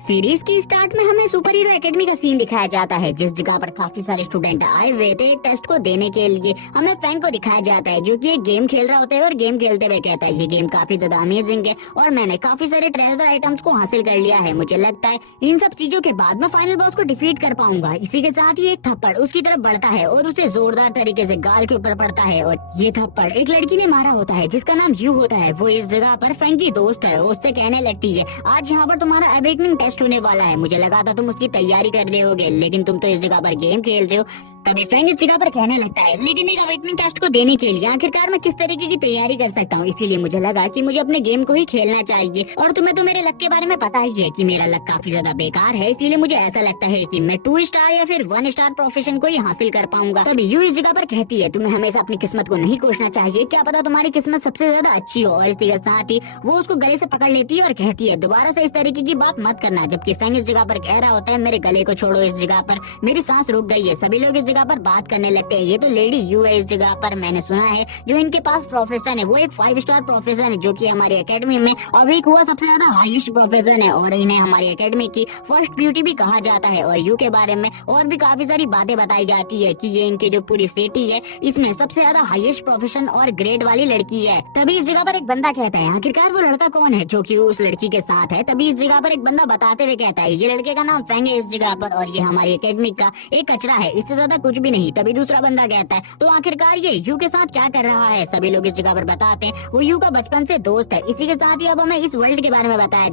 Series की start में हमें सुपर हीरो एकेडमी का सीन दिखाया जाता है, जिस जगह पर काफी सारे स्टूडेंट आए हुए थे एक टेस्ट को देने के लिए। हमें फ्रैंक को दिखाया जाता है जो कि एक गेम खेल रहा होता है और गेम खेलते हुए कहता है ये गेम काफी ज्यादा अमेजिंग है और मैंने काफी सारे ट्रेजर आइटम्स को हासिल कर लिया है। मुझे लगता है इन सब चीजों के बाद मैं फाइनल बॉस को डिफीट कर पाऊंगा। इसी के साथ ही एक थप्पड़ उसकी तरफ बढ़ता है और उसे जोरदार तरीके से गाल के ऊपर पड़ता है और ये थप्पड़ एक लड़की ने मारा होता है जिसका नाम यू होता है। वो इस जगह पर फ्रैंक की दोस्त है, उससे कहने लगती है आज यहाँ पर तुम्हारा अवेकनिंग टेस्ट होने वाला है। मुझे लगा था तुम उसकी तैयारी कर रहे होगे, लेकिन तुम तो इस जगह पर गेम खेल रहे हो। तभी फ्रैंक इस जगह पर कहने लगता है लेकिन एक अवेकनिंग टेस्ट को देने के लिए आखिरकार मैं किस तरीके की तैयारी कर सकता हूँ, इसीलिए मुझे लगा कि मुझे अपने गेम को ही खेलना चाहिए। और तुम्हें तो मेरे लक के बारे में पता ही है कि मेरा लक काफी ज्यादा बेकार है, इसीलिए मुझे ऐसा लगता है कि मैं 2 स्टार या फिर 1 स्टार प्रोफेशन को ही हासिल कर पाऊंगा। तभी यू इस जगह पर कहती है तुम्हें हमेशा अपनी किस्मत को नहीं कोसना चाहिए, क्या पता तुम्हारी किस्मत सबसे ज्यादा अच्छी हो। और इसी के साथ ही वो उसको गले से पकड़ लेती है और कहती है दोबारा से इस तरीके की बात मत करना। जबकि फ्रैंक इस जगह पर कह रहा होता है मेरे गले को छोड़ो, इस जगह पर मेरी सांस रुक गई है। सभी लोग इस जगह पर बात करने लगते हैं। ये तो लेडी यू है इस जगह पर, मैंने सुना है जो इनके पास प्रोफेशन है वो एक 5 स्टार प्रोफेशन है जो कि हमारी एकेडमी में अभी हुआ सबसे ज्यादा हाईएस्ट प्रोफेशन है और इन्हें हमारी एकेडमी की फर्स्ट ब्यूटी भी कहा जाता है। और यू के बारे में और भी काफी सारी बातें बताई जाती है कि ये इनकी जो पूरी सिटी है इसमें सबसे ज्यादा हाईएस्ट प्रोफेशन और ग्रेड वाली लड़की है। तभी इस जगह पर एक बंदा कहता है आखिरकार वो लड़का कौन है जो कि उस लड़की के साथ है। तभी इस जगह पर एक बंदा बताते हुए कहता है ये लड़के का नाम फ्रैंक है इस जगह पर और ये हमारी एकेडमी का एक कचरा है, इससे ज्यादा कुछ भी नहीं। तभी दूसरा बंदा कहता है तो आखिरकार ये यू के साथ क्या कर रहा है। सभी लोग इस जगह पर बताते हैं वो यू का बचपन से दोस्त है। इसी के साथ ही अब हमें इस वर्ल्ड के बारे में बताया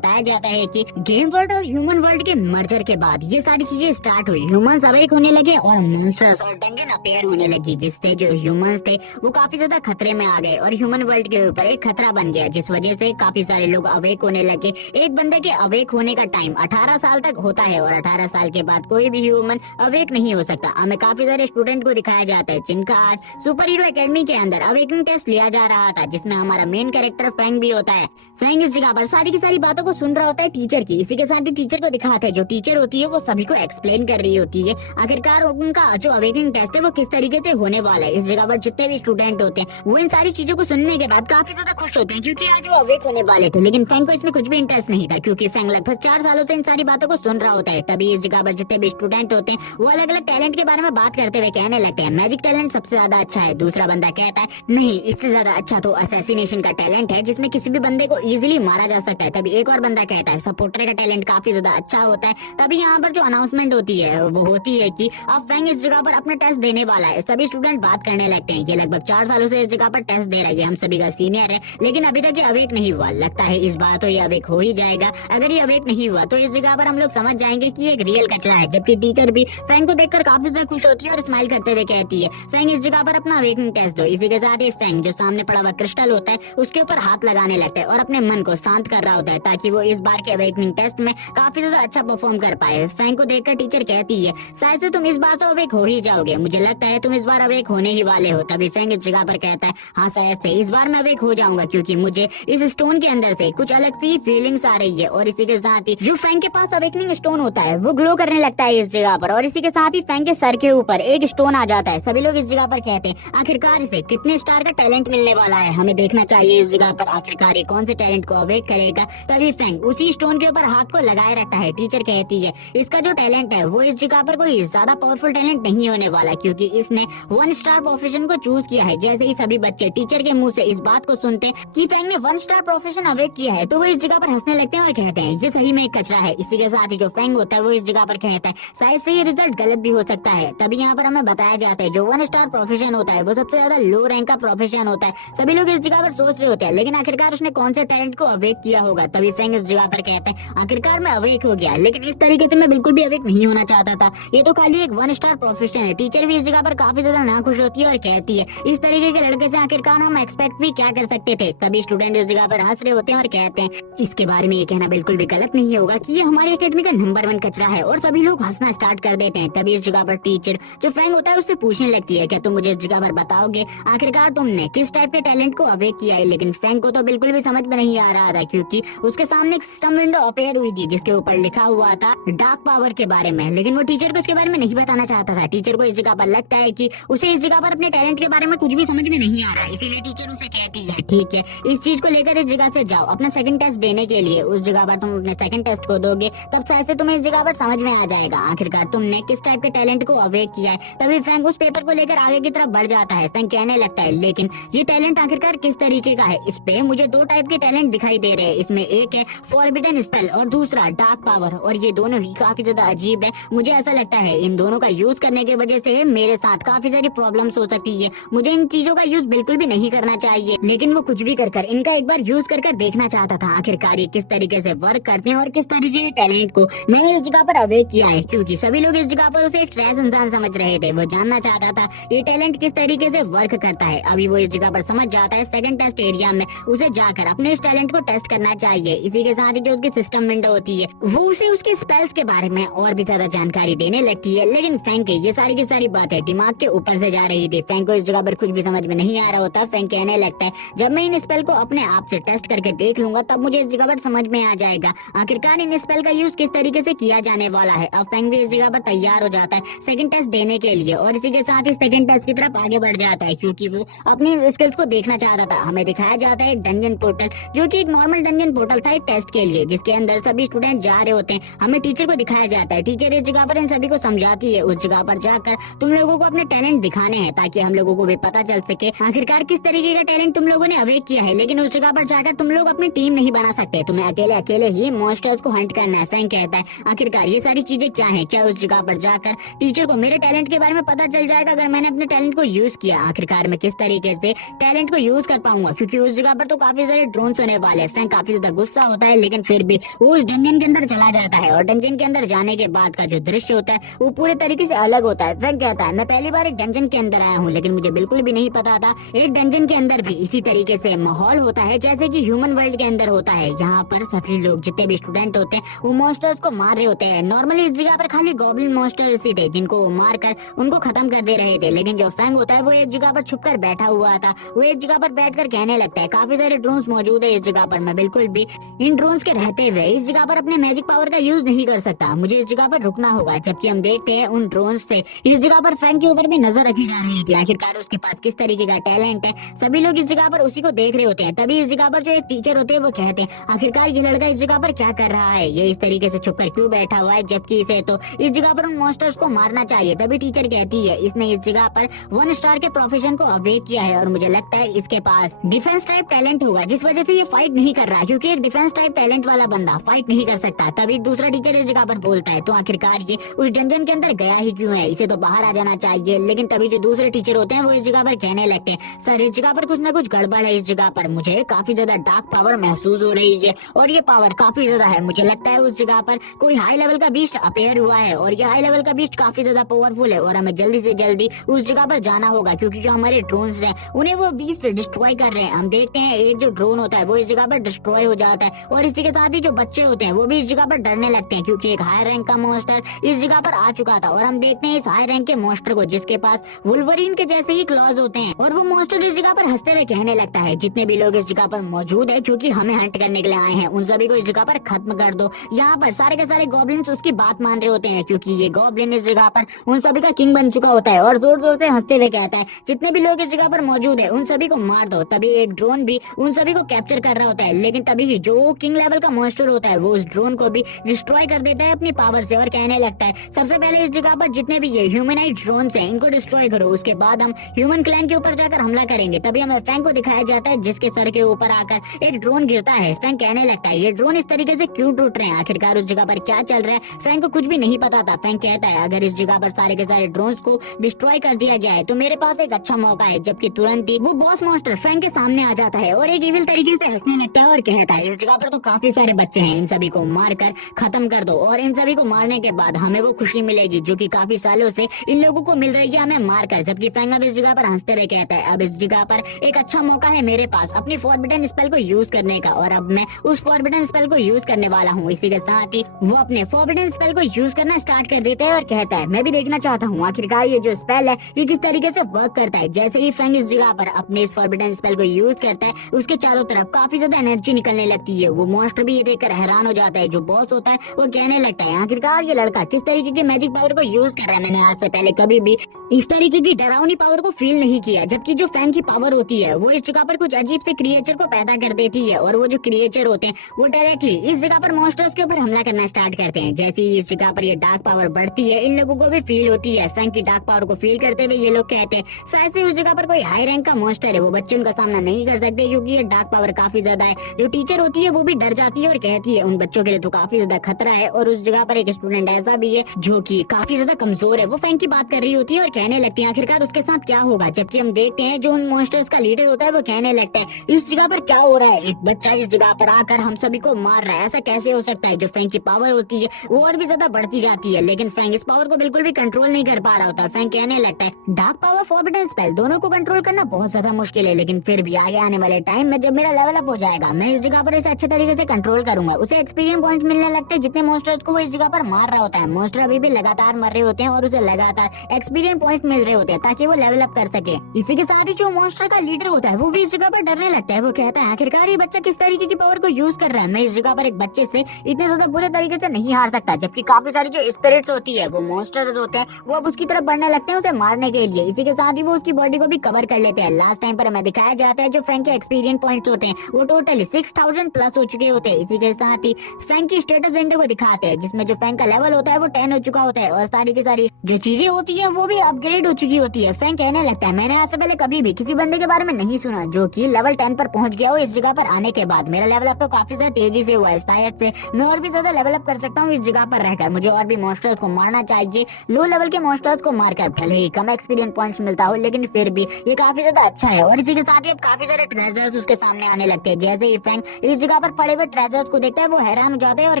जाता है कि गेम वर्ल्ड और ह्यूमन वर्ल्ड के मर्जर के बाद ये सारी चीजें स्टार्ट हुई। ह्यूमंस अवेक होने लगे और मॉन्स्टर्स और डंगन अपेयर होने लगी, जिससे जो ह्यूमंस थे वो काफी ज्यादा खतरे में आ गए और ह्यूमन वर्ल्ड के ऊपर एक खतरा बन गया, जिस वजह से काफी सारे लोग अवेक होने लगे। एक बंदे के अवेक होने का टाइम 18 साल तक होता है और 18 साल के बाद कोई भी ह्यूमन अवेक नहीं हो सकता। हमें काफी सारे स्टूडेंट को दिखाया जाता है जिनका आज सुपर हीरो एकेडमी के अंदर अवेकनिंग टेस्ट लिया जा रहा था, जिसमें हमारा मेन कैरेक्टर फ्रैंक भी होता है। फ्रैंक इस जगह पर सारी की सारी बातों को सुन रहा होता है टीचर की। इसी के साथ ही टीचर को दिखाता है जो टीचर होती है वो सभी को एक्सप्लेन कर रही होती है आखिरकार उनका जो अवेकनिंग टेस्ट है वो किस तरीके से होने वाला है। इस जगह पर जितने भी स्टूडेंट होते हैं वो इन सारी चीजों को सुनने के बाद काफी ज्यादा खुश होते हैं क्योंकि आज वो अवेक होने वाले थे। लेकिन फ्रैंक को इसमें कुछ भी इंटरेस्ट नहीं था क्योंकि फ्रैंक लगभग 4 सालों से इन सारी बातों को सुन रहा होता है। तभी इस जगह पर जितने भी स्टूडेंट होते हैं वो अलग अलग टैलेंट के बारे में बात करते हुए कहने लगते हैं मैजिक टैलेंट सबसे ज्यादा अच्छा है। दूसरा बंदा कहता है नहीं, इससे ज्यादा अच्छा तो असैसिनेशन का टैलेंट है जिसमें किसी भी बंदे को इजीली मारा जा सकता है। तभी एक और बंदा कहता है सपोर्टर का टैलेंट काफी ज्यादा अच्छा होता है। तभी यहाँ पर जो अनाउंसमेंट होती है वो होती है कि अब फ्रैंक इस जगह पर अपना टेस्ट देने वाला है। सभी स्टूडेंट बात करने लगते हैं ये लगभग 4 सालों से इस जगह पर टेस्ट दे रहा है, हम सभी का सीनियर है लेकिन अभी तक ये अवेक नहीं हुआ। लगता है इस बार तो ये अवेक हो ही जाएगा। अगर ये अवेक नहीं हुआ तो इस जगह पर हम लोग समझ जाएंगे कि एक रियल कचरा है। जबकि टीचर भी फ्रैंक को देखकर काफी ज्यादा खुश होती है और स्माइल करते हुए कहती है फ्रैंक इस जगह पर अपना अवेकनिंग टेस्ट दो। इसी के साथ ही फ्रैंक जो सामने पड़ा हुआ क्रिस्टल होता है उसके ऊपर हाथ लगाने लगता है और अपने मन को शांत कर रहा होता है ताकि वो इस बार के अवेकनिंग टेस्ट में काफी ज्यादा अच्छा परफॉर्म कर पाए। फ्रैंक को देखकर टीचर कहती है शायद से तुम इस बार तो अवेक हो ही जाओगे, मुझे लगता है तुम इस बार अवेक होने ही वाले हो। तभी फ्रैंक इस जगह पर कहता है हाँ शायद से इस बार मैं अवेक हो जाऊंगा क्योंकि मुझे इस स्टोन के अंदर से कुछ अलग सी फीलिंग्स आ रही है। और इसी के साथ ही जो फ्रैंक के पास अवेकनिंग स्टोन होता है वो ग्लो करने लगता है इस जगह पर और इसी के साथ ही फ्रैंक के सर के ऊपर एक स्टोन आ जाता है। सभी लोग इस जगह पर कहते हैं आखिरकार इसे कितने स्टार का टैलेंट मिलने वाला है, हमें देखना चाहिए इस जगह पर आखिरकार ये कौन से टैलेंट को अवेक करेगा। तभी फ्रैंक उसी स्टोन के ऊपर हाथ को लगाए रखता है। टीचर कहती है इसका जो टैलेंट है वो इस जगह पर कोई ज्यादा पावरफुल टैलेंट नहीं होने वाला क्योंकि इसने 1 स्टार प्रोफेशन को चूज किया है। जैसे ही सभी बच्चे टीचर के मुंह से इस बात को सुनते हैं कि फ्रैंक ने 1 स्टार प्रोफेशन अवेक किया है तो वो इस जगह पर हंसने लगते हैं और कहते हैं ये सही में एक कचरा है। इसी के साथ ही जो फ्रैंक होता है वो इस जगह पर कहता है शायद से ये रिजल्ट गलत भी हो सकता है। तभी यहाँ पर हमें बताया जाता है जो 1 स्टार प्रोफेशन होता है वो सबसे ज्यादा लो रैंक का प्रोफेशन होता है। सभी लोग इस जगह पर सोच रहे होते हैं लेकिन आखिरकार उसने कौन से टैलेंट को अवेक किया होगा। तभी फ्रैंक इस जगह पर कहता है आखिरकार मैं अवेक हो गया, लेकिन इस तरीके से मैं बिल्कुल भी अवेक नहीं होना चाहता था, ये तो खाली एक 1 स्टार प्रोफेशन है। टीचर भी इस जगह पर काफी ज्यादा नाखुश होती है और कहती है इस तरीके के लड़के से आखिरकार हम एक्सपेक्ट भी क्या कर सकते थे। सभी स्टूडेंट इस जगह पर हंस रहे होते हैं और कहते हैं इसके बारे में ये कहना बिल्कुल भी गलत नहीं होगा कि ये हमारी एकेडमी का नंबर 1 कचरा है और सभी लोग हंसना स्टार्ट कर देते हैं। तभी इस जगह पर टीचर जो फैंग होता है उससे पूछने लगती है, क्या तुम मुझे इस जगह पर बताओगे आखिरकार तुमने किस टाइप के टैलेंट को अवेक किया है। लेकिन फैंग को तो बिल्कुल भी समझ में नहीं आ रहा था, क्योंकि उसके सामने एक सिस्टम विंडो अपेयर हुई थी जिसके ऊपर लिखा हुआ था डार्क पावर के बारे में। लेकिन वो टीचर को इसके बारे में नहीं बताना चाहता था। टीचर को इस जगह पर लगता है कि उसे इस जगह पर अपने टैलेंट के बारे में कुछ भी समझ में नहीं आ रहा है, इसीलिए टीचर उसे कहती है ठीक है इस चीज को लेकर इस जगह से जाओ अपना सेकंड टेस्ट देने के लिए। उस जगह पर तुम अपने सेकंड टेस्ट को दोगे तब शायद से तुम्हें इस जगह पर समझ में आ जाएगा आखिरकार तुमने किस टाइप के टैलेंट को अवेक किया है। तभी फैंक उस पेपर को लेकर आगे की तरफ बढ़ जाता है। फैंक कहने लगता है लेकिन ये टैलेंट आखिरकार किस तरीके का है। इस पे मुझे दो टाइप के टैलेंट दिखाई दे रहे हैं, इसमें एक है फॉरबिडन स्पेल और दूसरा डार्क पावर, और ये दोनों ही काफी ज्यादा अजीब है। मुझे ऐसा लगता है इन दोनों का यूज करने की वजह से मेरे साथ काफी सारी प्रॉब्लम्स हो सकती है। मुझे इन चीजों का यूज बिल्कुल भी नहीं करना चाहिए, लेकिन वो कुछ भी कर इनका एक बार यूज कर देखना चाहता था आखिरकार ये किस तरीके से वर्क करते हैं और किस तरीके के टैलेंट को मैंने इस जगह पर अवेक किया है। क्योंकि सभी लोग इस जगह पर उसे एक ट्रैश इंसान समझ रहे थे। वो जानना चाहता था ये टैलेंट किस तरीके से वर्क करता है। अभी वो इस जगह पर समझ जाता है। सेकंड टेस्ट एरिया में उसे जाकर अपने इस टैलेंट को टेस्ट करना चाहिए। इसी के साथ ही जो उसकी सिस्टम विंडो होती है वो उसे उसके स्पेल्स के बारे में और भी ज्यादा जानकारी देने लगती है। लेकिन फैंक ये सारी की सारी बातें दिमाग के ऊपर से जा रही थी। फैंक को इस जगह पर कुछ भी समझ में नहीं आ रहा होता। फैंक कहने लगता है जब मैं इन स्पेल को अपने आप से टेस्ट करके देख लूंगा तब मुझे इस जगह पर समझ में आ जाएगा आखिरकार इन स्पेल का यूज किस तरीके से किया जाने वाला है। अब फैंक भी इस जगह पर तैयार हो जाता है सेकंड टेस्ट देने के लिए, और इसी के साथ ही सेकंड टेस्ट की तरफ आगे बढ़ जाता है क्योंकि वो अपनी स्किल्स को देखना चाहता था। हमें दिखाया जाता है एक डंजन पोर्टल जो कि एक नॉर्मल डंजन पोर्टल था एक टेस्ट के लिए, जिसके अंदर सभी स्टूडेंट जा रहे होते हैं। हमें टीचर को दिखाया जाता है। टीचर इस जगह पर इन सभी को समझाती है उस जगह पर जाकर तुम लोगों को अपने टैलेंट दिखाने हैं ताकि हम लोगों को भी पता चल सके आखिरकार किस तरीके का टैलेंट तुम लोगों ने अवेक किया है। लेकिन उस जगह पर जाकर तुम लोग अपनी टीम नहीं बना सकते, तुम्हें अकेले अकेले ही मॉन्स्टर्स को हंट करना है। फैंक कहता है आखिरकार ये सारी चीजें क्या है, क्या उस जगह पर जाकर टीचर को मेरे टैलेंट के बारे में पता चल जाएगा अगर मैंने अपने टैलेंट को यूज किया। आखिरकार मैं किस तरीके से टैलेंट को यूज कर पाऊंगा, क्योंकि उस जगह पर तो काफी सारे ड्रोन्स होने वाले हैं। फैंक काफी ज्यादा गुस्सा होता है, लेकिन फिर भी वो उस डंजन के अंदर चला जाता है, और डंजन के अंदर जाने के बाद का जो दृश्य होता है वो पूरे तरीके से अलग होता है। फैंक कहता है मैं पहली बार एक डंजन के अंदर आया हूँ, लेकिन मुझे बिल्कुल भी नहीं पता था एक डंजन के अंदर भी इसी तरीके से माहौल होता है जैसे कि ह्यूमन वर्ल्ड के अंदर होता है। यहाँ पर सभी लोग जितने भी स्टूडेंट होते हैं वो मॉन्स्टर्स को मार रहे होते हैं। नॉर्मली इस जगह पर खाली गॉब्लिन मॉन्स्टर्स ही थे जिनको वो मार कर उनको खत्म कर दे रहे थे, लेकिन जो फैंग होता है वो एक जगह पर छुप कर बैठा हुआ था। वो एक जगह पर बैठ कर कहने लगता है काफी सारे ड्रोन्स मौजूद है इस जगह पर, मैं बिल्कुल भी इन ड्रोन्स के रहते हुए इस जगह पर अपने मैजिक पावर का यूज नहीं कर सकता, मुझे इस जगह पर रुकना होगा। जबकि हम देखते हैं उन ड्रोन्स से इस जगह पर फैंग के ऊपर भी नजर रखी जा रही थी आखिरकार उसके पास किस तरीके का टैलेंट है। सभी लोग इस जगह पर उसी को देख रहे होते हैं। तभी इस जगह पर जो एक टीचर होते हैं वो कहते हैं आखिरकार ये लड़का इस जगह पर क्या कर रहा है, ये इस तरीके से छुपकर क्यों बैठा हुआ है, जबकि इसे तो इस जगह पर उन मॉन्स्टर्स को मारना चाहिए। तभी टीचर कहती है इसने इस जगह पर 1 स्टार के प्रोफेशन को अवेक किया है और मुझे लगता है इसके पास डिफेंस टाइप टैलेंट होगा जिस वजह से ये फाइट नहीं कर रहा, क्योंकि एक डिफेंस टाइप टैलेंट वाला बंदा फाइट नहीं कर सकता। तभी दूसरा टीचर इस जगह पर बोलता है तो आखिरकार ये उस डंजन के अंदर गया ही क्यों है, इसे तो बाहर आ जाना चाहिए। लेकिन तभी जो दूसरे टीचर होते हैं वो इस जगह पर कहने लगते हैं सर इस जगह पर कुछ ना कुछ गड़बड़ है, इस जगह पर मुझे काफी ज्यादा डार्क पावर महसूस हो रही है और ये पावर काफी ज्यादा है। मुझे लगता है उस जगह पर कोई हाई लेवल का बीस्ट अपेयर हुआ है और ये हाई लेवल का बीस्ट काफी ज्यादा पावरफुल है और हमें जल्दी से जल्दी उस जगह पर जाना होगा, क्योंकि जो हमारे ड्रोन्स हैं उन्हें वो बीस्ट डिस्ट्रॉय कर रहे हैं। हम देखते हैं एक जो ड्रोन होता है वो इस जगह पर डिस्ट्रॉय हो जाता है और इसी के साथ ही जो बच्चे होते हैं वो भी इस जगह पर डरने लगते हैं, क्योंकि एक हाई रैंक का मॉन्स्टर इस जगह पर आ चुका था। और हम देखते हैं इस हाई रैंक के मॉन्स्टर को जिसके पास वुल्वरीन के जैसे ही क्लॉज होते हैं, और वो मॉन्स्टर इस जगह पर हंसते हुए कहने लगता है जितने भी लोग इस जगह पर मौजूद है क्योंकि हमें हंट करने के लिए आए हैं उन सभी को इस जगह पर खत्म कर दो। यहाँ पर सारे के सारे गॉब्लिन्स उसकी बात मान रहे होते हैं, क्योंकि ये गॉब्लिन इस जगह पर उन सभी का किंग बन चुका होता है और जोर जोर से हंसते हुए कहता है जितने भी लोग इस जगह पर मौजूद है उन सभी को मार दो। तभी एक ड्रोन भी उन सभी को कैप्चर कर रहा होता है, लेकिन तभी जो किंग लेवल का मॉन्स्टर होता है वो उस ड्रोन को भी डिस्ट्रॉय कर देता है अपनी पावर से और कहने लगता है सबसे पहले इस जगह पर जितने भी ये ह्यूमनाइड ड्रोन्स हैं इनको डिस्ट्रॉय करो, उसके बाद हम ह्यूमन क्लैन के ऊपर जाकर हमला करेंगे। तभी हमें फैंक को दिखाया जाता है जिसके सर के ऊपर आकर एक ड्रोन गिरता है। फैंक कहने लगता है ये ड्रोन इस तरीके से क्यों टूट रहे हैं, आखिरकार उस जगह पर क्या चल रहा है। फैंक को कुछ भी नहीं पता था। फैंक कहता है अगर इस जगह पर सारे के सारे ड्रोन्स को डिस्ट्रॉय कर दिया गया है तो मेरे पास एक अच्छा मौका है। जबकि तुरंत ही वो बॉस मॉन्स्टर फैंक के सामने आ जाता है और एक इविल तरीके से हंसने लगता है और कहता है इस जगह पर तो काफी सारे बच्चे हैं, इन सभी को मार कर खत्म कर दो और इन सभी को मारने के बाद हमें वो खुशी मिलेगी जो कि काफी सालों से इन लोगों को मिल रही है हमें मार कर। जबकि फैंक अब इस जगह पर हंसते हुए कहता है अब इस जगह पर एक अच्छा मौका है मेरे पास अपनी फॉरबिडन स्पेल को यूज करने का और अब मैं उस फॉरबिडन स्पेल को यूज करने वाला हूँ। इसी के साथ ही वो अपने फॉरबिडन स्पेल को यूज करना स्टार्ट कर देता है और कहता है। मैं भी देखना चाहता हूँ आखिरकार ये जो स्पेल है ये किस तरीके से वर्क करता है। जैसे ही फैंग इस जगह पर अपने इस फॉरबिडन स्पेल को यूज करता है उसके चारों तरफ काफी ज्यादा एनर्जी निकलने लगती है। वो मॉन्स्टर भी ये देखकर हैरान हो जाता है। जो बॉस होता है वो कहने लगता है आखिरकार ये लड़का किस तरीके की मैजिक पावर को यूज कर रहा है। मैंने आज से पहले कभी भी इस तरीके की डरावनी पावर को फील नहीं किया। जबकि जो फैंग की पावर होती है वो इस जगह पर कुछ अजीब से क्रिएचर को पैदा कर देती है और वो जो क्रिएचर होते हैं वो डायरेक्टली इस जगह पर मॉन्स्टर्स के ऊपर हमला करना स्टार्ट करते हैं। जैसे ही इस जगह पर ये डार्क पावर बढ़ती है इन लोगों को भी फील होती है। फैंग की डार्क पावर को फील करते हुए ये लोग कहते हैं शायद से उस जगह पर कोई हाई रैंक का मॉन्स्टर है। वो बच्चे उनका सामना नहीं कर सकते क्योंकि ये डार्क पावर काफी ज्यादा है। जो टीचर होती है वो भी डर जाती है और कहती है उन बच्चों के लिए तो काफी ज्यादा खतरा है। और उस जगह पर एक स्टूडेंट ऐसा भी है जो कि काफी ज्यादा कमजोर है। वो फैंग की बात कर रही होती है और कहने लगती है आखिरकार उसके साथ क्या होगा। जबकि हम देखते हैं जो उन मॉन्स्टर्स का लीडर होता है वो कहने लगता है इस जगह पर क्या हो रहा है, एक बच्चा इस जगह पर आकर हम सभी को मार रहा है, ऐसा कैसे हो सकता है। जो फैंग की पावर होती है वो और भी ज्यादा बढ़ती जाती है लेकिन फैंग इस पावर को बिल्कुल भी कंट्रोल नहीं कर पा रहा होता। फैंग कहने लगता है डार्क पावर फॉरबिडन स्पेल दोनों को कंट्रोल करना बहुत ज्यादा मुश्किल है लेकिन फिर भी आगे आने वाले टाइम में जब मेरा लेवल अप हो जाएगा मैं इस जगह पर इसे अच्छे तरीके से कंट्रोल करूंगा। उसे एक्सपीरियंस पॉइंट मिलने लगते हैं जितने मॉन्स्टर्स को वो इस जगह पर मार रहा होता है। मॉन्स्टर अभी भी लगातार मर रहे होते हैं और उसे लगातार एक्सपीरियंस पॉइंट मिल रहे होते हैं ताकि वो लेवल अप कर सके। इसी के साथ ही जो मॉन्स्टर का लीडर होता है वो भी इस जगह पर डरने लगता है। वो कहता है आखिरकार ये बच्चा किस तरीके की पावर को यूज कर रहा है। मैं इस जगह पर एक बच्चे से इतने ज्यादा बुरे तरीके से नहीं हार सकता। जबकि काफी सारी जो स्पिरिट्स होती है वो मॉन्स्टर्स होते हैं वो अब उसकी तरफ बढ़ने लगते हैं उसे मारने के लिए। इसी के साथ ही वो उसकी बॉडी को भी कवर कर लेते हैं। लास्ट टाइम पर हमें दिखाया जाता है जो फैंग के एक्सपीरियंस पॉइंट्स होते हैं वो टोटल 6000 प्लस हो चुके होते हैं। इसी के साथ ही फैंग की स्टेटस विंडो को दिखाते हैं जिसमें जो फैंग का लेवल होता है वो 10 हो चुका होता है और सारी की सारी जो चीजें होती है वो भी अपग्रेड हो चुकी होती है। फैंग कहने लगता है मैंने आज से पहले कभी भी किसी बंदे के बारे में नहीं सुना जो कि लेवल 10 पर पहुंच गया हो इस जगह पर आने के बाद। मेरा लेवल अप तो काफी ज्यादा तेजी से हुआ है, शायद से मैं और भी ज्यादा लेवल अप कर सकता हूँ इस जगह पर रहकर। मुझे और भी मॉन्स्टर्स को मारना चाहिए। लो लेवल के मॉन्स्टर्स को मारकर भले ही कम एक्सपीरियंस पॉइंट्स मिलता हो लेकिन फिर भी ये काफी ज्यादा अच्छा है। और इसी के साथ ही अब काफी सारे ट्रेजर्स उसके सामने आने लगते हैं। जैसे ही फैंग इस जगह पर पड़े हुए ट्रेजर्स को देखता है वो हैरान हो जाता है और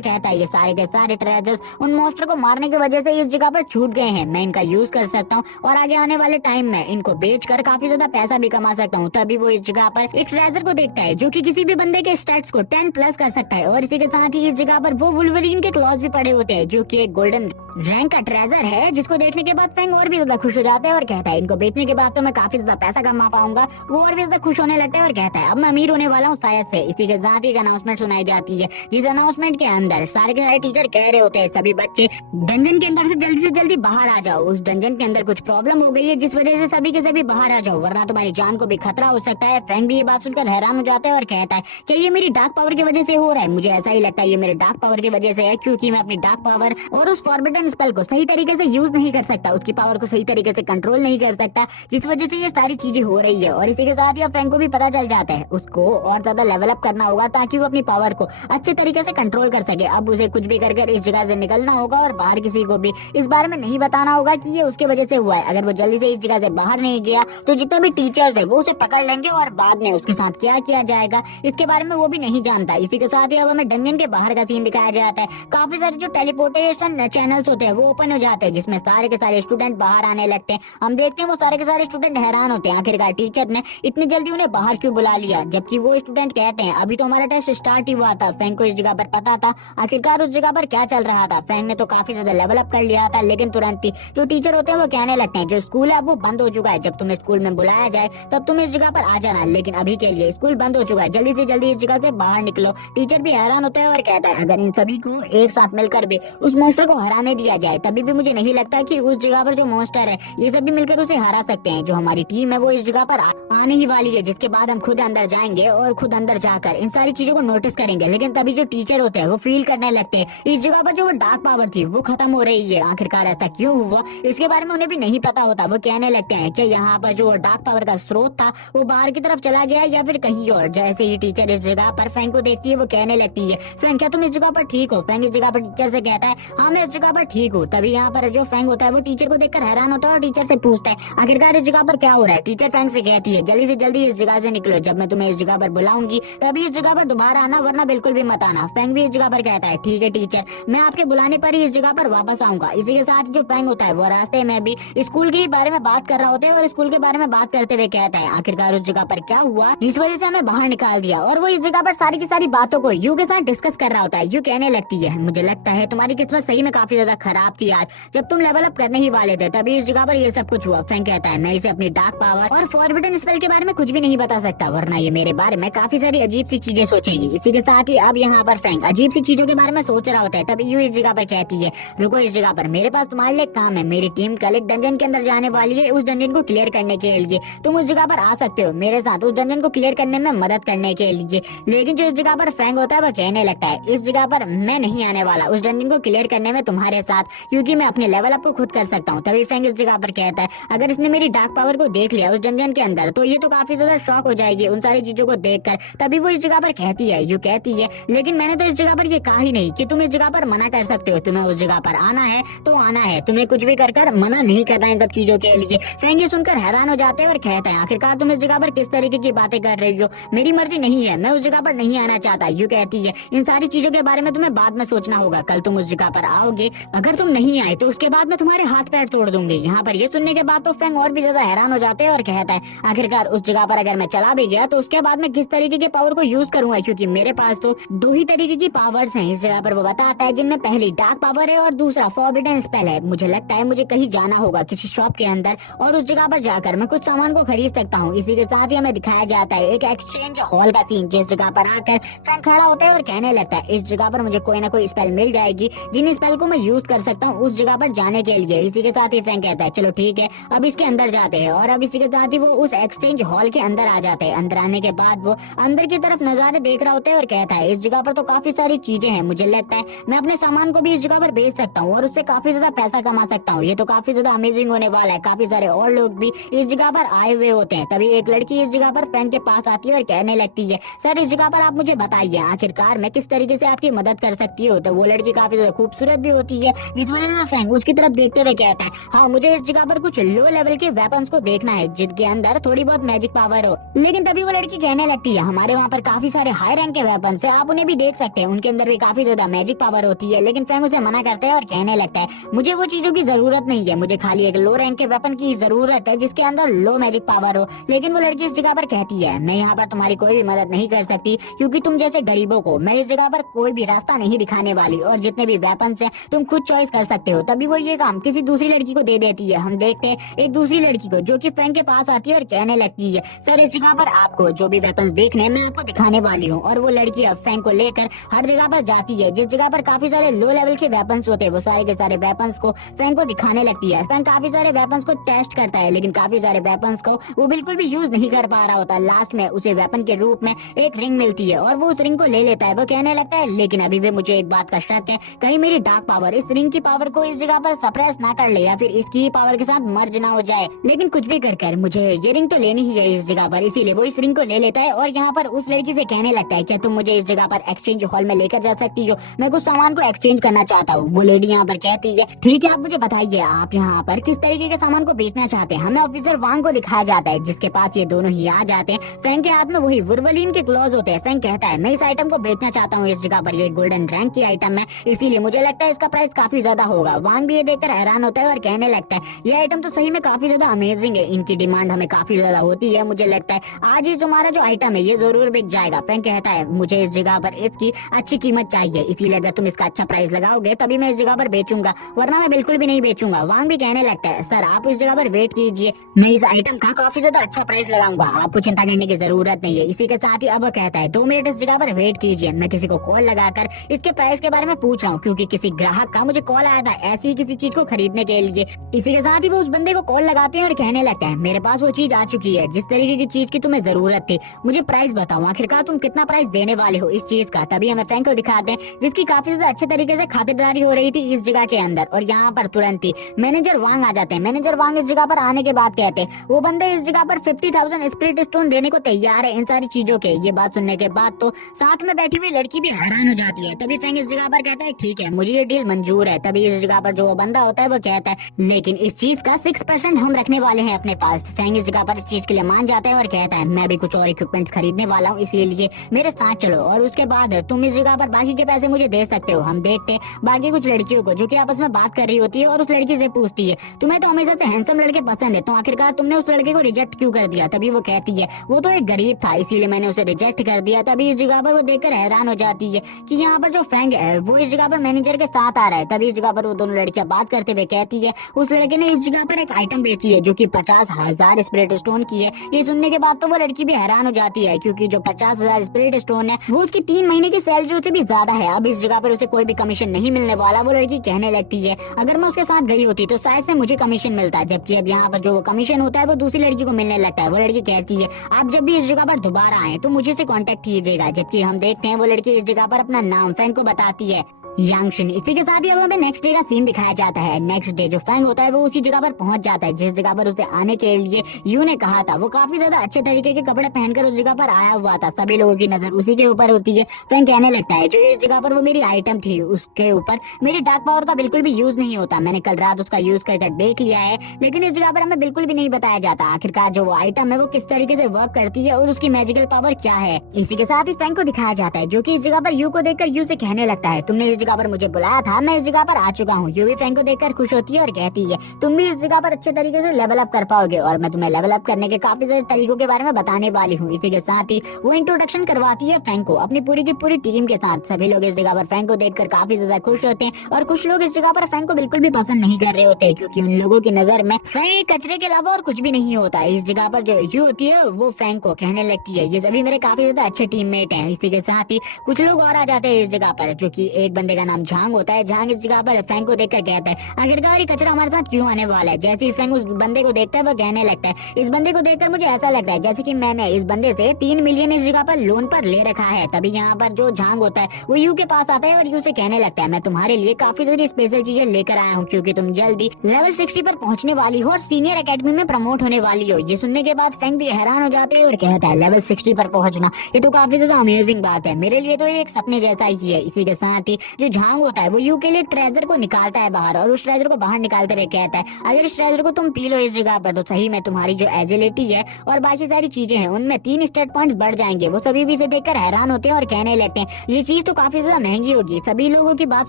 कहता है ये सारे के सारे ट्रेजर्स उन मॉन्स्टर को मारने की वजह से इस जगह पर छूट गए हैं। मैं इनका यूज कर सकता हूँ और आगे आने वाले टाइम में इनको बेचकर काफी ज्यादा पैसा भी कमा सकता हूँ। तभी वो इस जगह पर एक ट्रेजर को देखता है जो कि किसी भी बंदे के स्टैट्स को 10 प्लस कर सकता है। और इसी के साथ ही इस जगह पर वो वुल्वरीन के क्लॉज भी पड़े होते हैं जो कि एक गोल्डन रैंक का ट्रेजर है जिसको देखने के बाद फैंग और भी ज्यादा खुश हो जाता है और कहता है इनको बेचने के बाद तो मैं काफी ज्यादा पैसा कमा पाऊंगा। वो और भी ज्यादा खुश होने लगता है और कहता है अब मैं अमीर होने वाला हूँ शायद से। इसी के साथ ही एक अनाउंसमेंट सुनाई जाती है जिस अनाउंसमेंट के अंदर सारे के सारे टीचर कह रहे होते हैं सभी बच्चे डंजन के अंदर से जल्दी बाहर आ जाओ। उस डंजन के अंदर कुछ प्रॉब्लम हो गई है जिस वजह से सभी के सभी बाहर आ जाओ वरना तुम्हारी जान को भी खतरा हो सकता है। फैंग भी ये बात सुनकर हैरान हो जाता है और कहता है कि ये मेरी डार्क पावर की वजह से हो रहा है। मुझे ऐसा ही लगता है ये मेरे डार्क पावर की वजह से है क्योंकि मैं अपनी डार्क पावर और उस फॉरबिडन स्पेल को सही तरीके से यूज नहीं कर सकता, उसकी पावर को सही तरीके से कंट्रोल नहीं कर सकता जिस वजह से ये सारी चीजें हो रही है। और इसी के साथ ही फैंग को भी पता चल जाता है उसको और ज्यादा लेवल अप करना होगा ताकि वो अपनी पावर को अच्छे तरीके से कंट्रोल कर सके। अब उसे कुछ भी कर इस जगह से निकलना होगा और बाहर किसी को भी इस बारे में नहीं बताना होगा कि ये उसके वजह से हुआ है। अगर वो जल्दी से इस जगह से बाहर नहीं गया तो जितने भी टीचर्स है वो उसे पकड़ लेंगे और बाद में उसके साथ क्या किया जाएगा इसके बारे में वो भी नहीं जानता। इसी के साथ ही अब हमें डंजन के बाहर का सीन दिखाया जाता है। काफी सारे जो टेलीपोर्टेशन चैनल्स होते हैं वो ओपन हो जाते हैं जिसमें सारे के सारे स्टूडेंट बाहर आने लगते हैं। हम देखते हैं वो सारे के सारे स्टूडेंट हैरान होते हैं आखिरकार टीचर ने इतनी जल्दी उन्हें बाहर क्यों बुला लिया। जबकि वो स्टूडेंट कहते हैं अभी तो हमारा टेस्ट स्टार्ट ही हुआ था। फैंग को इस जगह पर पता था आखिरकार उस जगह पर क्या चल रहा था। फैंग ने तो काफी ज्यादा लेवल अप कर लिया था लेकिन तुरंत ही जो टीचर होते हैं वो कहने लगते हैं जो स्कूल है वो बंद हो चुका है। जब तुम्हें स्कूल में बुलाया जाए तब तुम इस जगह पर आ जाना लेकिन अभी के लिए स्कूल बंद हो चुका है, जल्दी से जल्दी इस जगह से बाहर निकलो। टीचर भी हैरान होता है और कहता है अगर इन सभी को एक साथ मिलकर भी उस मॉन्स्टर को हराने दिया जाए तभी भी मुझे नहीं लगता कि उस जगह पर जो मॉन्स्टर है ये सभी मिलकर उसे हरा सकते हैं। जो हमारी टीम है वो इस जगह पर आने ही वाली है जिसके बाद हम खुद अंदर जाएंगे और खुद अंदर जाकर इन सारी चीजों को नोटिस करेंगे। लेकिन तभी जो टीचर होते हैं वो फील करने लगते हैं इस जगह पर जो डार्क पावर थी वो खत्म हो रही है। आखिरकार ऐसा क्यों हुआ इसके बारे में उन्हें भी नहीं पता होता। वो कहने लगते हैं कि यहाँ पर जो डार्क पावर का स्रोत था वो बाहर की तरफ चला गया या फिर कहीं और। जैसे ही टीचर इस जगह पर फैंग को देखती है वो कहने लगती है फैंग क्या तुम इस जगह पर ठीक हो। फैंग इस जगह पर टीचर से कहता है हाँ मैं इस जगह पर ठीक हूँ। तभी यहाँ पर जो फैंग होता है वो टीचर को देखकर हैरान होता है और टीचर से पूछता है आखिरकार इस जगह पर क्या हो रहा है। टीचर फैंग से कहती है जल्दी से जल्दी इस जगह से निकलो, जब मैं तुम्हें इस जगह पर बुलाऊंगी तभी इस जगह पर दोबारा आना वरना बिल्कुल भी मत आना। फैंग भी इस जगह पर कहता है ठीक है टीचर मैं आपके बुलाने पर ही इस जगह पर वापस आऊंगा। इसी के साथ जो फैंग होता है वो रास्ते में भी स्कूल के बारे में बात कर रहा होता है और स्कूल के बारे में बात करते हुए कहता है आखिरकार उस जगह पर क्या हुआ जिस वजह से हमें बाहर निकाल दिया। और वो इस जगह पर सारी की सारी बातों को यू के साथ डिस्कस कर रहा होता है। यू कहने लगती है मुझे लगता है तुम्हारी किस्मत सही में काफी ज्यादा ज्यादा खराब थी आज जब तुम लेवल अप करने ही वाले थे, तभी इस जगह पर ये सब कुछ हुआ। फ्रैंक कहता है मैं इसे अपनी डार्क पावर और फॉरबिडन स्पेल के बारे में कुछ भी नहीं बता सकता, वरना ये मेरे बारे में काफी सारी अजीब सी चीजें सोचेगी। इसी के साथ ही अब यहाँ पर फ्रैंक अजीब सी चीजों के बारे में सोच रहा होता है, तभी यूं इस जगह पर कहती है रुको इस जगह पर, मेरे पास तुम्हारे लिए काम है। मेरी टीम कल एक डंजन के अंदर जाने वाली है, उस डंजन को क्लियर करने के लिए तुम उस जगह पर आ सकते हो मेरे साथ उस डंजन को क्लियर करने में मदद करने के लिए। लेकिन जो इस जगह पर फ्रैंक होता है वो कहने लगता है इस जगह पर मैं नहीं आने वाला उस डंजन को क्लियर करने में तुम्हारे साथ, क्योंकि मैं अपने लेवल अप को खुद कर सकता हूँ। तभी फ्रैंक इस जगह पर कहता है अगर इसने मेरी डार्क पावर को देख लिया उस डंजन के अंदर तो ये तो काफी ज्यादा शॉक हो जाएगी उन सारी चीजों को देखकर। तभी वो इस जगह पर कहती है यू कहती है लेकिन मैंने तो इस जगह पर ये कहा ही नहीं कि तुम इस जगह पर मना कर सकते हो, तुम्हें उस जगह पर आना है तो आना है, तुम्हें कुछ भी कर मना नहीं करना इन सब चीजों के लिए। फ्रैंक ये सुनकर हैरान हो जाते हैं और कहता है आखिरकार तुम इस जगह पर किस तरीके की बातें कर रही हो, मेरी मर्जी नहीं है, मैं उस जगह पर नहीं आना चाहता। यू कहती है इन सारी चीजों के बारे में तुम्हें बाद में सोचना होगा, कल तुम उस जगह पर आओगे, अगर तुम नहीं आए तो उसके बाद मैं तुम्हारे हाथ पैर तोड़ दूंगी। यहाँ पर ये सुनने के बाद तो फ्रैंक और भी ज्यादा हैरान हो जाते हैं और कहता है आखिरकार उस जगह पर अगर मैं चला भी गया तो उसके बाद मैं किस तरीके के पावर को यूज करूंगा, क्योंकि मेरे पास तो दो ही तरीके की पावर्स हैं। इस जगह पर वो बताता है जिनमें पहली डार्क पावर है और दूसरा फॉरबिडन स्पेल है। मुझे लगता है मुझे कहीं जाना होगा किसी शॉप के अंदर और उस जगह पर जाकर मैं कुछ सामान को खरीद सकता हूँ। इसी के साथ ही हमें दिखाया जाता है एक एक्सचेंज हॉल का सीन, जिस जगह पर आकर फ्रैंक खड़ा होता है और कहने लगता है इस जगह पर मुझे कोई ना कोई स्पेल मिल जाएगी जिन स्पेल को मैं यूज कर सकता हूँ उस जगह पर जाने के लिए। इसी के साथ ही फ्रैंक कहता है चलो ठीक है अब इसके अंदर जाते हैं, और अब इसी के साथ ही वो उस एक्सचेंज हॉल के अंदर आ जाते हैं। अंदर आने के बाद वो अंदर की तरफ नजारे देख रहा होता है और कहता है इस जगह पर तो काफी सारी चीजें हैं, मुझे लगता है मैं अपने सामान को भी इस जगह पर बेच सकता हूँ और उससे काफी ज्यादा पैसा कमा सकता हूँ, ये तो काफी ज्यादा अमेजिंग होने वाला है। काफी सारे और लोग भी इस जगह पर आए हुए होते हैं। तभी एक लड़की इस जगह पर फ्रैंक के पास आती है और कहने लगती है सर इस जगह पर आप मुझे बताइए आखिरकार मैं किस तरीके से आपकी मदद कर सकती हूँ। तो वो लड़की काफी ज्यादा खूबसूरत भी होती है, इस वजह से फ्रैंक उसकी तरफ देखते हुए कहता है हाँ मुझे इस जगह पर कुछ लो लेवल के वेपन्स को देखना है जिनके अंदर थोड़ी बहुत मैजिक पावर हो। लेकिन तभी वो लड़की कहने लगती है हमारे वहाँ पर काफी सारे हाई रैंक के वेपन्स है, आप उन्हें भी देख सकते हैं, उनके अंदर भी काफी ज्यादा मैजिक पावर होती है। लेकिन फ्रैंक उसे मना करता है और कहने लगता है मुझे वो चीजों की जरूरत नहीं है, मुझे खाली एक लो रैंक के वेपन की जरूरत है जिसके अंदर लो मैजिक पावर हो। लेकिन वो लड़की इस जगह पर कहती है मैं यहाँ पर तुम्हारी कोई भी मदद नहीं कर सकती, क्योंकि तुम जैसे गरीबों को मैं इस जगह पर कोई भी रास्ता नहीं दिखाने वाली, और जितने भी वेपन्स हैं तुम खुद चॉइस कर सकते हो। तभी वो ये काम किसी दूसरी लड़की को दे देती है। हम देखते हैं एक दूसरी लड़की को जो कि फ्रैंक के पास आती है और कहने लगती है सर इस जगह पर आपको जो भी वेपन्स देखने हैं मैं आपको दिखाने वाली हूँ। और वो लड़की अब फ्रैंक को लेकर हर जगह पर जाती है जिस जगह पर काफी सारे लो लेवल के वेपन्स होते हैं, वो सारे के सारे वेपन्स को फ्रैंक को दिखाने लगती है। फ्रैंक काफी सारे वेपन्स को टेस्ट करता है, लेकिन काफी सारे वेपन्स को वो बिल्कुल भी यूज नहीं कर पा रहा होता। लास्ट में उसे वेपन के रूप में एक रिंग मिलती है और वो उस रिंग को ले लेता है। वो कहने लगता है लेकिन अभी भी मुझे एक बात का शक है, कहीं मेरी डार्क पावर इस रिंग की पावर को इस जगह पर सप्रेस ना कर ले या फिर इसकी ही पावर के साथ मर्ज ना हो जाए। लेकिन कुछ भी कर मुझे ये रिंग तो लेनी ही है इस जगह पर, इसीलिए वो इस रिंग को ले लेता है और यहाँ पर उस लड़की से कहने लगता है क्या तुम मुझे इस जगह पर एक्सचेंज हॉल में लेकर जा सकती हो, मैं कुछ सामान को एक्सचेंज करना चाहता हूँ। वो लेडी यहाँ पर कहती है ठीक है आप मुझे बताइए आप यहाँ पर किस तरीके के सामान को बेचना चाहते हैं। हमें ऑफिसर वांग को दिखाया जाता है जिसके पास ये दोनों ही आ जाते हैं। फ्रैंक के हाथ में वही वुल्वरीन के क्लॉज होते हैं। फ्रैंक कहता है मैं इस आइटम को बेचना चाहता हूँ इस जगह पर, ये गोल्डन रैंक की आइटम है इसीलिए मुझे लगता है इसका प्राइस काफी ज्यादा होगा। वांग भी ये देखकर हैरान होता है और कहने लगता है ये आइटम तो सही में काफी ज्यादा अमेजिंग है, इनकी डिमांड हमें काफी ज्यादा होती है, मुझे लगता है आज ही तुम्हारा जो आइटम है ये जरूर बिक जाएगा। फ्रैंक कहता है मुझे इस जगह पर इसकी अच्छी कीमत चाहिए, इसीलिए अगर तुम इसका अच्छा प्राइस लगाओगे तभी मैं इस जगह पर बेचूंगा, वरना मैं बिल्कुल भी नहीं बेचूंगा। वांग भी कहने लगता है सर आप इस जगह पर वेट कीजिए, मैं इस आइटम का काफी ज्यादा अच्छा प्राइस लगाऊंगा, आपको चिंता करने की जरूरत नहीं है। इसी के साथ ही अब कहता है 2 मिनट इस जगह पर वेट कीजिए, मैं किसी को कॉल लगाकर इसके प्राइस के बारे में पूछ रहा हूँ, क्योंकि किसी ग्राहक का मुझे कॉल आया था ऐसी ही किसी चीज को खरीदने के लिए। इसी के साथ ही वो उस बंदे को कॉल लगाते हैं और कहने लगता है मेरे पास वो चीज आ चुकी है जिस तरीके की चीज की तुम्हें जरूरत थी, मुझे प्राइस बताओ आखिरकार तुम कितना प्राइस देने वाले हो इस चीज का। तभी हमें फ्रैंक को दिखाते हैं जिसकी काफी ज्यादा अच्छे तरीके से खातिरदारी हो रही थी इस जगह के अंदर, और यहाँ पर तुरंत ही मैनेजर वांग आ जाते हैं। मैनेजर वांग इस जगह पर आने के बाद कहते हैं वो बंदे इस जगह पर 50,000 स्पिरिट स्टोन देने को तैयार है इन सारी चीजों के। ये बात सुनने के बाद तो साथ में बैठी हुई लड़की भी हैरान हो जाती है। तभी फ्रैंक इस जगह पर कहता है ठीक है मुझे ये डील मंजूर है। तभी इस जगह पर जो वो बंदा होता है वो कहता है लेकिन इस चीज का 6% हम रखने वाले हैं अपने पास। फ्रैंक इस जगह पर इस चीज के लिए मान जाता है और कहता है मैं भी कुछ और इक्विपमेंट्स खरीदने वाला हूँ, इसीलिए मेरे साथ चलो और उसके बाद तुम इस जगह पर बाकी के पैसे मुझे दे सकते हो। हम देखते हैं बाकी कुछ लड़कियों को जो कि आपस में बात कर रही होती है और उस लड़की से पूछती है तुम्हें तो हमेशा से हैंडसम लड़के पसंद है, तो आखिरकार तुमने उस लड़के को रिजेक्ट क्यों कर दिया। तभी वो कहती है वो तो एक गरीब था इसीलिए मैंने उसे रिजेक्ट कर दिया। तभी इस जगह पर वो देखकर हैरान हो जाती है कि यहाँ पर जो फ्रैंक है वो इस जगह पर मैनेजर के साथ आ रहा है है। तभी इस जगह पर वो दोनों लड़कियां बात करते हुए कहती है उस लड़के ने इस जगह पर एक आइटम बेची है जो कि 50,000 स्पिरिट स्टोन की है। ये सुनने के बाद तो वो लड़की भी हैरान हो जाती है क्योंकि जो 50,000 स्पिरिट स्टोन है वो उसकी 3 महीने की सैलरी से भी ज्यादा है। अब इस जगह पर उसे कोई भी कमीशन नहीं मिलने वाला। वो लड़की कहने लगती है अगर मैं उसके साथ गई होती तो शायद से मुझे कमीशन मिलता, जबकि अब यहाँ पर जो वो कमीशन होता है वो दूसरी लड़की को मिलने लगता है। वो लड़की कहती है आप जब भी इस जगह पर दोबारा आए तो मुझे से कांटेक्ट कीजिएगा। जबकि हम देखते हैं वो लड़की इस जगह पर अपना नाम फैंग को बताती है, यांगशिन। इसी के साथ ही अब हमें नेक्स्ट डे का सीन दिखाया जाता है। नेक्स्ट डे जो फैंग होता है वो उसी जगह पर पहुंच जाता है जिस जगह पर उसे आने के लिए यू ने कहा था। वो काफी ज्यादा अच्छे तरीके के कपड़े पहनकर उस जगह पर आया हुआ था। सभी लोगों की नजर उसी के ऊपर होती है। फैंग कहने लगता है जो इस जगह पर वो मेरी आइटम थी उसके ऊपर मेरी डार्क पावर का बिल्कुल भी यूज नहीं होता। मैंने कल रात उसका यूज करके देख लिया है, लेकिन इस जगह पर हमें बिल्कुल भी नहीं बताया जाता आखिरकार जो वो आइटम है वो किस तरीके से वर्क करती है और उसकी मैजिकल पावर क्या है। इसी के साथ ही फैंग को दिखाया जाता है जो कि इस जगह पर यू को देखकर यू से कहने लगता है तुमने इस जगह पर मुझे बुलाया था, मैं इस जगह पर आ चुका हूँ। यू भी फैंग को देखकर खुश होती है और कहती है तुम भी इस जगह पर अच्छे तरीके से लेवल अप कर पाओगे और मैं तुम्हें लेवल अप करने के काफी सारे तरीकों के बारे में बताने वाली हूँ। इसी के साथ ही वो इंट्रोडक्शन करवाती है फैंग को अपनी पूरी की पूरी टीम के साथ। सभी लोग इस जगह पर फैंग को देखकर काफी ज्यादा खुश होते हैं और कुछ लोग इस जगह पर फैंग को बिल्कुल भी पसंद नहीं कर रहे होते क्योंकि उन लोगों की नजर में फैंग कचरे के अलावा और कुछ भी नहीं होता। इस जगह पर जो यू होती है वो फैंग को कहने लगती है ये सभी मेरे काफी ज्यादा अच्छे टीममेट हैं। इसी के साथ ही कुछ लोग और आ जाते हैं इस जगह पर जो कि एक बंदे का नाम झांग होता है। झांग इस जगह पर फैंग को देखकर कहता है आखिरकार ये कचरा हमारे साथ क्यों आने वाला है। जैसे ही फैंग उस बंदे को देखता है वो कहने लगता है इस बंदे को देखकर मुझे ऐसा लगता है जैसे कि मैंने इस बंदे से 3 मिलियन इस जगह पर लोन पर ले रखा है। तभी यहाँ पर जो झांग होता है वो यू के पास आता है और यू से कहने लगता है मैं तुम्हारे लिए काफी सारी स्पेशल चीजें लेकर आया हूँ क्योंकि तुम जल्दी लेवल 60 पर पहुंचने वाली हो और सीनियर एकेडमी में प्रमोट होने वाली हो। ये सुनने के बाद फैंग भी हैरान हो जाते हैं और कहता है लेवल 60 पर पहुंचना ये तो काफी ज्यादा अमेजिंग बात है, मेरे लिए तो ये एक सपने जैसा ही है। इसी के साथ ही जो झांग होता है वो यू के लिए ट्रेजर को निकालता है बाहर और उस ट्रेजर को बाहर निकालते हुए कहता है अगर इस ट्रेजर को तुम पी लो इस जगह पर तो सही में तुम्हारी जो एजिलिटी है और बाकी सारी चीजें हैं उनमें 3 स्टेट पॉइंट्स बढ़ जाएंगे। वो सभी भी इसे देखकर हैरान होते हैं और कहने लगते हैं ये चीज तो काफी ज्यादा महंगी होगी। सभी लोगों की बात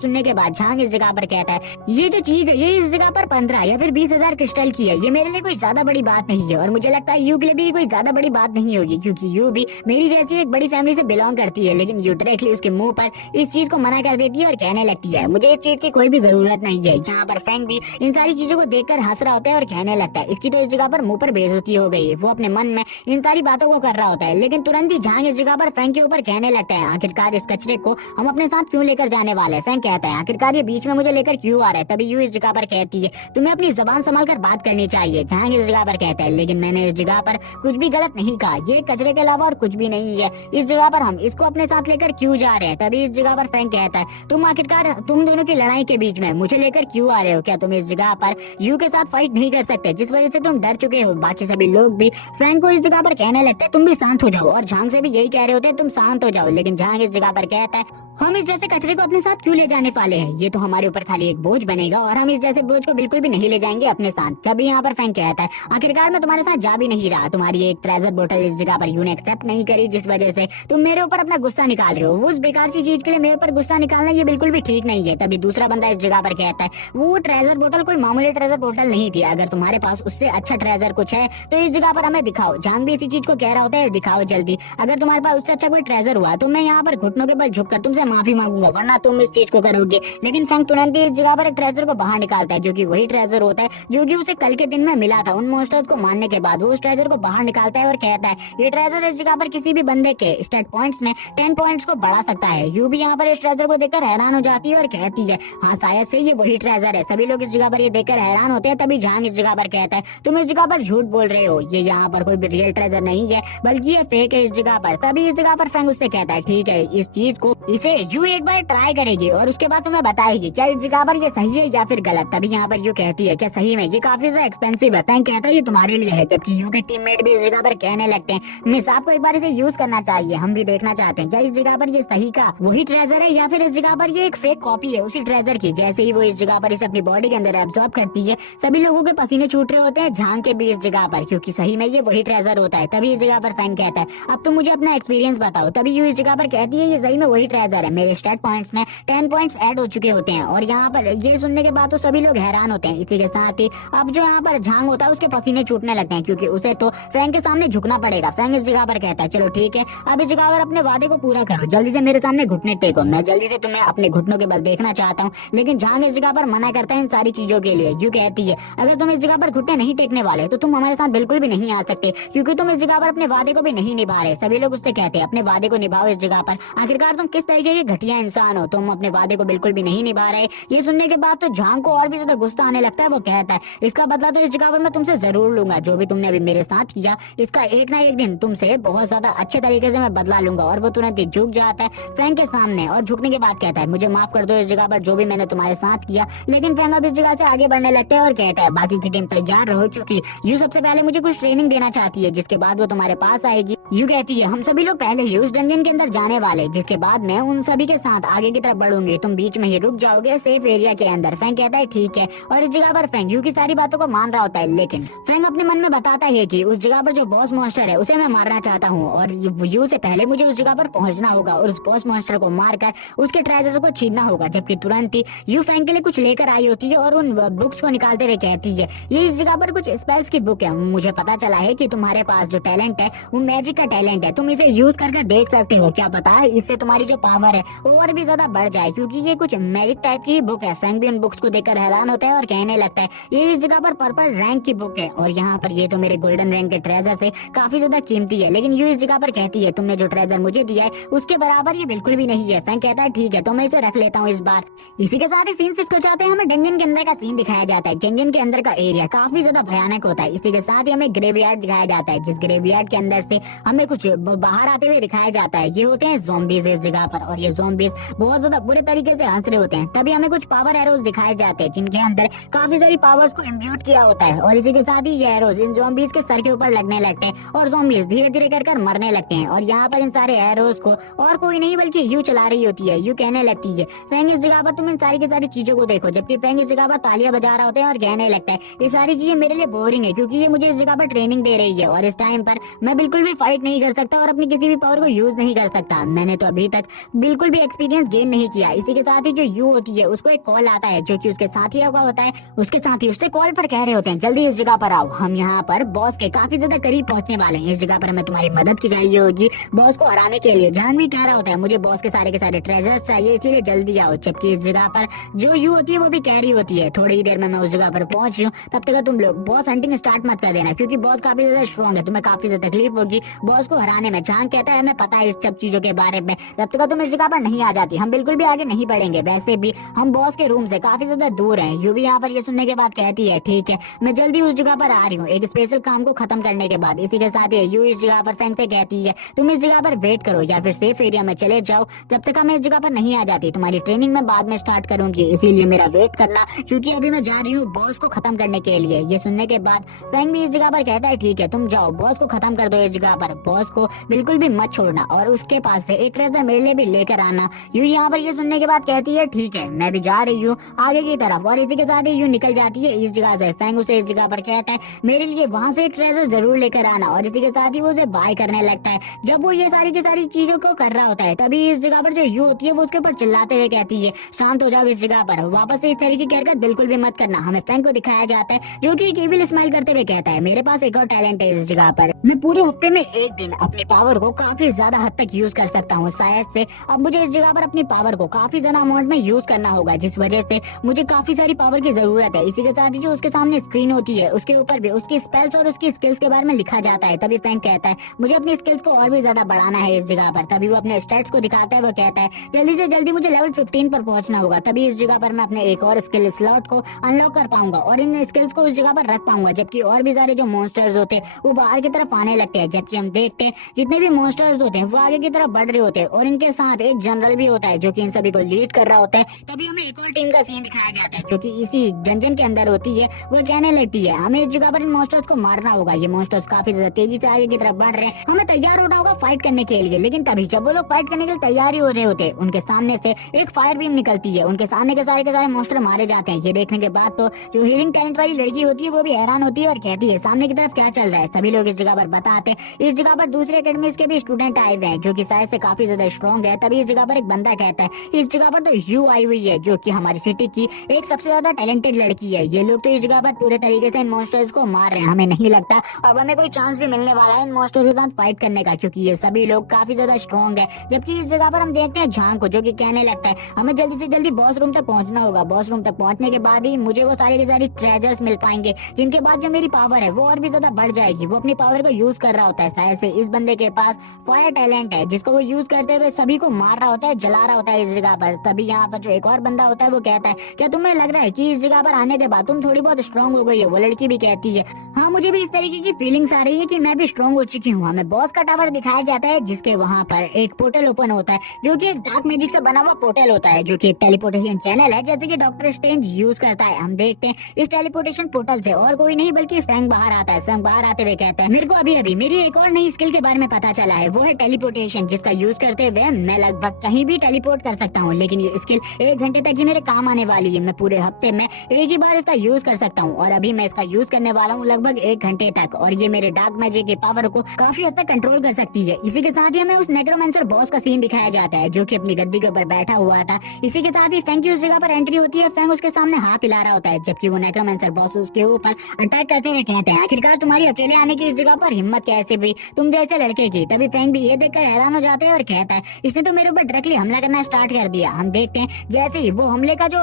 सुनने के बाद झांग इस जगह पर कहता है ये जो चीज है ये इस जगह पर 15 या फिर 20,000 क्रिस्टल की है, ये मेरे लिए कोई ज्यादा बड़ी बात नहीं है और मुझे लगता है यू के लिए भी कोई ज्यादा बड़ी बात नहीं होगी क्योंकि यू भी मेरी जैसी एक बड़ी फैमिली से बिलोंग करती है। लेकिन यू डायरेक्टली उसके मुंह पर इस चीज को मना कर देती है और कहने लगती है मुझे इस चीज की कोई भी जरूरत नहीं है। यहाँ पर फैंग भी इन सारी चीजों को देखकर हंस रहा होता है और कहने लगता है इसकी तो इस जगह पर मुंह पर बेइज्जती हो गई है। वो अपने मन में इन सारी बातों को कर रहा होता है लेकिन तुरंत ही झांग इस जगह पर फैंग के ऊपर कहने लगता है आखिरकार इस कचरे को हम अपने साथ क्यों लेकर जाने वाले हैं। फैंग कहता है आखिरकार ये बीच में मुझे लेकर क्यों आ रहा है। तभी यू इस जगह पर कहती है तुम्हें अपनी जबान संभाल कर बात करनी चाहिए। झांग इस जगह पर कहता है लेकिन मैंने इस जगह पर कुछ भी गलत नहीं कहा, ये कचरे के अलावा और कुछ भी नहीं है। इस जगह पर हम इसको अपने साथ लेकर क्यों जा रहे हैं। तभी इस जगह पर फैंग कहता है तुम आखिरकार तुम दोनों की लड़ाई के बीच में मुझे लेकर क्यों आ रहे हो, क्या तुम इस जगह पर यू के साथ फाइट नहीं कर सकते जिस वजह से तुम डर चुके हो। बाकी सभी लोग भी फ्रैंक को इस जगह पर कहने लगते हैं तुम भी शांत हो जाओ और झांग से भी यही कह रहे होते हैं तुम शांत हो जाओ। लेकिन झांग इस जगह पर कहता है हम इस जैसे कचरे को अपने साथ क्यों ले जाने वाले हैं, ये तो हमारे ऊपर खाली एक बोझ बनेगा और हम इस जैसे बोझ को बिल्कुल भी नहीं ले जाएंगे अपने साथ। तभी यहाँ पर फैंक कहता है आखिरकार मैं तुम्हारे साथ जा भी नहीं रहा, तुम्हारी एक ट्रेजर बोतल इस जगह पर यू ने एक्सेप्ट नहीं करी जिस वजह से तुम मेरे ऊपर अपना गुस्सा निकाल रहे हो। उस बेकार सी चीज के लिए मेरे ऊपर गुस्सा निकालना ये बिल्कुल भी ठीक नहीं है। तभी दूसरा बंदा इस जगह पर कहता है वो ट्रेजर बोतल कोई मामूली ट्रेजर बोतल नहीं थी, अगर तुम्हारे पास उससे अच्छा ट्रेजर कुछ है तो इस जगह पर हमें दिखाओ। झांग भी इसी चीज को कह रहा होता है दिखाओ जल्दी, अगर तुम्हारे पास उससे अच्छा कोई ट्रेजर हुआ तो मैं यहाँ पर घुटनों के बल झुककर तुमसे माफी मांगूंगा वरना तुम इस चीज को करोगे। लेकिन फैंक तुरंत ही इस जगह पर एक ट्रेजर को बाहर निकालता है जो कि वही ट्रेजर होता है जो कि उसे कल के दिन में मिला था उन मॉन्स्टर्स को मारने के बाद। वो उस ट्रेजर को बाहर निकालता है और कहता है ये ट्रेजर इस जगह पर किसी भी बंदे के स्टेट पॉइंट्स में 10 पॉइंट्स को बढ़ा सकता है। यू भी यहाँ पर इस ट्रेजर को देखकर हैरान हो जाती है और कहती है हाँ शायद से ये वही ट्रेजर है। सभी लोग इस जगह पर ये देखकर हैरान होते हैं। तभी झांग इस जगह पर कहता है तुम इस जगह पर झूठ बोल रहे हो, ये यहाँ पर कोई रियल ट्रेजर नहीं है बल्कि ये फेक है इस जगह पर। तभी इस जगह पर फैंक उससे कहता है ठीक है इस चीज को इसे यू एक बार ट्राई करेगी और उसके बाद तुम्हें बताएगी क्या इस जगह पर ये सही है या फिर गलत। तभी यहाँ पर यू कहती है क्या सही में ये काफी ज्यादा एक्सपेंसिव है। फैंक कहता है ये तुम्हारे लिए है। जबकि यू के टीममेट भी इस जगह पर कहने लगते हैं मिस आपको एक बार इसे यूज करना चाहिए, हम भी देखना चाहते हैं क्या इस जगह पर ये सही का वही ट्रेजर है या फिर इस जगह पर ये एक फेक कॉपी है उसी ट्रेजर की। जैसे ही वो इस जगह पर इसे अपनी बॉडी के अंदर एब्जॉर्ब करती है सभी लोगों के पसीने छूट रहे होते हैं झांग के भी इस जगह पर क्योंकि सही में ये वही ट्रेजर होता है। तभी इस जगह पर फैंक कहता है अब तुम मुझे अपना एक्सपीरियंस बताओ। तभी यू इस जगह पर कहती है ये सही में वही ट्रेजर है, मेरे स्टैट पॉइंट्स में 10 पॉइंट्स ऐड हो चुके होते हैं। और यहाँ पर ये सुनने के बाद तो सभी लोग हैरान होते हैं। इसी के साथ ही अब जो यहाँ पर झांग होता है उसके पसीने छूटने लगते हैं, क्योंकि उसे तो फ्रैंक के सामने झुकना पड़ेगा। फ्रैंक इस जगह पर कहता है चलो ठीक है, अब इस जगह पर अपने वादे को पूरा करो, जल्दी से मेरे सामने घुटने टेको, मैं जल्दी से तुम्हें अपने घुटनों के बल देखना चाहता हूँ। लेकिन झांग इस जगह पर मना करता है इन सारी चीजों के लिए। यूं कहती है अगर तुम इस जगह पर घुटने नहीं टेकने वाले तो तुम हमारे साथ बिल्कुल भी नहीं आ सकते, क्योंकि तुम इस जगह पर अपने वादे को भी नहीं निभा रहे। सभी लोग उससे कहते हैं अपने वादे को निभाओ इस जगह पर, आखिरकार तुम किस तरीके के घटिया इंसान हो, तुम अपने वादे को बिल्कुल भी नहीं निभा रहे। ये सुनने के बाद तो झांग को और भी ज्यादा गुस्सा आने लगता है। वो कहता है इसका बदला तो इस जगह पर मैं तुमसे जरूर लूंगा, जो भी तुमने अभी मेरे साथ किया इसका एक ना एक दिन तुमसे बहुत ज्यादा अच्छे तरीके से मैं बदला लूंगा। और वो तुरंत ही झुक जाता है फ्रैंक के सामने, और झुकने के बाद कहता है मुझे माफ कर दो इस जगह पर जो भी मैंने तुम्हारे साथ किया। लेकिन फ्रैंक अब इस जगह से आगे बढ़ने लगता है और कहता है बाकी की टीम तैयार रहो, क्योंकि यू सबसे पहले मुझे कुछ ट्रेनिंग देना चाहती है, जिसके बाद वो तुम्हारे पास आएगी। यू कहती है हम सभी लोग पहले ही उस डंजन के अंदर जाने वाले, जिसके बाद मैं उन सभी के साथ आगे की तरफ बढ़ूंगी, तुम बीच में ही रुक जाओगे सेफ एरिया के अंदर। फ्रैंक कहता है ठीक है, और इस जगह पर फ्रैंक यू की सारी बातों को मान रहा होता है। लेकिन फ्रैंक अपने मन में बताता है कि उस जगह पर जो बॉस मॉन्स्टर है उसे मैं मारना चाहता हूँ, और यू से पहले मुझे उस जगह पर पहुंचना होगा और उस बॉस मॉन्स्टर को मारकर उसके ट्रेजर को छीनना होगा। जबकि तुरंत ही यू फ्रैंक के लिए कुछ लेकर आई होती है और उन बुक्स को निकालते हुए कहती है ये इस जगह पर कुछ स्पेल्स की बुक है, मुझे पता चला है कि तुम्हारे पास जो टैलेंट है वो मैजिक का टैलेंट है, तुम इसे यूज करके देख सकते हो, क्या पता है इससे तुम्हारी जो पावर है वो और भी ज्यादा बढ़ जाए, क्योंकि ये कुछ मैजिक टाइप की बुक है। फ्रैंक भी उन बुक्स को देखकर हैरान होता है और कहने लगता है ये इस जगह पर पर्पल रैंक की बुक है, और यहाँ पर ये तो मेरे गोल्डन रैंक के ट्रेजर से काफी ज्यादा कीमती है। लेकिन यू इस जगह पर कहती है तुमने जो ट्रेजर मुझे दिया है उसके बराबर ये बिल्कुल भी नहीं है। फ्रैंक कहता है ठीक है तो मैं इसे रख लेता हूँ इस बार। इसी के साथ ही सीन शिफ्ट हो जाते हैं, हमें डंजन के अंदर का सीन दिखाया जाता है। डंजन के अंदर का एरिया काफी ज्यादा भयानक होता है। इसी के साथ ही हमें ग्रेवयार्ड दिखाया जाता है, जिस ग्रेवयार्ड के अंदर से हमें कुछ बाहर आते हुए दिखाया जाता है। ये होते हैं ज़ॉम्बीज़ इस जगह पर, और ये ज़ॉम्बीज़ बहुत ज्यादा बुरे तरीके से हंस रहे होते हैं। तभी हमें कुछ पावर एरोज दिखाए जाते हैं, जिनके अंदर काफी सारी पावर्स को इम्ब्यूट किया होता है। और इसी के साथ ही ये एरोज इन ज़ॉम्बीज़ के सर के ऊपर लगने लगते हैं और ज़ॉम्बीज़ धीरे धीरे कर मरने लगते हैं। और यहाँ पर इन सारे एरोज को और कोई नहीं बल्कि यू चला रही होती है। यू कहने लगती है फ्रैंक इस जगह पर तुम इन सारी की सारी चीजों को देखो, जबकि फ्रैंक इस जगह पर तालियां बजा रहा होता है और कहने लगता है ये सारी चीजें मेरे लिए बोरिंग है, क्योंकि ये मुझे इस जगह पर ट्रेनिंग दे रही है और इस टाइम पर मैं बिल्कुल भी फाइट नहीं कर सकता और अपनी किसी भी पावर को यूज नहीं कर सकता। मैंने तो अभी तक बिल्कुल भी एक्सपीरियंस गेन नहीं किया। इसी के साथ ही जो यू होती है उसको एक कॉल आता है जो कि उसके साथ ही हुआ होता है। उसके साथ ही उससे कॉल पर कह रहे होते हैं जल्दी इस जगह पर आओ, हम यहाँ पर बॉस के काफी ज्यादा करीब पहुंचने वाले हैं, इस जगह पर हमें तुम्हारी मदद की चाहिए होगी बॉस को हराने के लिए। जान भी कह रहा होता है मुझे बॉस के सारे ट्रेजर्स चाहिए, इसीलिए जल्दी आओ। जबकि इस जगह पर जो यू होती है वो भी कह रही होती है थोड़ी ही देर में मैं उस जगह पर पहुंच रही हूँ, तब तक तुम लोग बॉस हंटिंग स्टार्ट मत कर देना, क्योंकि बॉस काफी ज्यादा स्ट्रॉन्ग है, तुम्हें काफी ज्यादा तकलीफ होगी बॉस को हराने में। चांग कहता है हमें पता है इस सब चीजों के बारे में, तब तक तुम इस जगह पर नहीं आ जाती हम बिल्कुल भी आगे नहीं बढ़ेंगे। वैसे भी हम बॉस के रूम से काफी ज्यादा दूर हैं। यू भी यहाँ पर ये सुनने के बाद कहती है ठीक है मैं जल्दी उस जगह पर आ रही हूँ एक स्पेशल काम को खत्म करने के बाद। इसी के साथ ही यू इस जगह पर फ्रैंक से कहती है तुम इस जगह पर वेट करो या फिर सेफ एरिया में चले जाओ, जब तक मैं इस जगह पर नहीं आ जाती तुम्हारी ट्रेनिंग में बाद में स्टार्ट करूंगी, इसीलिए मेरा वेट करना, क्योंकि अभी मैं जा रही हूँ बॉस को खत्म करने के लिए। ये सुनने के बाद फ्रैंक भी इस जगह पर कहता है ठीक है तुम जाओ बॉस को खत्म कर दो इस जगह पर, बॉस को बिल्कुल भी मत छोड़ना और उसके पास से एक ट्रेजर मेरे लिए भी लेकर आना। यू यहाँ पर ये सुनने के बाद कहती है ठीक है मैं भी जा रही हूँ आगे की तरफ, और इसी के साथ ही यू निकल जाती है इस जगह से। फ्रैंक उसे इस जगह पर कहता है मेरे लिए वहां से एक ट्रेजर जरूर लेकर आना, और इसी के साथ ही वो उसे बाय करने लगता है। जब वो ये सारी की सारी चीजों को कर रहा होता है तभी इस जगह पर जो यू होती है वो उसके ऊपर चिल्लाते हुए कहती है शांत हो जाओ इस जगह पर, वापस से इस तरीके की हरकत बिल्कुल भी मत करना। हमें फ्रैंक को दिखाया जाता है जो कि एक इविल स्माइल करते हुए कहता है मेरे पास एक और टैलेंट है इस जगह पर, मैं पूरे हफ्ते में एक दिन अपनी पावर को काफी ज्यादा हद तक यूज कर सकता हूँ, शायद से अब मुझे इस जगह पर अपनी पावर को काफी ज्यादा अमाउंट में यूज करना होगा, जिस वजह से मुझे काफी सारी पावर की जरूरत है। इसी के साथ ही जो उसके सामने स्क्रीन होती है उसके ऊपर भी उसकी स्पेल्स और उसकी स्किल्स के बारे में लिखा जाता है। तभी फ्रैंक कहता है मुझे अपनी स्किल्स को और भी ज्यादा बढ़ाना है इस जगह पर। तभी वो अपने स्टैट्स को दिखाता है, वो कहता है जल्दी से जल्दी मुझे लेवल 15 पर पहुंचना होगा, तभी इस जगह पर मैं अपने एक और स्किल स्लॉट को अनलॉक कर पाऊंगा और इन स्किल्स को उस जगह पर रख पाऊंगा। जबकि और भी सारे जो मॉन्स्टर्स होते हैं वो बाहर की तरफ आने लगते हैं, जबकि हम देखते हैं जितने भी मॉन्स्टर्स होते हैं वो आगे की तरफ बढ़ रहे होते हैं और इनके साथ एक जनरल भी होता है जो कि इन सभी को लीड कर रहा होता है। तभी हमें एक और टीम का सीन दिखाया जाता है जो कि इसी डंजन के अंदर होती है। वो कहने लगती है हमें इस जगह पर इन मॉन्स्टर्स को मारना होगा, ये मॉन्स्टर्स काफी ज्यादा तेजी से आगे की तरफ बढ़ रहे हैं, हमें तैयार होना होगा फाइट करने के लिए। लेकिन तभी जब वो लोग फाइट करने के लिए तैयारी हो रहे होते हैं उनके सामने से एक फायर बीम निकलती है, उनके सामने के सारे मॉन्स्टर मारे जाते हैं। ये देखने के बाद तो जो हीलिंग टैलेंट वाली लड़की होती है वो भी हैरान होती है और कहती है सामने की तरफ क्या चल रहा है। सभी लोग इस जगह पर बताते हैं इस जगह पर दूसरे एकेडमी के भी स्टूडेंट आए हुए हैं जो कि शायद से काफी ज्यादा स्ट्रॉन्ग है। तभी तभी इस जगह पर एक बंदा कहता है इस जगह पर तो यू आई हुई है, जो कि हमारी सिटी की एक सबसे ज्यादा टैलेंटेड लड़की है। ये लोग तो इस जगह पर पूरे तरीके से इन मॉन्स्टर्स को मार रहे हैं। हमें नहीं लगता अब हमें कोई चांस भी मिलने वाला है इन मॉन्स्टर्स के साथ फाइट करने का, क्योंकि ये सभी लोग काफी ज्यादा स्ट्रॉन्ग है। जबकि इस जगह पर हम देखते हैं झांग को, जो कि कहने लगता है हमें जल्दी से जल्दी बॉस रूम तक पहुंचना होगा। बॉस रूम तक पहुंचने के बाद ही मुझे वो सारी की सारी ट्रेजर्स मिल पाएंगे, जिनके बाद जो मेरी पावर है वो और भी ज्यादा बढ़ जाएगी। वो अपनी पावर को यूज कर रहा होता है, शायद से इस बंदे के पास फायर टैलेंट है, जिसको वो यूज करते हुए सभी को मार रहा होता है, जला रहा होता है इस जगह पर। तभी यहाँ पर जो एक और बंदा होता है वो कहता है क्या तुम्हें लग रहा है कि इस जगह पर आने के बाद तुम थोड़ी बहुत स्ट्रॉन्ग हो गई है? वो लड़की भी कहती है हाँ, मुझे भी इस तरीके की फीलिंग्स आ रही है कि मैं भी स्ट्रॉन्ग हो चुकी हूँ। हमें बॉस का टावर दिखाया जाता है, जिसके वहाँ पर एक पोर्टल ओपन होता है, जो कि एक डार्क मैजिक से बना हुआ पोर्टल होता है, जो कि एक टेलीपोर्टेशन चैनल है, जैसे कि डॉक्टर स्ट्रेंज यूज करता है। हम देखते हैं इस टेलीपोर्टेशन पोर्टल से और कोई नहीं बल्कि फ्रैंक बाहर आता है। फ्रैंक बाहर आते हुए कहता है मेरे को अभी अभी मेरी एक और नई स्किल के बारे में पता चला है, वो है टेलीपोर्टेशन, जिसका यूज करते हुए मैं लगभग कहीं भी टेलीपोर्ट कर सकता हूँ। लेकिन ये स्किल 1 घंटे तक ही मेरे काम आने वाली है। मैं पूरे हफ्ते में एक ही बार इसका यूज कर सकता हूँ, और अभी मैं इसका यूज करने वाला हूँ लगभग 1 घंटे तक, और ये मेरे डार्क मैजिक की पावर को काफी हद तक कंट्रोल कर सकती है। इसी के साथ ही हमें उस नेक्रोमेंसर बॉस का सीन दिखाया जाता है, जो कि अपनी गद्दी के ऊपर बैठा हुआ था। इसी के साथ ही फैंग की उस जगह पर एंट्री होती है। फैंग उसके सामने हाथ हिला रहा होता है, जबकि वो नेक्रोमेंसर बॉस उसके ऊपर अटैक करते हुए कहते हैं आखिरकार तुम्हारी अकेले आने की इस जगह पर हिम्मत कैसे हुई, तुम जैसे लड़के की? तभी फैंग भी ये देखकर हैरान हो जाते हैं और कहता है इसने तो मेरे ऊपर डायरेक्टली हमला करना स्टार्ट कर दिया। हम देखते हैं जैसे ही वो हमले का जो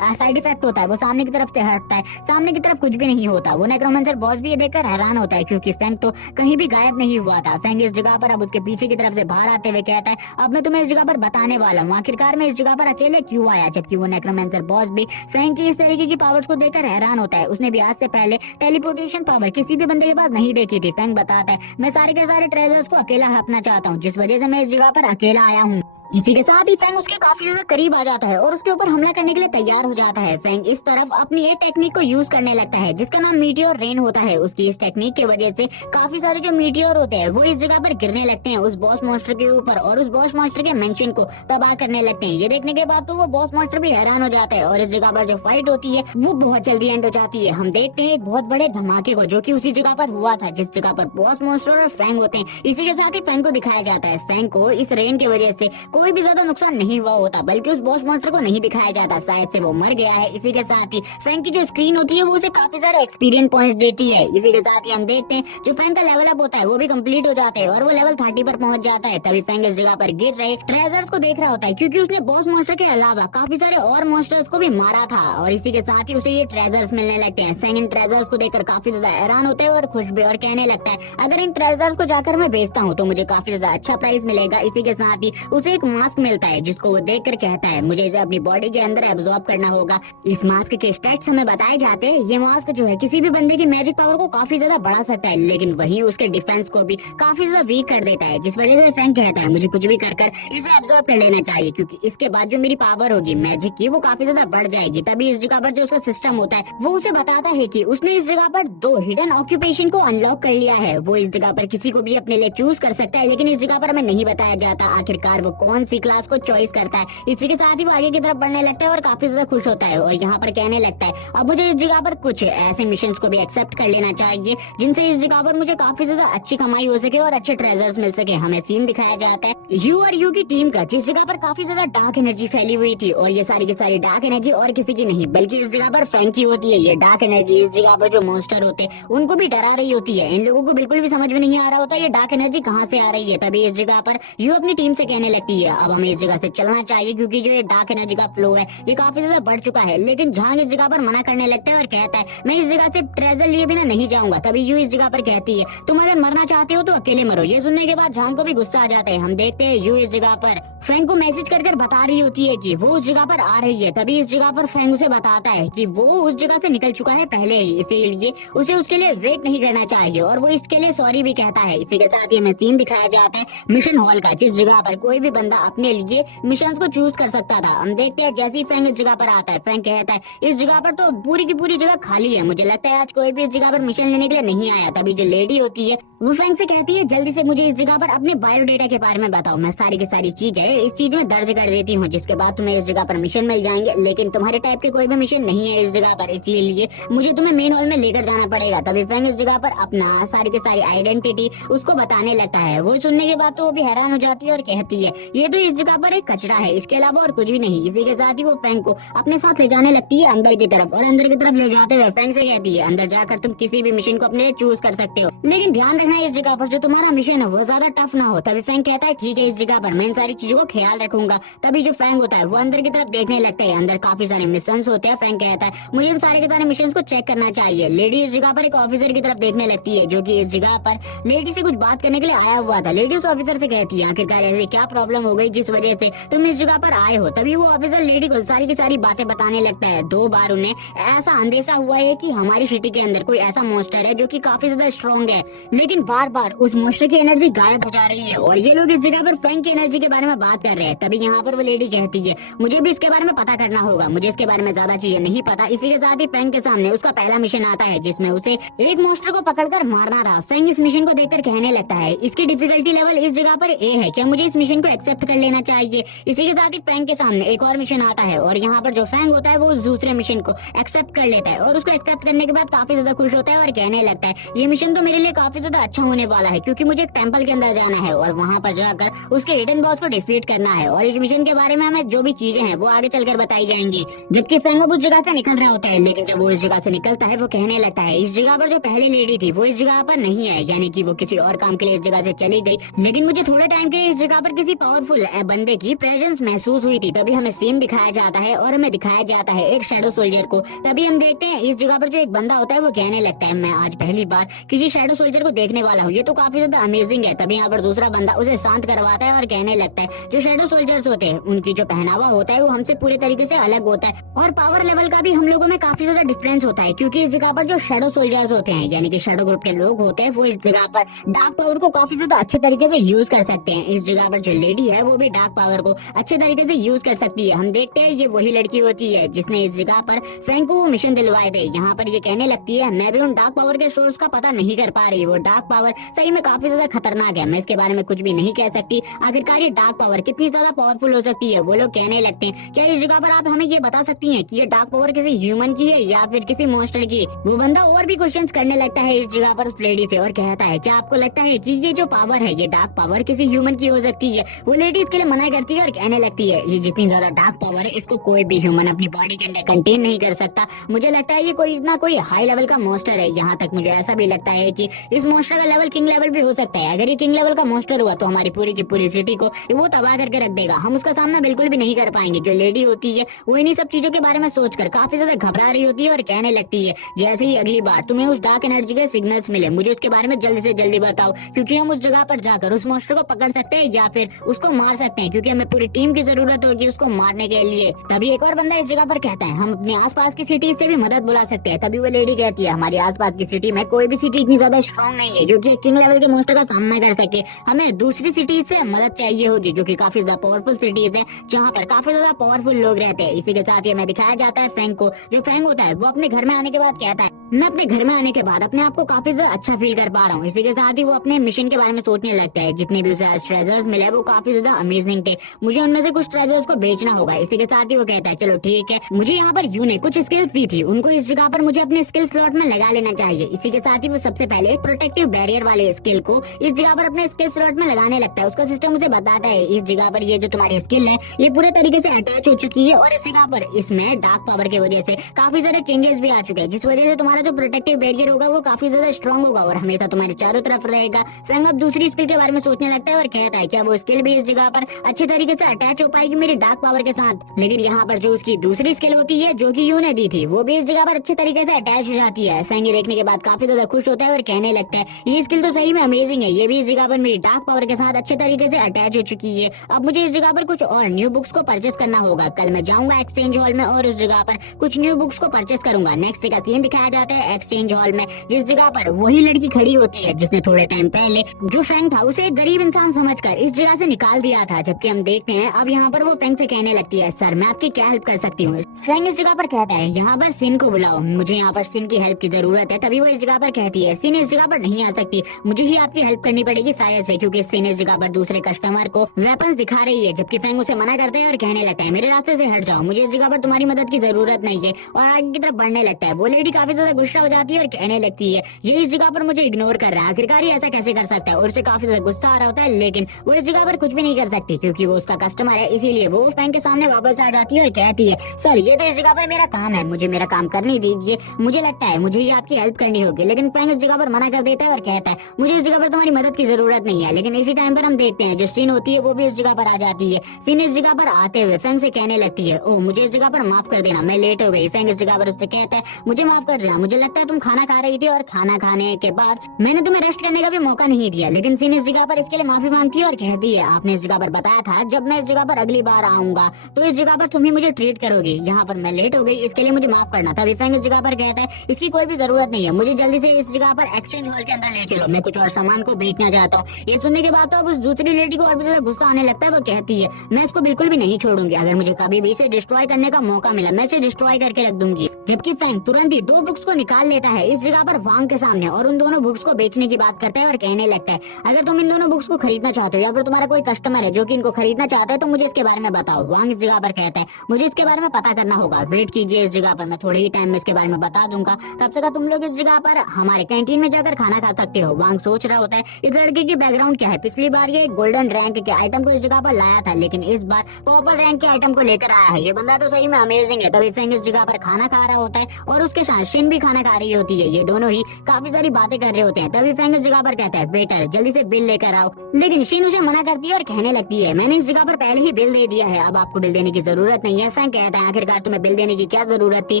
साइड इफेक्ट होता है वो सामने की तरफ से हटता है, सामने की तरफ कुछ भी नहीं होता। वो नेक्रोमेंसर बॉस भी ये देखकर हैरान होता है, क्योंकि फैंग तो कहीं भी गायब नहीं हुआ था। फैंग इस जगह पर अब उसके पीछे की तरफ से बाहर आते हुए कहता है अब मैं तुम्हें इस जगह पर बताने वाला हूँ आखिरकार मैं इस जगह पर अकेले क्यों आया। जबकि वो नेक्रोमेंसर बॉस भी फैंग की इस तरीके की पावर्स को देखकर हैरान होता है। उसने भी आज से पहले टेलीपोर्टेशन पावर किसी भी बंदे के पास नहीं देखी थी। फैंग बताता है मैं सारे के सारे ट्रेजर्स को अकेला हड़पना चाहता हूँ, जिस वजह से मैं इस जगह पर अकेला आया हूँ। इसी के साथ ही फैंग उसके काफी ज्यादा करीब आ जाता है और उसके ऊपर हमला करने के लिए तैयार हो जाता है। फैंग इस तरफ अपनी एक टेक्निक को यूज करने लगता है, जिसका नाम मीटियोर रेन होता है। उसकी इस टेक्निक की वजह से काफी सारे जो मीटियोर होते हैं वो इस जगह पर गिरने लगते हैं उस बॉस मॉन्स्टर के ऊपर, और उस बॉस मॉन्स्टर के मेंशन को तबाह करने लगते हैं। ये देखने के बाद तो वो बॉस मॉन्स्टर भी हैरान हो जाता है, और इस जगह पर जो फाइट होती है वो बहुत जल्दी एंड हो जाती है। हम देखते हैं एक बहुत बड़े धमाके को, जो की उसी जगह पर हुआ था जिस जगह पर बॉस मॉन्स्टर और फैंग होते हैं। इसी के साथ ही फैंग को दिखाया जाता है। फैंग को इस रेन की वजह से कोई भी ज्यादा नुकसान नहीं हुआ होता, बल्कि उस बॉस मॉन्स्टर को नहीं दिखाया जाता, शायद से वो मर गया है। इसी के साथ ही फैंग की जो स्क्रीन होती है वो उसे काफी सारे एक्सपीरियंस पॉइंट देती है। इसी के साथ ही हम देखते हैं जो फैंग का लेवल अप होता है वो भी कंप्लीट हो जाता है और वो लेवल 30 पर पहुंच जाता है। तभी फैंग इस जगह पर गिर रहे ट्रेजर्स को देख रहा होता है, क्योंकि उसने बॉस मॉन्स्टर के अलावा काफी सारे और मॉन्स्टर्स को भी मारा था, और इसी के साथ ही उसे ये ट्रेजर्स मिलने लगते हैं। फैंग इन ट्रेजर्स को देखकर काफी ज्यादा हैरान होते हैं और खुश भी, और कहने लगता है अगर इन ट्रेजर्स को जाकर मैं बेचता हूँ तो मुझे काफी ज्यादा अच्छा प्राइस मिलेगा। इसी के साथ ही उसे एक मास्क मिलता है, जिसको वो देखकर कहता है मुझे इसे अपनी बॉडी के अंदर एब्जॉर्ब करना होगा। इस मास्क के स्टैट्स हमें बताए जाते हैं। ये मास्क जो है किसी भी बंदे की मैजिक पावर को काफी ज्यादा बढ़ा सकता है, लेकिन वहीं उसके डिफेंस को भी काफी ज्यादा वीक कर देता है, जिस वजह से फैंग कहता है मुझे कुछ भी कर कर इसे एब्जॉर्ब कर लेना चाहिए, क्योंकि इसके बाद जो मेरी पावर होगी मैजिक की वो काफी ज्यादा बढ़ जाएगी। तभी इस जगह पर जो उसका सिस्टम होता है वो उसे बताता है कि उसने इस जगह पर 2 हिडन ऑक्यूपेशन को अनलॉक कर लिया है। वो इस जगह पर किसी को भी अपने लिए चूज कर सकता है, लेकिन इस जगह पर हमें नहीं बताया जाता आखिरकार वो कौन सी क्लास को चॉइस करता है। इसी के साथ ही वो आगे की तरफ बढ़ने लगता है और काफी ज्यादा खुश होता है, और यहाँ पर कहने लगता है अब मुझे इस जगह पर कुछ ऐसे मिशंस को भी एक्सेप्ट कर लेना चाहिए जिनसे इस जगह पर मुझे काफी ज्यादा अच्छी कमाई हो सके और अच्छे ट्रेजर्स मिल सके। हमें सीन दिखाया जाता है यू और यू की टीम का, जिस जगह पर काफी ज्यादा डार्क एनर्जी फैली हुई थी, और ये सारी की सारी डार्क एनर्जी और किसी की नहीं बल्कि इस जगह पर फैंग की होती है। ये डार्क एनर्जी इस जगह पर जो मॉन्स्टर होते हैं उनको भी डरा रही होती है। इन लोगों को बिल्कुल भी समझ में नहीं आ रहा होता ये डार्क एनर्जी कहाँ से आ रही है। तभी इस जगह पर यू अपनी टीम से कहने लगती है अब हमें इस जगह से चलना चाहिए, क्योंकि जो ये डार्क एनर्जी का फ्लो है ये काफी ज्यादा बढ़ चुका है। लेकिन झांग इस जगह पर मना करने लगता है और कहता है मैं इस जगह से ट्रेजर लिए बिना नहीं जाऊंगा। तभी यू इस जगह पर कहती है तुम अगर मरना चाहते हो तो अकेले मरो। ये सुनने के बाद झांग को भी गुस्सा आ जाता है। हम देखते हैं यू इस जगह पर फैंग को मैसेज कर बता रही होती है कि वो उस जगह पर आ रही है। तभी इस जगह पर फैंग उसे बताता है कि वो उस जगह से निकल चुका है पहले ही, इसीलिए उसे उसके लिए वेट नहीं करना चाहिए, और वो इसके लिए सॉरी भी कहता है। इसी के साथ ही हमें सीन दिखाया जाता है मिशन हॉल का, जिस जगह पर कोई भी बंदा अपने लिए मिशन को चूज कर सकता था। हम देखते हैं जैसे ही फैंग इस जगह पर आता है फैंग कहता है इस जगह पर तो पूरी की पूरी जगह खाली है, मुझे लगता है आज कोई भी इस जगह पर मिशन लेने के लिए नहीं आया। तभी जो लेडी होती है वो फैंग से कहती है जल्दी से मुझे इस जगह पर अपने बायोडेटा के बारे में बताओ, मैं सारी की सारी चीजें इस चीज में दर्ज कर देती हूँ, जिसके बाद तुम्हें इस जगह पर मिशन मिल जाएंगे। लेकिन तुम्हारे टाइप के कोई भी मिशन नहीं है इस जगह पर, इसीलिए मुझे तुम्हें मेन हॉल में लेकर जाना पड़ेगा। तभी फैंग इस जगह पर अपना सारी की सारी आइडेंटिटी उसको बताने लगता है। वो सुनने के बाद तो वो भी हैरान हो जाती है और कहती है ये तो इस जगह पर एक कचरा है, इसके अलावा और कुछ भी नहीं। इसी के साथ ही वो फैंग को अपने साथ ले जाने लगती है अंदर की तरफ, और अंदर की तरफ ले जाते हुए फैंग से कहती है अंदर जाकर तुम किसी भी मिशन को अपने लिए चूज कर सकते हो, लेकिन ध्यान रखना इस जगह पर जो तुम्हारा मिशन है वो ज्यादा टफ ना हो। तभी फैंग कहता है ठीक है, इस जगह पर मैं इन सारी चीजों को ख्याल रखूंगा। तभी जो फैंग होता है वो अंदर की तरफ देखने लगता है, अंदर काफी सारे मिशन होते हैं। फैंग कहता है मुझे इन सारे के सारे मिशन को चेक करना चाहिए। लेडी इस जगह पर एक ऑफिसर की तरफ देखने लगती है जो कि इस जगह पर लेडी से कुछ बात करने के लिए आया हुआ था। लेडी उस ऑफिसर से कहती है आखिरकार ऐसे क्या प्रॉब्लम हो गई जिस वजह से तुम इस जगह पर आए हो। तभी वो ऑफिसर लेडी को सारी की सारी बातें बताने लगता है। 2 बार उन्हें ऐसा अंदेशा हुआ है कि हमारी सिटी के अंदर कोई ऐसा मॉन्स्टर है जो कि काफी ज्यादा स्ट्रॉन्ग है, लेकिन बार बार उस मॉन्स्टर की एनर्जी गायब हो जा रही है और ये लोग इस जगह पर फैंग की एनर्जी के बारे में बात कर रहे हैं। तभी यहाँ पर वो लेडी कहती है मुझे भी इसके बारे में पता करना होगा, मुझे इसके बारे में ज्यादा चीजें नहीं पता। इसी के साथ ही फैंग के सामने उसका पहला मिशन आता है जिसमें उसे एक मॉन्स्टर को पकड़कर मारना था। फैंग इस मिशन को देखकर कहने लगता है इसकी डिफिकल्टी लेवल इस जगह पर ए है, क्या मुझे इस मिशन को एक्सेप्ट कर लेना चाहिए। इसी के साथ ही फैंग के सामने एक और मिशन आता है और यहाँ पर जो फैंग होता है वो उस दूसरे मिशन को एक्सेप्ट कर लेता है और उसको एक्सेप्ट करने के बाद काफी ज्यादा खुश होता है और कहने लगता है ये मिशन तो मेरे लिए काफी ज्यादा अच्छा होने वाला है, क्योंकि मुझे एक टेंपल के अंदर जाना है और वहाँ पर जाकर उसके हिडन बॉस को डिफीट करना है। और इस मिशन के बारे में हमें जो भी चीजें हैं वो आगे चलकर बताई जाएंगी। जबकि फैंग अब उस जगह से निकल रहा होता है, लेकिन जब वो इस जगह से निकलता है वो कहने लगता है इस जगह पर जो पहली लेडी थी वो इस जगह पर नहीं है, यानी कि वो किसी और काम के लिए इस जगह से चली गई, लेकिन मुझे थोड़े टाइम के लिए इस जगह पर किसी पावरफुल बंदे की प्रेजेंस महसूस हुई थी। तभी हमें सीन दिखाया जाता है और हमें दिखाया जाता है एक शैडो सोल्जर को। तभी हम देखते हैं इस जगह पर जो एक बंदा होता है वो कहने लगता है मैं आज पहली बार किसी शैडो सोल्जर को देखने वाला हूँ, ये तो काफी ज्यादा अमेजिंग है। तभी यहाँ पर दूसरा बंदा उसे शांत करवाता है और कहने लगता है जो शैडो सोल्जर्स होते हैं उनकी जो पहनावा होता है वो हमसे पूरे तरीके से अलग होता है और पावर लेवल का भी हम लोगों में काफी ज्यादा डिफरेंस होता है, क्योंकि इस जगह पर जो शैडो सोल्जर्स होते हैं यानी कि शैडो ग्रुप के लोग होते हैं वो इस जगह पर डार्क पावर को काफी ज्यादा अच्छे तरीके से यूज कर सकते हैं। इस जगह पर जो लेडी है वो भी डार्क पावर को अच्छे तरीके से यूज कर सकती है। हम देखते हैं ये वही लड़की होती है जिसने इस जगह पर फैंग को वो मिशन दिलवाए थे। यहाँ पर ये कहने लगती है मैं भी उन डार्क पावर के सोर्स का पता नहीं कर पा रही, वो डार्क पावर सही में काफी ज्यादा खतरनाक है, मैं इसके बारे में कुछ भी नहीं कह सकती। आखिरकार ये डार्क पावर कितनी ज्यादा पावरफुल हो सकती है। वो लोग कहने लगते हैं क्या इस जगह पर आप हमें ये बता सकती हैं कि ये डार्क पावर किसी ह्यूमन की है या फिर किसी मॉन्स्टर की। वो बंदा और भी क्वेश्चंस करने लगता है इस जगह पर उस लेडी से और कहता है क्या आपको लगता है कि ये जो पावर है ये डार्क पावर किसी ह्यूमन की हो सकती है। वो लेडी इसके लिए मना करती है और कहने लगती है ये जितनी ज्यादा डार्क पावर है इसको कोई भी ह्यूमन अपनी बॉडी के अंदर कंटेन नहीं कर सकता। मुझे लगता है ये कोई ना कोई हाई लेवल का मॉन्स्टर है। यहाँ तक मुझे ऐसा भी लगता है कि इस मॉन्स्टर का लेवल किंग लेवल भी हो सकता है। अगर ये किंग लेवल का मॉन्स्टर हुआ तो हमारी पूरी की पूरी सिटी को वो तबाह करके रख देगा, हम उसका सामना बिल्कुल भी नहीं कर पाएंगे। जो लेडी होती है वो इन्हीं सब चीजों के बारे में सोचकर काफी ज्यादा घबरा रही होती है और कहने लगती है जैसे ही अगली बार तुम्हें उस डार्क एनर्जी के सिग्नल्स मिले मुझे उसके बारे में जल्दी से जल्दी बताओ, क्योंकि हम उस जगह पर जाकर उस मॉन्स्टर को पकड़ सकते हैं या फिर उसको मार सकते हैं, क्योंकि हमें पूरी टीम की जरूरत होगी उसको मारने के लिए। तभी एक और बंदा इस जगह पर कहता है हम अपने आसपास की सिटी से भी मदद बुला सकते हैं। तभी वो लेडी कहती है हमारी आसपास की सिटी में कोई भी सिटी इतनी ज्यादा स्ट्रॉन्ग नहीं है जो कि किंग लेवल के मॉन्स्टर का सामना कर सके, हमें दूसरी सिटी से मदद चाहिए होगी जो कि काफी ज्यादा पावरफुल सिटीज है जहाँ पर काफी ज्यादा पावरफुल लोग रहते हैं। इसी के साथ ही हमें दिखाया जाता है फैंग को। जो फैंग होता है वो अपने घर में आने के बाद कहता है मैं अपने घर में आने के बाद अपने आप को काफी ज्यादा अच्छा फील कर पा रहा हूँ। इसी के साथ ही वो अपने मिशन के बारे में सोचने लगता है। जितने भी उसे ट्रेजर्स मिले वो काफी ज्यादा अमेजिंग थे, मुझे उनमें से कुछ ट्रेजर्स को बेचना होगा। इसी के साथ ही वो कहता है चलो ठीक है, मुझे यहाँ पर यूं ने कुछ स्किल्स दी थी, उनको इस जगह पर मुझे अपने स्किल स्लॉट में लगा लेना चाहिए। इसी के साथ ही वो सबसे पहले प्रोटेक्टिव बैरियर वाले स्किल को इस जगह पर अपने स्किल स्लॉट में लगाने लगता है। उसका सिस्टम उसे बताता है इस जगह पर ये जो तुम्हारी स्किल है ये पूरे तरीके से अटैच हो चुकी है और इस जगह पर इसमें डार्क पावर की वजह से काफी सारे चेंजेस भी आ चुके हैं, जिस वजह से तुम्हारा जो प्रोटेक्टिव बैरियर होगा वो काफी ज्यादा स्ट्रॉन्ग होगा और हमेशा तुम्हारे चारों तरफ रहेगा। फैंग अब दूसरी स्किल के बारे में सोचने लगता है और कहता है क्या वो स्किल भी इस जगह पर अच्छे तरीके से अटैच हो पाएगी मेरी डार्क पावर के साथ। लेकिन यहाँ पर जो उसकी दूसरी स्किल होती है जो कि यूं ने दी थी वो भी इस जगह पर अच्छे तरीके से अटैच हो जाती है। फैंग ये देखने के बाद काफी ज्यादा खुश होता है और कहने लगता है ये स्किल तो सही में अमेजिंग है, ये भी इस जगह पर मेरी डार्क पावर के साथ अच्छे तरीके से अटैच हो चुकी है। अब मुझे इस जगह पर कुछ और न्यू बुक्स को परचेस करना होगा। कल मैं जाऊंगा एक्सचेंज हॉल में और उस जगह पर कुछ न्यू बुक्स को परचेस करूंगा। नेक्स्ट का सीन दिखाया जाता है एक्सचेंज हॉल में, जिस जगह पर वही लड़की खड़ी होती है जिसने थोड़े टाइम पहले जो फैंग था उसे एक गरीब इंसान समझकर इस जगह से निकाल दिया था। जबकि हम देखते हैं अब यहाँ पर वो फैंग से कहने लगती है सर मैं आपकी क्या हेल्प कर सकती हूँ। फ्रैंक इस जगह पर कहता है यहाँ पर सिन को बुलाओ, मुझे यहाँ पर सिन की हेल्प की जरूरत है। तभी वो इस जगह पर कहती है सिन इस जगह पर नहीं आ सकती, मुझे ही आपकी हेल्प करनी पड़ेगी शायद से, क्योंकि सिन इस जगह पर दूसरे कस्टमर को वेपन्स दिखा रही है। जबकि फ्रैंक उसे मना करता है और कहने लगता है मेरे रास्ते से हट जाओ, मुझे इस जगह पर तुम्हारी मदद की जरूरत नहीं है, और आगे की तरफ बढ़ने लगता है। वो लेडी काफी ज्यादा गुस्सा हो जाती है और कहने लगती है ये इस जगह पर मुझे इग्नोर कर रहा है, आखिरकार ये ऐसा कैसे कर सकता है, और उसे काफी ज्यादा गुस्सा आ रहा होता है। लेकिन वो इस जगह पर कुछ भी नहीं कर सकती क्योंकि वो उसका कस्टमर है, इसीलिए वो फ्रैंक के सामने वापस आ जाती है और कहती है सर ये तो इस जगह पर मेरा काम है, मुझे मेरा काम करने दीजिए, मुझे लगता है मुझे ही आपकी हेल्प करनी होगी। लेकिन फ्रैंक इस जगह पर मना कर देता है और कहता है मुझे इस जगह पर तुम्हारी मदद की जरूरत नहीं है। लेकिन इसी टाइम पर हम देखते हैं जो सीन होती है वो भी इस जगह पर आ जाती है। सीन इस जगह पर आते हुए फ्रैंक से कहने लगती है ओ मुझे इस जगह पर माफ कर देना, मैं लेट हो गई। फ्रैंक इस जगह पर उससे कहता है मुझे माफ कर देना, मुझे लगता है तुम खाना खा रही थी और खाना खाने के बाद मैंने तुम्हें रेस्ट करने का भी मौका नहीं दिया। लेकिन सीन इस जगह पर इसके लिए माफी मांगती है और कहती है आपने इस जगह पर बताया था जब मैं इस जगह पर अगली बार आऊंगा तो इस जगह पर तुम ही मुझे ट्रीट करोगे, यहाँ पर मैं लेट हो गई इसके लिए मुझे माफ करना। तभी फ्रैंक इस जगह पर कहता है इसकी कोई भी जरूरत नहीं है, मुझे जल्दी से इस जगह पर एक्सचेंज हॉल के अंदर ले चलो, मैं कुछ और सामान को बेचना चाहता हूँ। ये सुनने के बाद तो अब उस दूसरी लेडी को और भी ज्यादा गुस्सा आने लगता है। वो कहती है मैं इसको बिल्कुल भी नहीं छोड़ूंगी, अगर मुझे कभी भी इसे डिस्ट्रॉय करने का मौका मिला मैं इसे डिस्ट्रॉय करके रख दूंगी। जबकि फ्रैंक तुरंत ही 2 बुक्स को निकाल लेता है इस जगह पर वांग के सामने और उन दोनों बुक्स को बेचने की बात करता है और कहने लगता है अगर तुम इन दोनों बुक्स को खरीदना चाहते हो या फिर तुम्हारा कोई कस्टमर है जो कि इनको खरीदना चाहता है तो मुझे इसके बारे में बताओ। वांग इस जगह पर कहता है मुझे इसके बारे में पता करना होगा, वेट कीजिए इस जगह पर, मैं थोड़े ही टाइम में इसके बारे में बता दूंगा, तब तक तुम लोग इस जगह पर हमारे कैंटीन में जाकर खाना खा सकते हो। वांग सोच रहा होता है इस लड़के की बैकग्राउंड क्या है, पिछली बार ये गोल्डन रैंक के आइटम को इस जगह पर लाया था लेकिन इस बार पर्पल रैंक के आइटम को लेकर आया है, ये बंदा तो सही में अमेजिंग है। तभी फ्रैंक इस जगह पर खाना खा रहा होता है और उसके साथ शिन भी खाना खा रही होती है, ये दोनों ही काफी सारी बातें कर रहे होते हैं। तभी फ्रैंक इस जगह पर कहता है वेटर जल्दी से बिल लेकर आओ, लेकिन शिन उसे मना करती है और कहने लगती है मैंने इस जगह पर पहले ही बिल दे दिया है, अब आपको बिल देने की जरूरत नहीं है। फ्रैंक कहता है आखिरकार तुम्हें बिल देने की क्या जरूरत थी,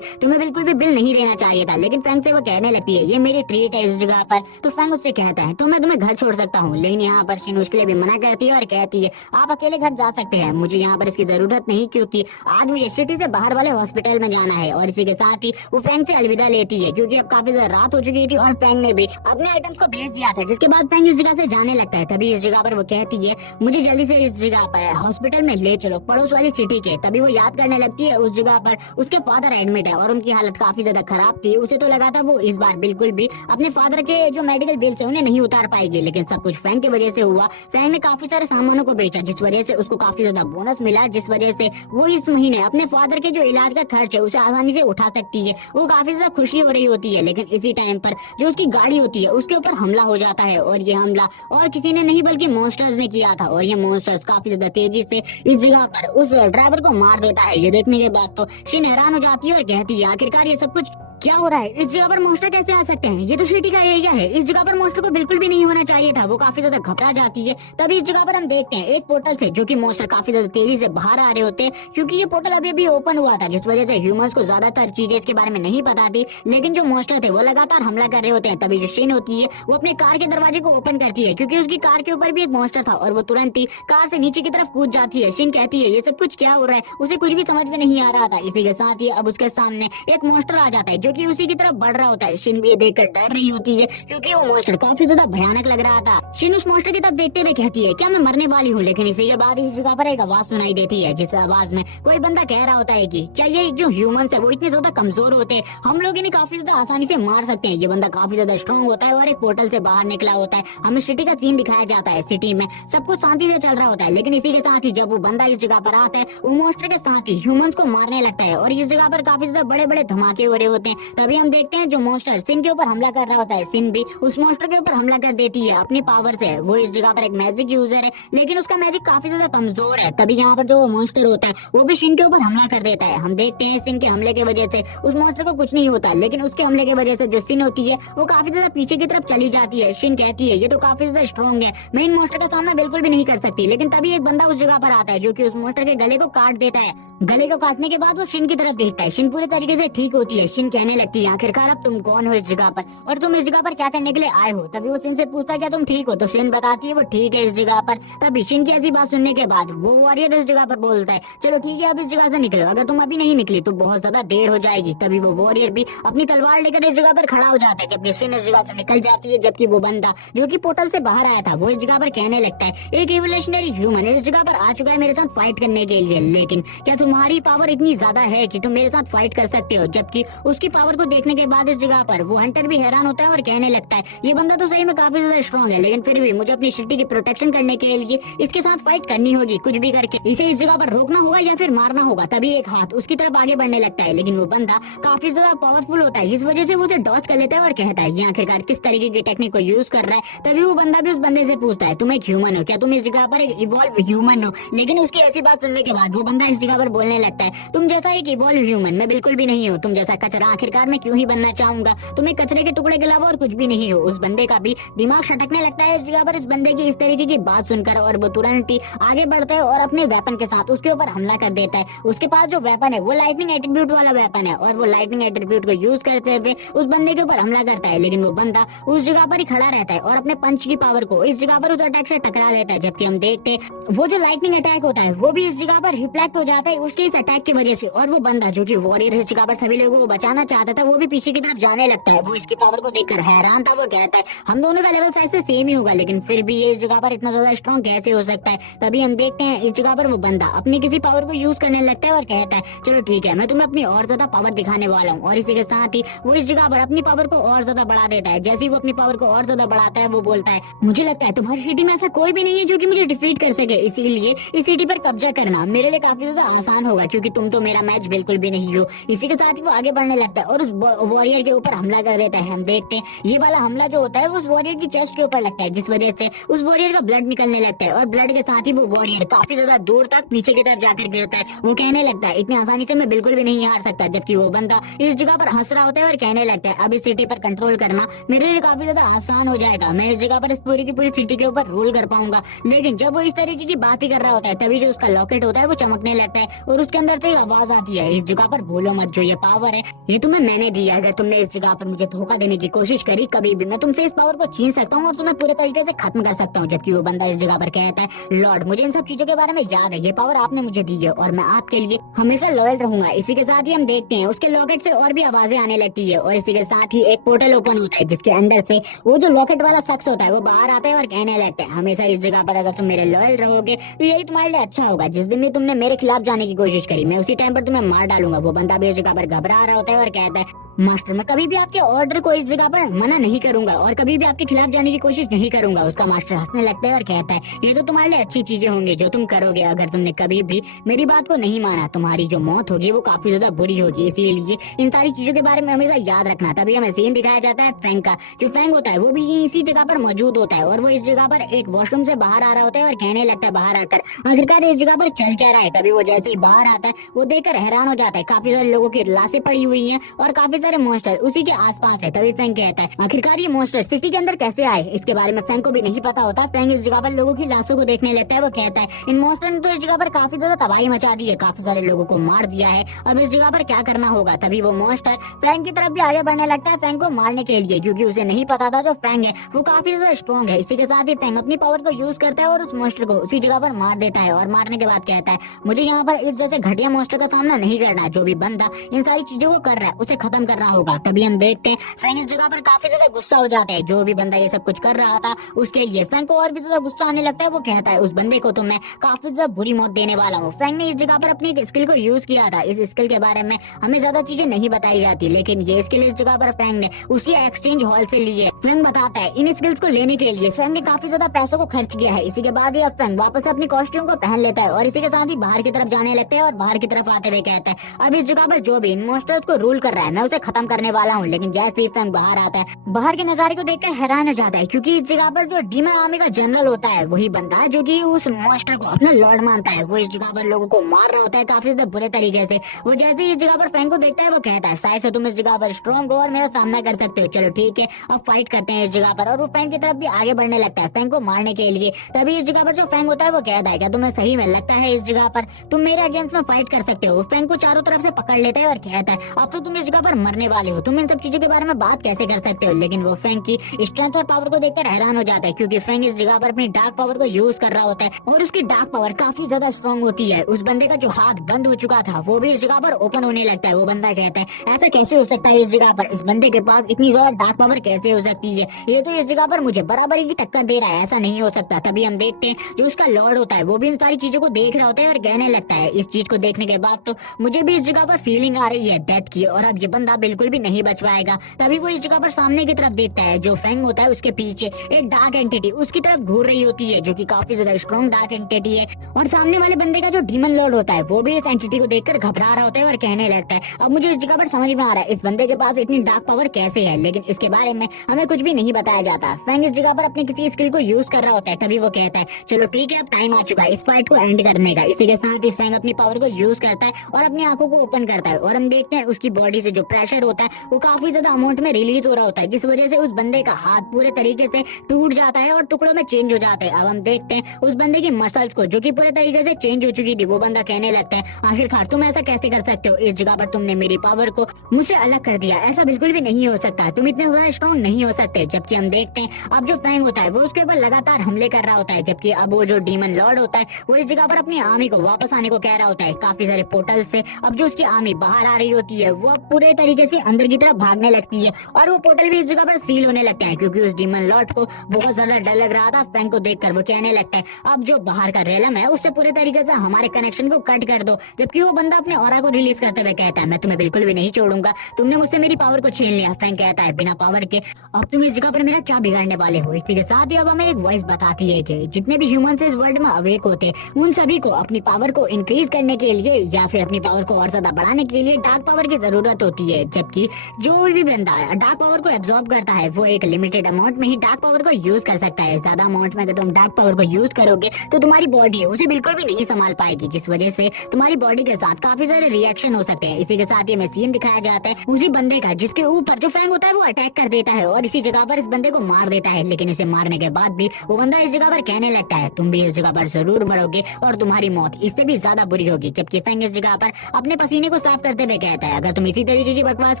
तुम्हें बिल्कुल भी बिल नहीं देना चाहिए था। लेकिन फ्रैंक से वो कहने लगती है ये मेरी ट्रीट है इस जगह पर। तो फ्रैंक उससे कहता है तो मैं तुम्हें घर छोड़ सकता हूँ, लेकिन यहाँ पर शिन उसके लिए भी मना करती है और कहती है आप अकेले घर जा सकते हैं, मुझे यहाँ पर इसकी जरूरत नहीं, क्योंकि आज मुझे सिटी से बाहर वाले हॉस्पिटल में जाना है। और इसी के साथ ही वो फ्रैंक से अलविदा लेती है क्योंकि अब काफी ज्यादा रात हो चुकी थी और फ्रैंक ने भी अपने आइटम्स को भेज दिया था। जिसके बाद फ्रैंक इस जगह से जाने लगता है। तभी इस जगह पर वो कहती है मुझे जल्दी से इस जगह पर हॉस्पिटल में ले चलो, पड़ोस वाली सिटी के। तभी वो याद करने लगती है उस जगह पर उसके फादर एडमिट है और उनकी हालत काफी ज्यादा खराब थी। उसे तो लगा था वो इस बार बिल्कुल भी अपने फादर के जो मेडिकल बिल्स है उन्हें नहीं उतार पाएगी, लेकिन सब कुछ फ्रैंक की वजह से हुआ। फ्रैंक ने काफी सारे सामानों को बेचा जिस वजह से उसको काफी ज्यादा बोनस मिला, जिस वजह से वो इस महीने अपने फादर के जो इलाज का खर्च है उसे आसानी से उठा सकती है। वो काफी ज्यादा खुशी हो रही होती है। लेकिन इसी टाइम पर जो उसकी गाड़ी होती है उसके ऊपर हमला हो जाता है और ये हमला और किसी ने नहीं बल्कि मॉन्स्टर्स ने किया था और ये मॉन्स्टर्स काफी ज्यादा तेजी से इस जगह पर उस ड्राइवर को मार देता है। ये देखने के बाद तो शिन हैरान हो जाती है और कहती है आखिरकार ये सब कुछ क्या हो रहा है, इस जगह पर मॉन्स्टर कैसे आ सकते हैं, ये तो सिटी का एरिया है, इस जगह पर मॉन्स्टर को बिल्कुल भी नहीं होना चाहिए था। वो काफी ज्यादा घबरा जाती है। तभी इस जगह पर हम देखते हैं एक पोर्टल से जो कि मॉन्स्टर काफी ज्यादा तेजी से बाहर आ रहे होते हैं क्योंकि ये पोर्टल अभी अभी ओपन हुआ था, जिस वजह से ह्यूमंस को ज्यादातर चीजें इसके बारे में नहीं पता थी। लेकिन जो मॉन्स्टर थे वो लगातार हमला कर रहे होते हैं। तभी जो शिन होती है वो अपने कार के दरवाजे को ओपन करती है क्योंकि उसकी कार के ऊपर भी एक मॉन्स्टर था और वो तुरंत ही कार से नीचे की तरफ कूद जाती है। शिन कहती है ये सब कुछ क्या हो रहा है, उसे कुछ भी समझ में नहीं आ रहा था। इसी के साथ ही अब उसके सामने एक मॉन्स्टर आ जाता है जो कि उसी की तरफ बढ़ रहा होता है। शिन भी ये देखकर डर रही होती है क्योंकि वो मॉन्स्टर काफी ज्यादा भयानक लग रहा था। शिन उस मॉन्स्टर की तरफ देखते हुए कहती है क्या मैं मरने वाली हूँ, लेकिन इसी के बाद इस जगह पर एक आवाज सुनाई देती है जिस आवाज में कोई बंदा कह रहा होता है कि क्या ये जो ह्यूमंस है वो इतने ज्यादा कमजोर होते हैं, हम लोग इन्हें काफी ज्यादा आसानी से मार सकते हैं। ये बंदा काफी ज्यादा स्ट्रॉन्ग होता है और एक पोर्टल से बाहर निकला होता है। हमें सिटी का सीन दिखाया जाता है, सिटी में सब कुछ शांति से चल रहा होता है। लेकिन इसी के साथ ही जब वो बंदा इस जगह पर आता है वो मॉन्स्टर के साथ ही ह्यूमंस को मारने लगता है और इस जगह पर काफी ज्यादा बड़े बड़े धमाके हो रहे होते हैं। तभी हम देखते हैं जो मॉन्स्टर सिन के ऊपर हमला कर रहा होता है, सिन भी उस मॉन्स्टर के ऊपर हमला कर देती है अपनी पावर से। वो इस जगह पर एक मैजिक यूजर है लेकिन उसका मैजिक काफी ज्यादा कमजोर है। तभी यहाँ पर जो मॉन्स्टर होता है वो भी सिन के ऊपर हमला कर देता है। हम देखते हैं सिन के हमले की वजह से उस मॉन्स्टर को कुछ नहीं होता, लेकिन उसके हमले की वजह से जो सिन होती है वो काफी ज्यादा पीछे की तरफ चली जाती है। सिन कहती है ये तो काफी ज्यादा स्ट्रॉन्ग है, मैं इन मॉन्स्टर का सामना बिल्कुल भी नहीं कर सकती। लेकिन तभी एक बंदा उस जगह पर आता है जो कि उस मॉन्स्टर के गले को काट देता है। गले को काटने के बाद वो शिन की तरफ देखता है। शिन पूरे तरीके से ठीक होती है। शिन कहने कहने लगती है आखिरकार अब तुम कौन हो इस जगह पर और तुम इस जगह पर क्या करने के लिए आए हो। तभी वो शिन से पूछता है क्या तुम ठीक हो, तो शिन बताती है वो ठीक है इस जगह पर। तभी शिन की ऐसी बात सुनने के बाद वो वॉरियर इस जगह पर बोलता है चलो ठीक है अब इस जगह से निकलो, अगर तुम अभी नहीं निकली तो बहुत ज्यादा देर हो जाएगी। तभी वो वॉरियर भी अपनी तलवार लेकर इस जगह पर खड़ा हो जाता है कि अपनी शिन इस जगह से निकल जाती है। जबकि वो बंदा जो कि पोर्टल से बाहर आया था वो इस जगह पर कहने लगता है एक इवोल्यूशनरी ह्यूमन इस जगह पर आ चुका है मेरे साथ फाइट करने के लिए, लेकिन क्या तुम्हारी पावर इतनी ज्यादा है कि तुम मेरे साथ फाइट कर सकते हो। जबकि उसकी पावर को देखने के बाद इस जगह पर वो हंटर भी हैरान होता है और कहने लगता है ये बंदा तो सही में काफी ज्यादा स्ट्रॉन्ग है, लेकिन फिर भी मुझे अपनी सिटी की प्रोटेक्शन करने के लिए इसके साथ फाइट करनी होगी, कुछ भी करके इसे इस जगह पर रोकना होगा या फिर मारना होगा। तभी एक हाथ उसकी तरफ आगे बढ़ने लगता है, लेकिन वो बंदा काफी ज्यादा पावरफुल होता है, इस वजह से वो उसे डॉच कर लेता है और कहता है ये आखिरकार किस तरीके की टेक्निक को यूज कर रहा है। तभी वो बंदा भी उस बंदे से पूछता है तुम एक ह्यूमन हो क्या, तुम इस जगह पर एक इवॉल्व ह्यूमन हो। लेकिन उसकी ऐसी बात सुनने के बाद वो बंदा इस जगह पर बोलने लगता है तुम जैसा एक इवॉल्व ह्यूमन मैं बिल्कुल भी नहीं हूँ, तुम जैसा कचरा आखिरकार मैं क्यों ही बनना चाहूंगा, तुम एक कचरे के टुकड़े के अलावा और कुछ भी नहीं हो। उस बंदे का भी दिमाग सटकने लगता है इस जगह पर इस बंदे की इस तरीके की बात सुनकर, और वो तुरंत ही आगे बढ़ता है और अपने वेपन के साथ उसके ऊपर हमला कर देता है। उसके पास जो वेपन है वो लाइटनिंग एट्रीब्यूट वाला वेपन है और वो लाइटनिंग एट्रीब्यूट को यूज करते हुए उस बंदे के ऊपर हमला करता है, लेकिन वो बंदा उस जगह पर ही खड़ा रहता है और अपने पंच की पावर को इस जगह पर उस अटैक से टकरा देता है। जबकि हम देखते हैं वो जो लाइटनिंग अटैक होता है वो भी इस जगह पर रिफ्लेक्ट हो जाता है उसके इस अटैक की वजह से, और वो बंदा जो कि वॉरियर इस जगह पर सभी लोगों को बचाना चाहता था वो भी पीछे की तरफ जाने लगता है। वो इसकी पावर को देखकर हैरान था, वो कहता है हम दोनों का लेवल शायद से सेम ही होगा, लेकिन फिर भी ये इस जगह पर इतना ज्यादा स्ट्रॉन्ग कैसे हो सकता है। तभी हम देखते हैं इस जगह पर वो बंदा अपनी किसी पावर को यूज करने लगता है और कहता है चलो ठीक है मैं तुम्हें अपनी और ज्यादा पावर दिखाने वाला हूँ, और इसी के साथ ही वो इस जगह पर अपनी पावर को और ज्यादा बढ़ा देता है। जैसे ही वो अपनी पावर को और ज्यादा बढ़ाता है वो बोलता है मुझे लगता है तुम्हारी सिटी में ऐसा कोई भी नहीं है जो कि मुझे डिफीट कर सके, इसीलिए इस सिटी पर कब्जा करना मेरे लिए काफी ज्यादा आसान होगा क्योंकि तुम तो मेरा मैच बिल्कुल भी नहीं हो। इसी के साथ ही वो आगे बढ़ने लगता है और उस वॉरियर के ऊपर हमला कर देता है। हम देखते हैं ये वाला हमला जो होता है वो उस वॉरियर की चेस्ट के ऊपर लगता है, जिस वजह से उस वॉरियर का ब्लड निकलने लगता है और ब्लड के साथ ही वो वॉरियर काफी ज्यादा दूर तक पीछे की तरफ जाकर गिरता है। वो कहने लगता है इतनी आसानी से मैं बिल्कुल भी नहीं हार सकता। जबकि वो बंदा इस जगह पर हंस रहा होता है और कहने लगता है अब इस सिटी पर कंट्रोल करना मेरे लिए काफी ज्यादा आसान हो जाएगा, मैं इस जगह पर इस पूरी की पूरी सिटी के ऊपर रूल कर पाऊंगा। लेकिन जब वो इस तरीके की बात ही कर रहा होता है तभी जो उसका लॉकेट होता है वो चमकने लगता है और उसके अंदर से आवाज आती है इस जगह पर भूलो मत, जो ये पावर है ये तुम्हें मैंने दी है, अगर तुमने इस जगह पर मुझे धोखा देने की कोशिश करी कभी भी मैं तुमसे इस पावर को छीन सकता हूँ और तुम्हें पूरे तरीके से खत्म कर सकता हूँ। जबकि वो बंदा इस जगह पर कहता है लॉर्ड मुझे इन सब चीजों के बारे में याद है, ये पावर आपने मुझे दी है और मैं आपके लिए हमेशा लॉयल रहूंगा। इसी के साथ ही हम देखते हैं उसके लॉकेट से और भी आवाजें आने लगती है और इसी के साथ ही एक पोर्टल ओपन होता है जिसके अंदर से वो जो लॉकेट वाला शख्स होता है वो बाहर आता है और कहने लगता है हमेशा इस जगह पर अगर तुम मेरे लॉयल रहोगे तो यही तुम्हारे लिए अच्छा होगा, जिस दिन भी तुमने मेरे खिलाफ जाने की कोशिश करी मैं उसी टाइम पर तुम्हें मार डालूंगा। वो बंदा भी इस जगह पर घबरा रहा होता है और कहता है मास्टर मैं कभी भी आपके ऑर्डर को इस जगह पर मना नहीं करूंगा और कभी भी आपके खिलाफ जाने की कोशिश नहीं करूंगा। उसका मास्टर हंसने लगता है और कहता है ये तो तुम्हारे लिए अच्छी चीजें होंगी जो तुम करोगे, अगर तुमने कभी भी मेरी बात को नहीं माना तुम्हारी जो मौत होगी वो काफी ज्यादा बुरी होगी, इसीलिए इन सारी चीजों के बारे में हमेशा याद रखना। तभी हमें सीन दिखाया जाता है फैंग का, जो फैंग होता है वो भी इसी जगह पर मौजूद होता है और वो इस जगह पर एक वॉशरूम से बाहर आ रहा होता है और कहने लगता है बाहर आकर आखिरकार इस जगह पर चल क्या रहा है। तभी वो जैसे ही बाहर आता है वो देखकर हैरान हो जाता है, काफी सारे लोगों की लाशें पड़ी हुई है और काफी सारे मॉन्स्टर उसी के आसपास है। तभी फैंग कहता है आखिरकार ये मॉन्स्टर सिटी के अंदर कैसे आए, इसके बारे में फैंग को भी नहीं पता होता। फैंग इस जगह पर लोगों की लाशों को देखने लगता है, वो कहता है इन मॉन्स्टर ने तो इस जगह पर काफी ज्यादा तबाही मचा दी है, काफी सारे लोगों को मार दिया है, अब इस जगह पर क्या करना होगा। तभी वो मॉन्स्टर फैंग की तरफ भी आगे बढ़ने लगता है फैंग को मारने के लिए, क्योंकि उसे नहीं पता था जो फैंग है वो काफी ज्यादा स्ट्रॉन्ग है। इसी के साथ ही फैंग अपनी पावर को यूज करता है और उस मॉन्स्टर को उसी जगह पर मार देता है और मारने के बाद कहता है मुझे यहाँ पर इस जैसे घटिया मॉन्स्टर का सामना नहीं करना है, जो भी बंदा इन सारी चीजों को कर रहा है उसे खत्म करना होगा। तभी हम देखते हैं फैंग इस जगह पर काफी ज्यादा गुस्सा हो जाता है, जो भी बंदा ये सब कुछ कर रहा था उसके लिए फैंग को और भी ज्यादा गुस्सा आने लगता है। वो कहता है उस बंदे को तो मैं काफी ज्यादा बुरी मौत देने वाला हूँ। फैंग ने इस जगह पर अपनी एक स्किल को यूज किया था, इस स्किल के बारे में हमें ज्यादा चीजें नहीं बताई जाती, लेकिन ये स्किल इस जगह पर फैंग ने उसी एक्सचेंज हॉल से ली है। फैंग बताता है इन स्किल्स को लेने के लिए फैंग ने काफी ज्यादा पैसों को खर्च किया है। इसी के बाद ही अब फैंग वापस अपनी कॉस्ट्यूम को पहन लेता है और इसी के साथ ही बाहर की तरफ जाने लगता है और बाहर की तरफ आते हुए कहता है अब इस जगह पर जो भी इन मॉन्स्टर्स को रूल कर रहा है मैं उसे खत्म करने वाला हूँ। लेकिन जैसे ही फैंग बाहर आता है बाहर के नजारे को देखकर हैरान हो जाता है, क्योंकि इस जगह पर जो डीमन आर्मी का जनरल होता है वही बंदा है जो कि उस मॉन्स्टर को अपना लॉर्ड मानता है। वो इस जगह पर लोगों को मार रहा होता है काफी ज्यादा बुरे तरीके से। वो जैसे ही इस जगह पर फैंग को देखता है वो कहता है शायद से तुम इस जगह पर स्ट्रॉन्ग हो और मेरा सामना कर सकते हो, चलो ठीक है अब फाइट करते हैं इस जगह पर। और वो फैंग की तरफ भी आगे बढ़ने लगता है फैंग को मारने के लिए। तभी इस जगह पर जो फैंग होता है वो कहता है क्या तुम्हें सही में लगता है इस जगह पर तुम मेरे अगेंस्ट में फाइट कर सकते हो। वो फैंग को चारों तरफ से पकड़ लेता है और कहता है अब तो तुम इस जगह पर मरने वाले हो, तुम इन सब चीजों के बारे में बात कैसे कर सकते हो। लेकिन वो फैंग की स्ट्रेंथ और पावर को देखकर हैरान हो जाता है, क्योंकि फैंग इस जगह पर अपनी डार्क पावर को यूज कर रहा होता है और उसकी डार्क पावर काफी ज्यादा स्ट्रॉन्ग होती है। उस बंदे का जो हाथ बंद हो चुका था वो भी इस जगह पर ओपन होने लगता है। वो बंदा कहता है ऐसा कैसे हो सकता है, इस जगह पर इस बंदे के पास इतनी ज्यादा डार्क पावर कैसे हो सकती है, ये तो इस जगह पर मुझे बराबरी की टक्कर दे रहा है, ऐसा नहीं हो सकता। तभी हम देखते हैं जो उसका लॉर्ड होता है वो भी इन सारी चीजों को देख रहा होता है और कहने लगता है इस चीज को देखने के बाद तो मुझे भी इस जगह पर फीलिंग आ रही है डेथ की, और अब ये बंदा बिल्कुल भी नहीं बच पाएगा। तभी वो इस जगह पर सामने की तरफ देखता है, जो फैंग होता है उसके पीछे एक डार्क एंटिटी उसकी तरफ घूर रही होती है, जो कि काफी ज्यादा स्ट्रॉन्ग डार्क एंटिटी है। और सामने वाले बंदे का जो डीमन लॉर्ड होता है वो भी इस एंटिटी को देखकर घबरा रहा होता है और कहने लगता है अब मुझे इस जगह पर समझ में आ रहा है इस बंदे के पास इतनी डार्क पावर कैसे है, लेकिन इसके बारे में हमें कुछ भी नहीं बताया जाता। फैंग इस जगह पर अपनी किसी स्किल को यूज कर रहा होता है। तभी वो कहता है चलो ठीक है, अब टाइम आ चुका है इस फाइट को एंड करने का। इसी के साथ ही फैंग अपनी पावर को यूज करता है और अपनी आंखों को ओपन करता है, और हम देखते हैं उसकी बॉडी से जो प्रेशर होता है वो काफी ज्यादा अमाउंट में रिलीज हो रहा होता है, जिस वजह से उस बंदे का हाथ पूरे तरीके से टूट जाता है और टुकड़ों में चेंज हो जाता है। अब हम देखते हैं उस बंदे की मसल्स को, जो कि पूरे तरीके से चेंज हो चुकी थी। वो बंदा कहने लगता है आखिरकार तुम ऐसा कैसे कर सकते हो, इस जगह पर तुमने मेरी पावर को मुझसे अलग कर दिया, ऐसा बिल्कुल भी नहीं हो सकता, तुम इतने ज्यादा स्ट्रॉन्ग नहीं हो सकते। जबकि हम देखते हैं अब जो फैंग होता है वो उसके ऊपर लगातार हमले कर रहा होता है, जबकि अब वो जो डीमन लॉर्ड होता है वो इस जगह पर अपनी आर्मी को वापस आने को कह रहा होता है काफी सारे पोर्टल से। अब जो उसकी आर्मी बाहर आ रही होती है वो पूरे तरीके से अंदर की तरफ भागने लगती है, और वो पोर्टल भी इस जगह पर सील होने लगते हैं, क्योंकि उस डीमन लॉर्ड को बहुत ज्यादा डर लग रहा था फैंग को देखकर। वो कहने लगता है अब जो बाहर का रेलम है उससे पूरे तरीके से हमारे कनेक्शन को कट कर दो। जबकि वो बंदा अपने ऑरा को रिलीज करते हुए कहता है मैं तुम्हें बिल्कुल भी नहीं छोड़ूंगा, तुमने मुझसे मेरी पावर को छीन लिया। फैंग कहता है बिना पावर के अब तुम इस जगह पर मेरा क्या बिगाड़ने वाले हो। इसी के साथ ही अब हमें एक वॉइस बताती है कि जितने भी ह्यूमंस इस वर्ल्ड में अवेक होते उन सभी को अपनी पावर को इंक्रीज करने के लिए या फिर अपनी पावर को और ज्यादा बढ़ाने के लिए डार्क पावर की जरूरत होती है। जबकि जो भी बंदा डार्क पावर को एब्जॉर्ब करता है वो एक लिमिटेड अमाउंट में ही डार्क पावर को यूज कर सकता है। ज्यादा अमाउंट में अगर तुम डार्क पावर को यूज करोगे तो तुम्हारी बॉडी उसे बिल्कुल भी नहीं संभाल पाएगी, जिस वजह से तुम्हारी बॉडी के साथ काफी सारे रिएक्शन हो सकते हैं। इसी के साथ ही हमें सीन दिखाया जाता है उसी बंदे का जिसके ऊपर जो फैंग होता है वो अटैक कर देता है और इसी जगह पर इस बंदे को मार देता है। लेकिन इसे मारने के बाद भी वो बंदा इस जगह पर कहने लगता है तुम भी इस जगह पर जरूर मरोगे और तुम्हारी मौत इससे भी ज्यादा बुरी होगी। जबकि फैंग इस जगह पर अपने पसीने को साफ करते हुए कहता है अगर तुम इसी तरीके की बकवास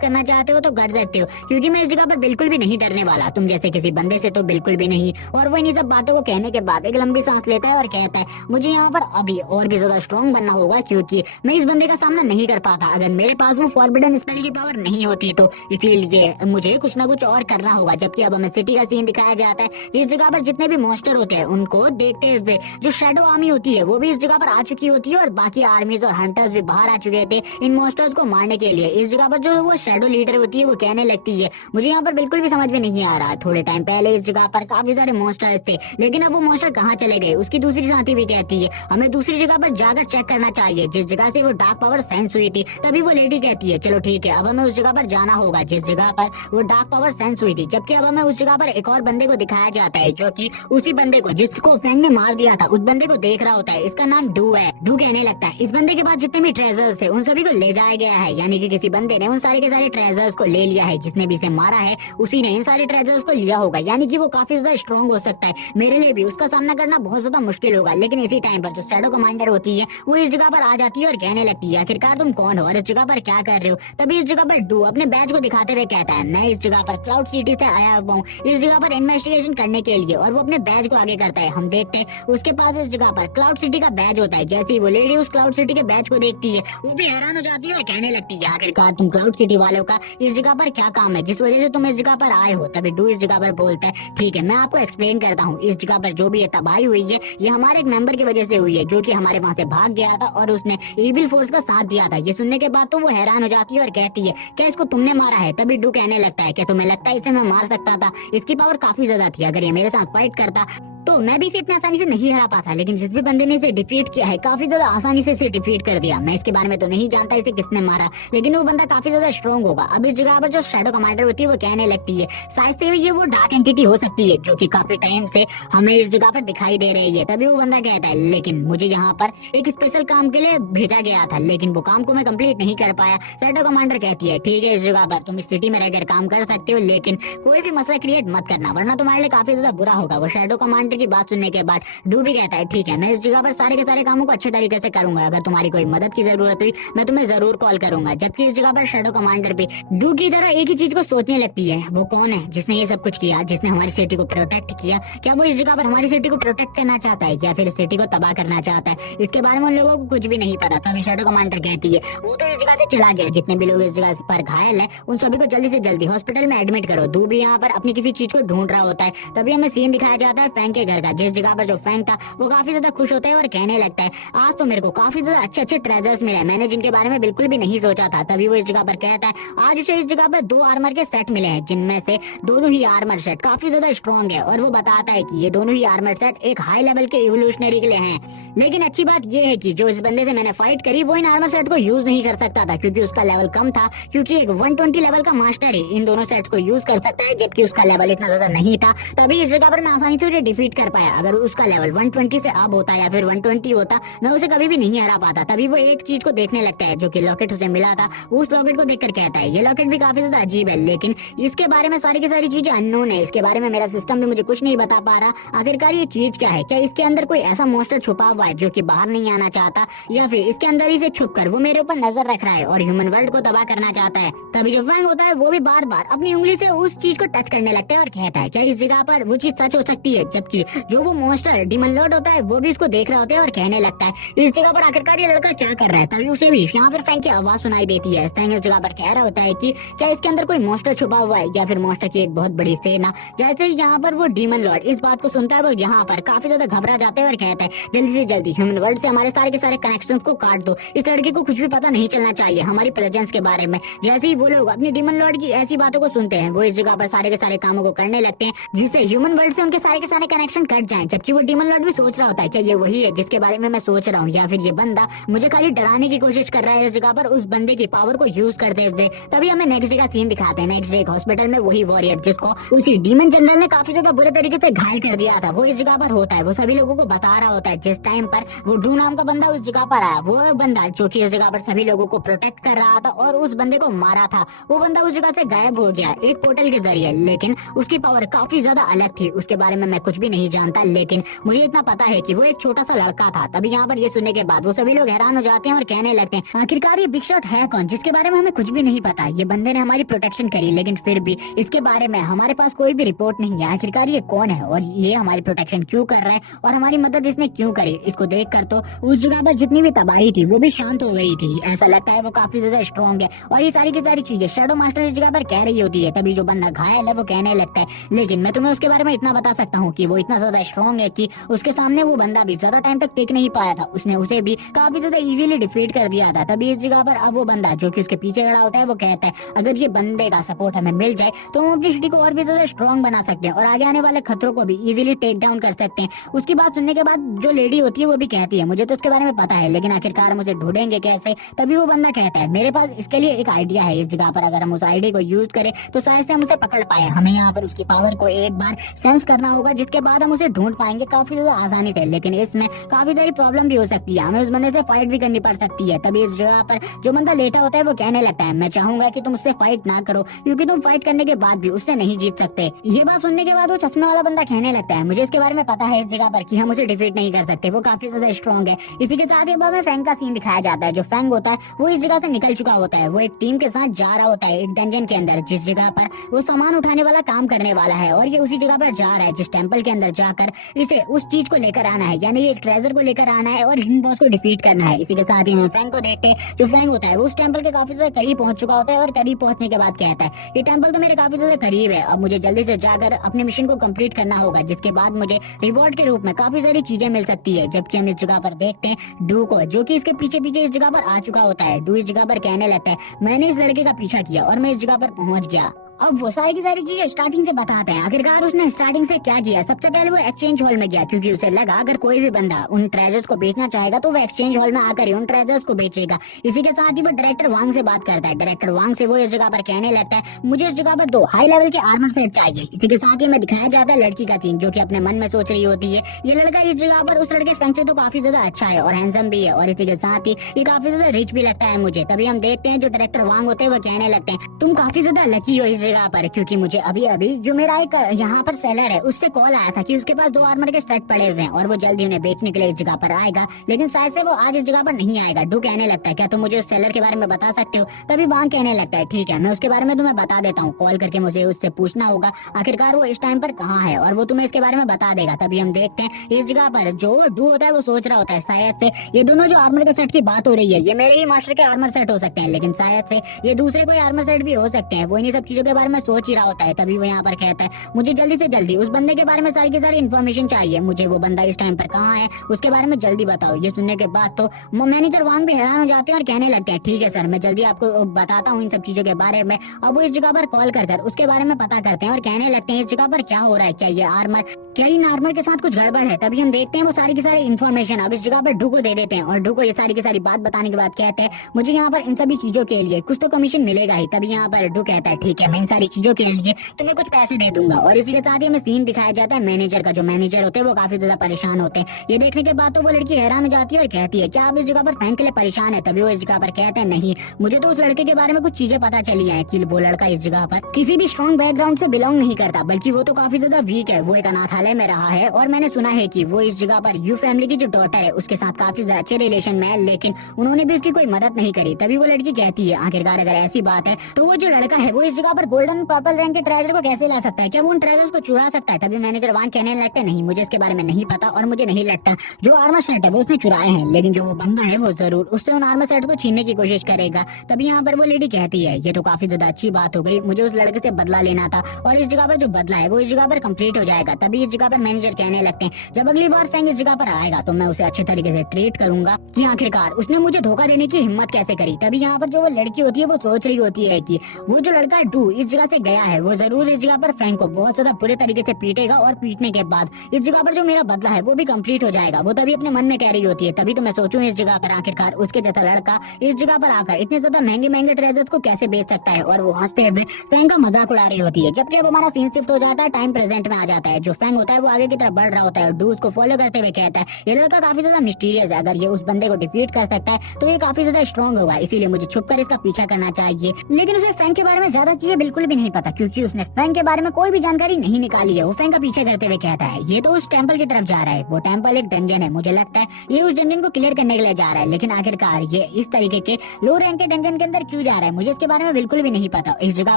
करना चाहते हो तो कर सकते हो, क्योंकि मैं इस जगह पर बिल्कुल भी नहीं डरने वाला, तुम जैसे किसी बंदे से तो बिल्कुल भी नहीं। और वो इन्हीं सब बातों को कहने के बाद एक लंबी सांस लेता है और कहता है मुझे यहाँ पर अभी और भी ज्यादा स्ट्रॉन्ग बनना होगा, क्योंकि मैं इस बंदे का सामना नहीं कर पाता अगर मेरे पास वो फॉरबिडन स्पेल की पावर नहीं होती, तो इसीलिए मुझे कुछ ना कुछ और करना होगा। जबकि अब हमें सिटी का सीन दिखाया जाता है, जिस जगह पर जितने भी मॉन्स्टर होते हैं उनको देखते हुए जो शैडो आर्मी होती है वो भी इस जगह पर आ चुकी होती है, और बाकी आर्मीज और हंटर्स भी बाहर आ चुके थे इन मॉन्स्टर्स को मारने के लिए। इस जगह पर जो वो शैडो लीडर होती है वो कहने लगती है मुझे यहाँ पर बिल्कुल भी समझ में नहीं आ रहा, थोड़े टाइम पहले इस जगह पर काफी सारे मॉन्स्टर्स थे लेकिन अब वो मॉन्स्टर कहाँ चले गए। उसकी दूसरी साथी भी कहती है हमें दूसरी जगह पर जाकर चेक करना चाहिए जिस जगह से वो डार्क पावर सेंस हुई थी। तभी वो लेडी कहती है चलो ठीक है, अब हमें उस जगह पर जाना होगा जिस जगह पर वो डार्क पावर सेंस हुई थी। जबकि अब हमें उस जगह पर एक और बंदे को दिखाया जाता है जो कि उसी बंदे को जिसको फैंग ने मार दिया था उस बंदे को देख रहा होता है। इसका नाम डू है। डू कहने लगता है इस बंदे के पास जितने भी ट्रेजर्स थे उन सभी को ले जाया गया है, यानी कि किसी बंदे ने उन सारे के सारे ट्रेजर्स को ले लिया है, जिसने भी इसे मारा है उसी ने इन सारे ट्रेजर्स को लिया होगा, यानी कि वो काफी ज्यादा स्ट्रॉन्ग हो सकता है। मेरे लिए भी उसका सामना करना बहुत ज्यादा मुश्किल होगा। लेकिन इसी टाइम पर जो शैडो कमांडर होती है वो इस जगह पर आ जाती है और कहने लगती है आखिरकार तुम कौन हो और इस जगह पर क्या कर रहे हो। तभी इस जगह पर डू अपने बैज को दिखाते हुए कहता है मैं इस जगह पर क्लाउड सिटी से आया हुआ हूँ इस जगह पर इन्वेस्टिगेशन करने के लिए, और वो अपने बैज को आगे करता है। हम देखते हैं उसके पास इस जगह पर क्लाउड सिटी का बैज होता है। जैसे ही वो लेडी उस क्लाउड सिटी के बैज को देखती है वो भी हैरान हो जाती है और कहने लगती है आखिरकार तुम क्लाउड सिटी वालों का इस जगह पर क्या काम है जिस वजह से तुम इस जगह पर आए हो। तभी डू इस जगह पर बोलता है ठीक है मैं आपको एक्सप्लेन करता हूँ, इस जगह पर जो भी ये तबाही हुई है ये हमारे एक मेंबर की वजह से हुई है जो कि हमारे वहाँ से भाग गया था और उसने इविल फोर्स का साथ दिया था। ये सुनने के बाद तो वो हैरान हो जाती है और कहती है क्या इसको तुमने मारा है। तभी डू कहने लगता है क्या तुम्हें लगता है इसे मैं मार सकता था, इसकी पावर काफी ज्यादा थी, अगर ये मेरे साथ फाइट करता तो मैं भी इसे इतनी आसानी से नहीं हरा पाता, लेकिन जिस भी बंदे ने इसे डिफीट किया है काफी ज्यादा आसानी से इसे डिफीट कर दिया। मैं इसके बारे में तो नहीं जानता इसे किसने मारा, लेकिन वो बंदा काफी ज्यादा स्ट्रॉन्ग होगा। अब इस जगह पर जो शैडो कमांडर होती है वो कहने लगती है शायद से ये वो डार्क एंटिटी हो सकती है जो कि काफी टाइम से हमें इस जगह पर दिखाई दे रही है। तभी वो बंदा कहता है लेकिन मुझे यहाँ पर एक स्पेशल काम के लिए भेजा गया था लेकिन वो काम को मैं कंप्लीट नहीं कर पाया। शैडो कमांडर कहती है ठीक है इस जगह पर तुम इस सिटी में रहकर काम कर सकते हो लेकिन कोई भी मसला क्रिएट मत करना वरना तुम्हारे लिए काफी ज्यादा बुरा होगा। वो शैडो कमांडर की बात सुनने के बाद डू भी कहता है ठीक है, मैं इस जगह पर सारे के सारे कामों को अच्छे तरीके से करूंगा, अगर तुम्हारी कोई मदद की जरूरत हुई मैं तुम्हें जरूर कॉल करूंगा। जबकि इस जगह पर शैडो कमांडर भी डू की तरह एक ही चीज को सोचने लगती है, वो कौन है जिसने ये सब कुछ किया, जिसने हमारी सिटी को प्रोटेक्ट किया? क्या वो इस जगह पर हमारी सिटी को प्रोटेक्ट करना चाहता है या फिर सिटी को तबाह करना चाहता है? इसके बारे में उन लोगों को कुछ भी नहीं पता। तभी शैडो कमांडर कहती है वो तो इस जगह से चला गया, जितने भी लोग इस जगह पर घायल है उन सभी को जल्दी से जल्दी हॉस्पिटल में एडमिट करो। डू भी यहाँ पर अपनी किसी चीज को ढूंढ रहा होता है। तभी हमें सीन दिखाया जाता है फैंक के घर का, जिस जगह पर जो फैंक था वो काफी ज्यादा खुश होता है और कहने लगता है आज तो मेरे को काफी ज्यादा अच्छे अच्छे ट्रेजर्स मिले, मैंने जिनके बारे में बिल्कुल भी नहीं सोचा था। तभी वो इस जगह पर कहता है आज उसे इस जगह पर 2 आर्मर के सेट मिले हैं, जिनमें से दोनों ही आर्मर सेट काफी ज्यादा स्ट्रॉन्ग है और वो बताता है कि ये दोनों ही आर्मर सेट एक हाई लेवल के इवोल्यूशनरी के लिए हैं। लेकिन अच्छी बात ये है कि जो इस बंदे से मैंने फाइट करी वो इन आर्मर सेट को यूज नहीं कर सकता था, क्योंकि उसका लेवल कम था, क्योंकि एक 120 लेवल का मास्टर ही इन दोनों सेट्स को यूज कर सकता है, जबकि उसका लेवल इतना ज्यादा नहीं था। तभी इस जगह पर मैं आसानी से उसे डिफीट कर पाया। अगर उसका लेवल 120 से अब होता या फिर 120 होता, मैं उसे कभी भी नहीं हरा पाता। तभी वो एक चीज को देखने लगता है जो कि लॉकेट उसे मिला था। उस लॉकेट को देखकर कहता है ये लॉकेट भी काफी ज्यादा अजीब है, लेकिन इसके बारे में सारी की सारी चीजें अननोन है, इसके बारे में मेरा सिस्टम भी मुझे कुछ नहीं बता पा रहा। आखिरकार ये चीज क्या है? क्या इसके अंदर कोई ऐसा मॉन्स्टर छुपा हुआ है जो कि बाहर नहीं आना चाहता, या फिर इसके अंदर ही से छुपकर वो मेरे ऊपर नजर रख रहा है और ह्यूमन वर्ल्ड को तबाह करना चाहता है? तभी जो फैंग होता है वो भी बार बार अपनी उंगली से उस चीज को टच करने लगता है और कहता है क्या इस जगह पर वो चीज सच हो सकती है? जबकि जो वो मॉन्स्टर डीमन लॉर्ड होता है वो भी इसको देख रहा होता है और कहने लगता है इस जगह पर आखिरकार ये लड़का क्या कर रहा है? तभी उसे भी यहाँ पर फैंग की आवाज सुनाई देती है। फैंग इस जगह पर कह रहा होता है कि क्या इसके अंदर कोई मॉन्स्टर छुपा हुआ है या फिर मॉन्स्टर की एक बहुत बड़ी सेना? जैसे ही यहाँ पर वो डीमन लॉर्ड इस बात को सुनता है वो यहाँ पर काफी ज्यादा घबरा जाता है और कहता है जल्दी से जल्दी ह्यूमन वर्ल्ड से हमारे सारे के सारे कनेक्शंस को काट दो, इस लड़के को कुछ भी पता नहीं चलना चाहिए हमारी प्रेजेंस के बारे में। जैसे ही वो लोग अपनी डीमन लॉर्ड की ऐसी बातों को सुनते हैं वो इस जगह पर सारे के सारे कामों को करने लगते हैं जिससे ह्यूमन वर्ल्ड से उनके सारे के सारे कनेक्शन कट जाएं। जबकि वो डीमन लॉर्ड भी सोच रहा होता है क्या ये वही है जिसके बारे में मैं सोच रहा हूँ, या फिर ये बंदा मुझे खाली डराने की कोशिश कर रहा है इस जगह पर उस बंदे की पावर को यूज करते हुए। तभी हमें नेक्स्ट डे का सीन दिखाते हैं। नेक्स्ट डे एक हॉस्पिटल में वही वॉरियर जिसको उसी डीमन जनरल ने काफी ज्यादा बुरे तरीके से घायल कर दिया था वो इस जगह पर होता है। वो सभी लोगों को बता रहा होता है जिस टाइम पर वो डू नाम का बंदा उस जगह पर आया, वो बंदा जो कि इस जगह पर सभी लोगों को प्रोटेक्ट कर रहा था और उस बंदे को मारा था, वो बंदा उस जगह से गायब हो गया एक पोर्टल के जरिए। लेकिन उसकी पावर काफी ज्यादा अलग थी, उसके बारे में मैं कुछ भी नहीं जानता, लेकिन मुझे इतना पता है कि वो एक छोटा सा लड़का था। तभी यहाँ पर ये सुनने के बाद वो सभी लोग हैरान हो जाते हैं और कहने लगते हैं आखिरकार ये बिग शॉट है कौन जिसके बारे में हमें कुछ भी नहीं पता? ये बंदे ने हमारी प्रोटेक्शन करी लेकिन फिर भी इसके बारे में हमारे पास कोई भी रिपोर्ट नहीं है। आखिरकार ये कौन है और ये हमारी प्रोटेक्शन क्यों कर रहा है और हमारी मदद इसने क्यों करी? इसको देखकर तो उस जगह पर जितनी भी तबाही थी वो भी शांत हो गई थी। ऐसा लगता है वो काफी ज्यादा स्ट्रॉन्ग है और ये सारी की सारी चीजें शैडो मास्टर इस जगह पर कह रही होती है। तभी जो बंदा घायल है वो कहने लगता है लेकिन मैं तुम्हें उसके बारे में इतना बता सकता हूँ कि वो इतना ज्यादा स्ट्रॉन्ग है कि उसके सामने वो बंदा भी ज्यादा टाइम तक टिक नहीं पाया था, उसने उसे भी काफी ज्यादा इजीली डिफीट कर दिया था। तभी इस जगह पर अब वो बंदा जो कि उसके पीछे खड़ा होता है वो कहता है अगर ये बंदे का सपोर्ट हमें मिल जाए तो हम अपनी सिटी को और भी ज्यादा स्ट्रॉन्ग बना सकते हैं और आगे आने वाले खतरों को भी इजीली टेक डाउन कर सकते हैं। उसकी बात सुनने के बाद जो लेडी होती है वो भी कहती है मुझे तो उसके बारे में पता है लेकिन आखिरकार हम उसे ढूंढेंगे कैसे? तभी वो बंदा कहता है मेरे पास इसके लिए एक आइडिया है, इस जगह पर अगर हम उस आइडिया को यूज करें तो शायद से हम उसे पकड़ पाए। हमें यहाँ पर उसकी पावर को एक बार सेंस करना होगा जिसके बाद हम उसे ढूंढ पाएंगे काफी ज्यादा आसानी से, लेकिन इसमें काफी सारी प्रॉब्लम भी हो सकती है, हमें उस बंदे से फाइट भी करनी पड़ सकती है। तभी इस जगह पर जो बंदा लेटा होता है वो कहने लगता है मैं चाहूंगा कि तुम उससे फाइट ना करो क्योंकि तुम फाइट करने के बाद भी उससे नहीं जीत सकते। ये बात सुनने के बाद वो चश्मे वाला बंदा कहने लगता है मुझे इसके बारे में पता है इस जगह पर कि हम उसे डिफीट नहीं कर सकते, वो काफी ज्यादा स्ट्रॉन्ग है। इसी के साथ ही बाद में फैंग का सीन दिखाया जाता है। जो फैंग होता है वो इस जगह से निकल चुका होता है, वो एक टीम के साथ जा रहा होता है एक डंजन के अंदर जिस जगह पर वो सामान उठाने वाला काम करने वाला है और ये उसी जगह पर जा रहा है जिस टेंपल के अंदर जाकर इसे उस चीज को लेकर आना है, यानी एक ट्रेजर को लेकर आना है और हिडन बॉस को डिफीट करना है। इसी के साथ ही हम फैंग को देखते हैं। जो फैंग होता है वो उस टेंपल के काफी ज्यादा करीब पहुंच चुका होता है और करीब पहुंचने के बाद कहता है ये टेंपल तो मेरे काफी ज्यादा करीब है, अब मुझे जल्दी से जाकर अपने मिशन को कंप्लीट करना होगा जिसके बाद मुझे रिवॉर्ड के रूप में काफी सारी चीजें मिल सकती है। जबकि हम इस जगह पर देखते हैं डू को जो कि इसके पीछे पीछे इस जगह पर आ चुका होता है। डू इस जगह पर कहने लगता है मैंने इस लड़के का पीछा किया और मैं इस जगह पर पहुंच गया। अब वो सारी की सारी चीजें स्टार्टिंग से बताते हैं। आखिरकार उसने स्टार्टिंग से क्या किया, सबसे पहले वो एक्सचेंज हॉल में गया क्योंकि उसे लगा अगर कोई भी बंदा उन ट्रेजर्स को बेचना चाहेगा तो वो एक्सचेंज हॉल में आकर ही उन ट्रेजर्स को बेचेगा। इसी के साथ ही वो डायरेक्टर वांग से बात करता है। डायरेक्टर वांग से वो इस जगह पर कहने लगता है मुझे इस जगह पर 2 हाई लेवल के आर्मर सेट चाहिए। इसी के साथ ही हमें दिखाया जाता है लड़की का सीन जो कि अपने मन में सोच रही होती है ये लड़का इस जगह पर उस लड़के फैंग से तो काफी ज्यादा अच्छा है और हैंडसम भी है और इसी के साथ ही ये काफी ज्यादा रिच भी लगता है मुझे। तभी हम देखते हैं जो डायरेक्टर वांग होते हैं वो कहने लगते हैं तुम काफी ज्यादा लकी हो इस जगह पर, क्योंकि मुझे अभी अभी जो मेरा एक यहाँ पर सेलर है उससे कॉल आया था कि उसके पास 2 आर्मर के सेट पड़े हुए हैं और वो जल्दी उन्हें बेचने के लिए इस जगह पर आएगा, लेकिन शायद से वो आज इस जगह पर नहीं आएगा। डू कहने लगता है क्या तुम मुझे उस सेलर के बारे में बता सकते हो? तभी बांग कहने लगता है ठीक है, मैं उसके बारे में तुम्हें बता देता हूँ, कॉल करके मुझे उससे पूछना होगा आखिरकार वो इस टाइम पर कहाँ है और वो तुम्हें इसके बारे में बता देगा। तभी हम देखते हैं इस जगह पर जो डू होता है वो सोच रहा होता है शायद से ये दोनों जो आर्मर के सेट की बात हो रही है ये मेरे ही मास्टर के आर्मर सेट हो सकते हैं, लेकिन शायद से ये दूसरे कोई आर्मर सेट भी हो सकते हैं। वो इन्हीं सब चीजों के बारे में सोच ही रहा होता है। तभी वो यहाँ पर कहता है मुझे जल्दी से जल्दी उस बंदे के बारे में सारी की सारी इन्फॉर्मेशन चाहिए, मुझे वो बंदा इस टाइम पर कहाँ है उसके बारे में जल्दी बताओ। ये सुनने के बाद तो मैनेजर वांग भी हैरान हो जाते हैं और कहने लगते हैं ठीक है सर, मैं जल्दी आपको बताता हूँ इन सब चीजों के बारे में। अब वो इस जगह पर कॉल कर उसके बारे में पता करते हैं और कहने लगते हैं इस जगह पर क्या हो रहा है, क्या ये आर्मर, क्या इन आर्मर के साथ कुछ गड़बड़ है। तभी हम देखते हैं वो सारी की सारी इन्फॉर्मेशन अब इस जगह पर डू को दे देते हैं और डू को ये सारी की सारी बात बताने के बाद कहते हैं मुझे यहाँ पर इन सभी चीजों के लिए कुछ तो कमीशन मिलेगा ही। तभी यहाँ पर डू कहता है ठीक है, मैं इन सारी चीजों के लिए तुम्हें कुछ पैसे दे दूंगा। और इसलिए साथ ही हमें सीन दिखाया जाता है मैनेजर का। जो मैनेजर होते हैं वो काफी ज्यादा परेशान होते हैं। ये देखने के बाद तो वो लड़की हैरान हो जाती है और कहती है क्या आप इस जगह पर फ्रैंक के लिए परेशान है? तभी वो इस जगह पर कहते हैं नहीं, मुझे तो उस लड़के के बारे में कुछ चीजें पता चली है कि वो लड़का इस जगह पर किसी भी स्ट्रॉन्ग बैकग्राउंड से बिलोंग नहीं करता, बल्कि वो तो काफी ज्यादा वीक है। वो एक अनाथालय में रहा है और मैंने सुना है कि वो इस जगह पर यू फैमिली की जो डॉटर है उसके साथ काफी ज्यादा अच्छे रिलेशन में है, लेकिन उन्होंने भी उसकी कोई मदद नहीं करी। तभी वो लड़की कहती है आखिरकार अगर ऐसी बात है तो वो जो लड़का है वो इस जगह पर गोल्डन पर्पल रैंक के ट्रेजर को कैसे ला सकता है, क्या वो उन ट्रेजर्स को चुरा सकता है? तभी मैनेजर वांग कहने लगता है नहीं, मुझे इसके बारे में नहीं पता और मुझे नहीं लगता जो आर्मर सेट है वो उसने चुराए हैं, लेकिन जो वो बंदा है वो जरूर उससे उन आर्मर सेट को छीनने की कोशिश करेगा। तभी यहाँ पर वो लेडी कहती है ये तो काफी ज्यादा अच्छी बात हो गई, मुझे उस लड़के से बदला लेना था और इस जगह पर जो बदला है वो इस जगह पर कंप्लीट हो जाएगा। तभी इस जगह पर मैनेजर कहने लगते हैं जब अगली बार फैंग इस जगह पर आएगा तो मैं उसे अच्छे तरीके से ट्रीट करूंगा कि आखिरकार उसने मुझे धोखा देने की हिम्मत कैसे करी। तभी यहाँ पर जो वो लड़की होती है वो सोच रही होती है कि वो जो लड़का डू इस जगह से गया है वो जरूर इस जगह पर फ्रैंक को बहुत ज्यादा बुरे तरीके से पीटेगा और पीटने के बाद इस जगह पर जो मेरा बदला है वो भी कंप्लीट हो जाएगा। वो तभी अपने मन में कह रही होती है तभी तो मैं सोचूं इस जगह पर आखिरकार उसके जैसा लड़का इस जगह पर आकर इतने ज्यादा महंगे महंगे ट्रेजर्स को कैसे बेच सकता है। और वो हंसते हुए फैंग का मजाक उड़ा रही होती है। जबकि अब हमारा सीन शिफ्ट हो जाता है, टाइम प्रेजेंट में आ जाता है। जो फैंग होता है वो आगे की तरफ बढ़ रहा होता है, डू उसको फॉलो करते हुए कहता है ये लड़का काफी ज्यादा मिस्टीरियस है, अगर ये उस बंदे को डिफीट कर सकता है तो ये काफी ज्यादा स्ट्रॉन्ग होगा, इसीलिए मुझे छुपकर इसका पीछा करना चाहिए। लेकिन उसे फैंग के बारे में ज्यादा चीजें बिल्कुल भी नहीं पता, क्योंकि उसने फैंग के बारे में कोई भी जानकारी नहीं निकाली है। वो फैंग का पीछे करते हुए कहता है ये तो उस टेंपल की तरफ जा रहा है, वो टेंपल एक डंजन है, मुझे लगता है ये उस डंजन को क्लियर करने के लिए जा रहा है, लेकिन आखिरकार ये इस तरीके के लो रैंक के डंजन के अंदर क्यों जा रहा है मुझे इसके बारे में बिल्कुल भी नहीं पता। इस जगह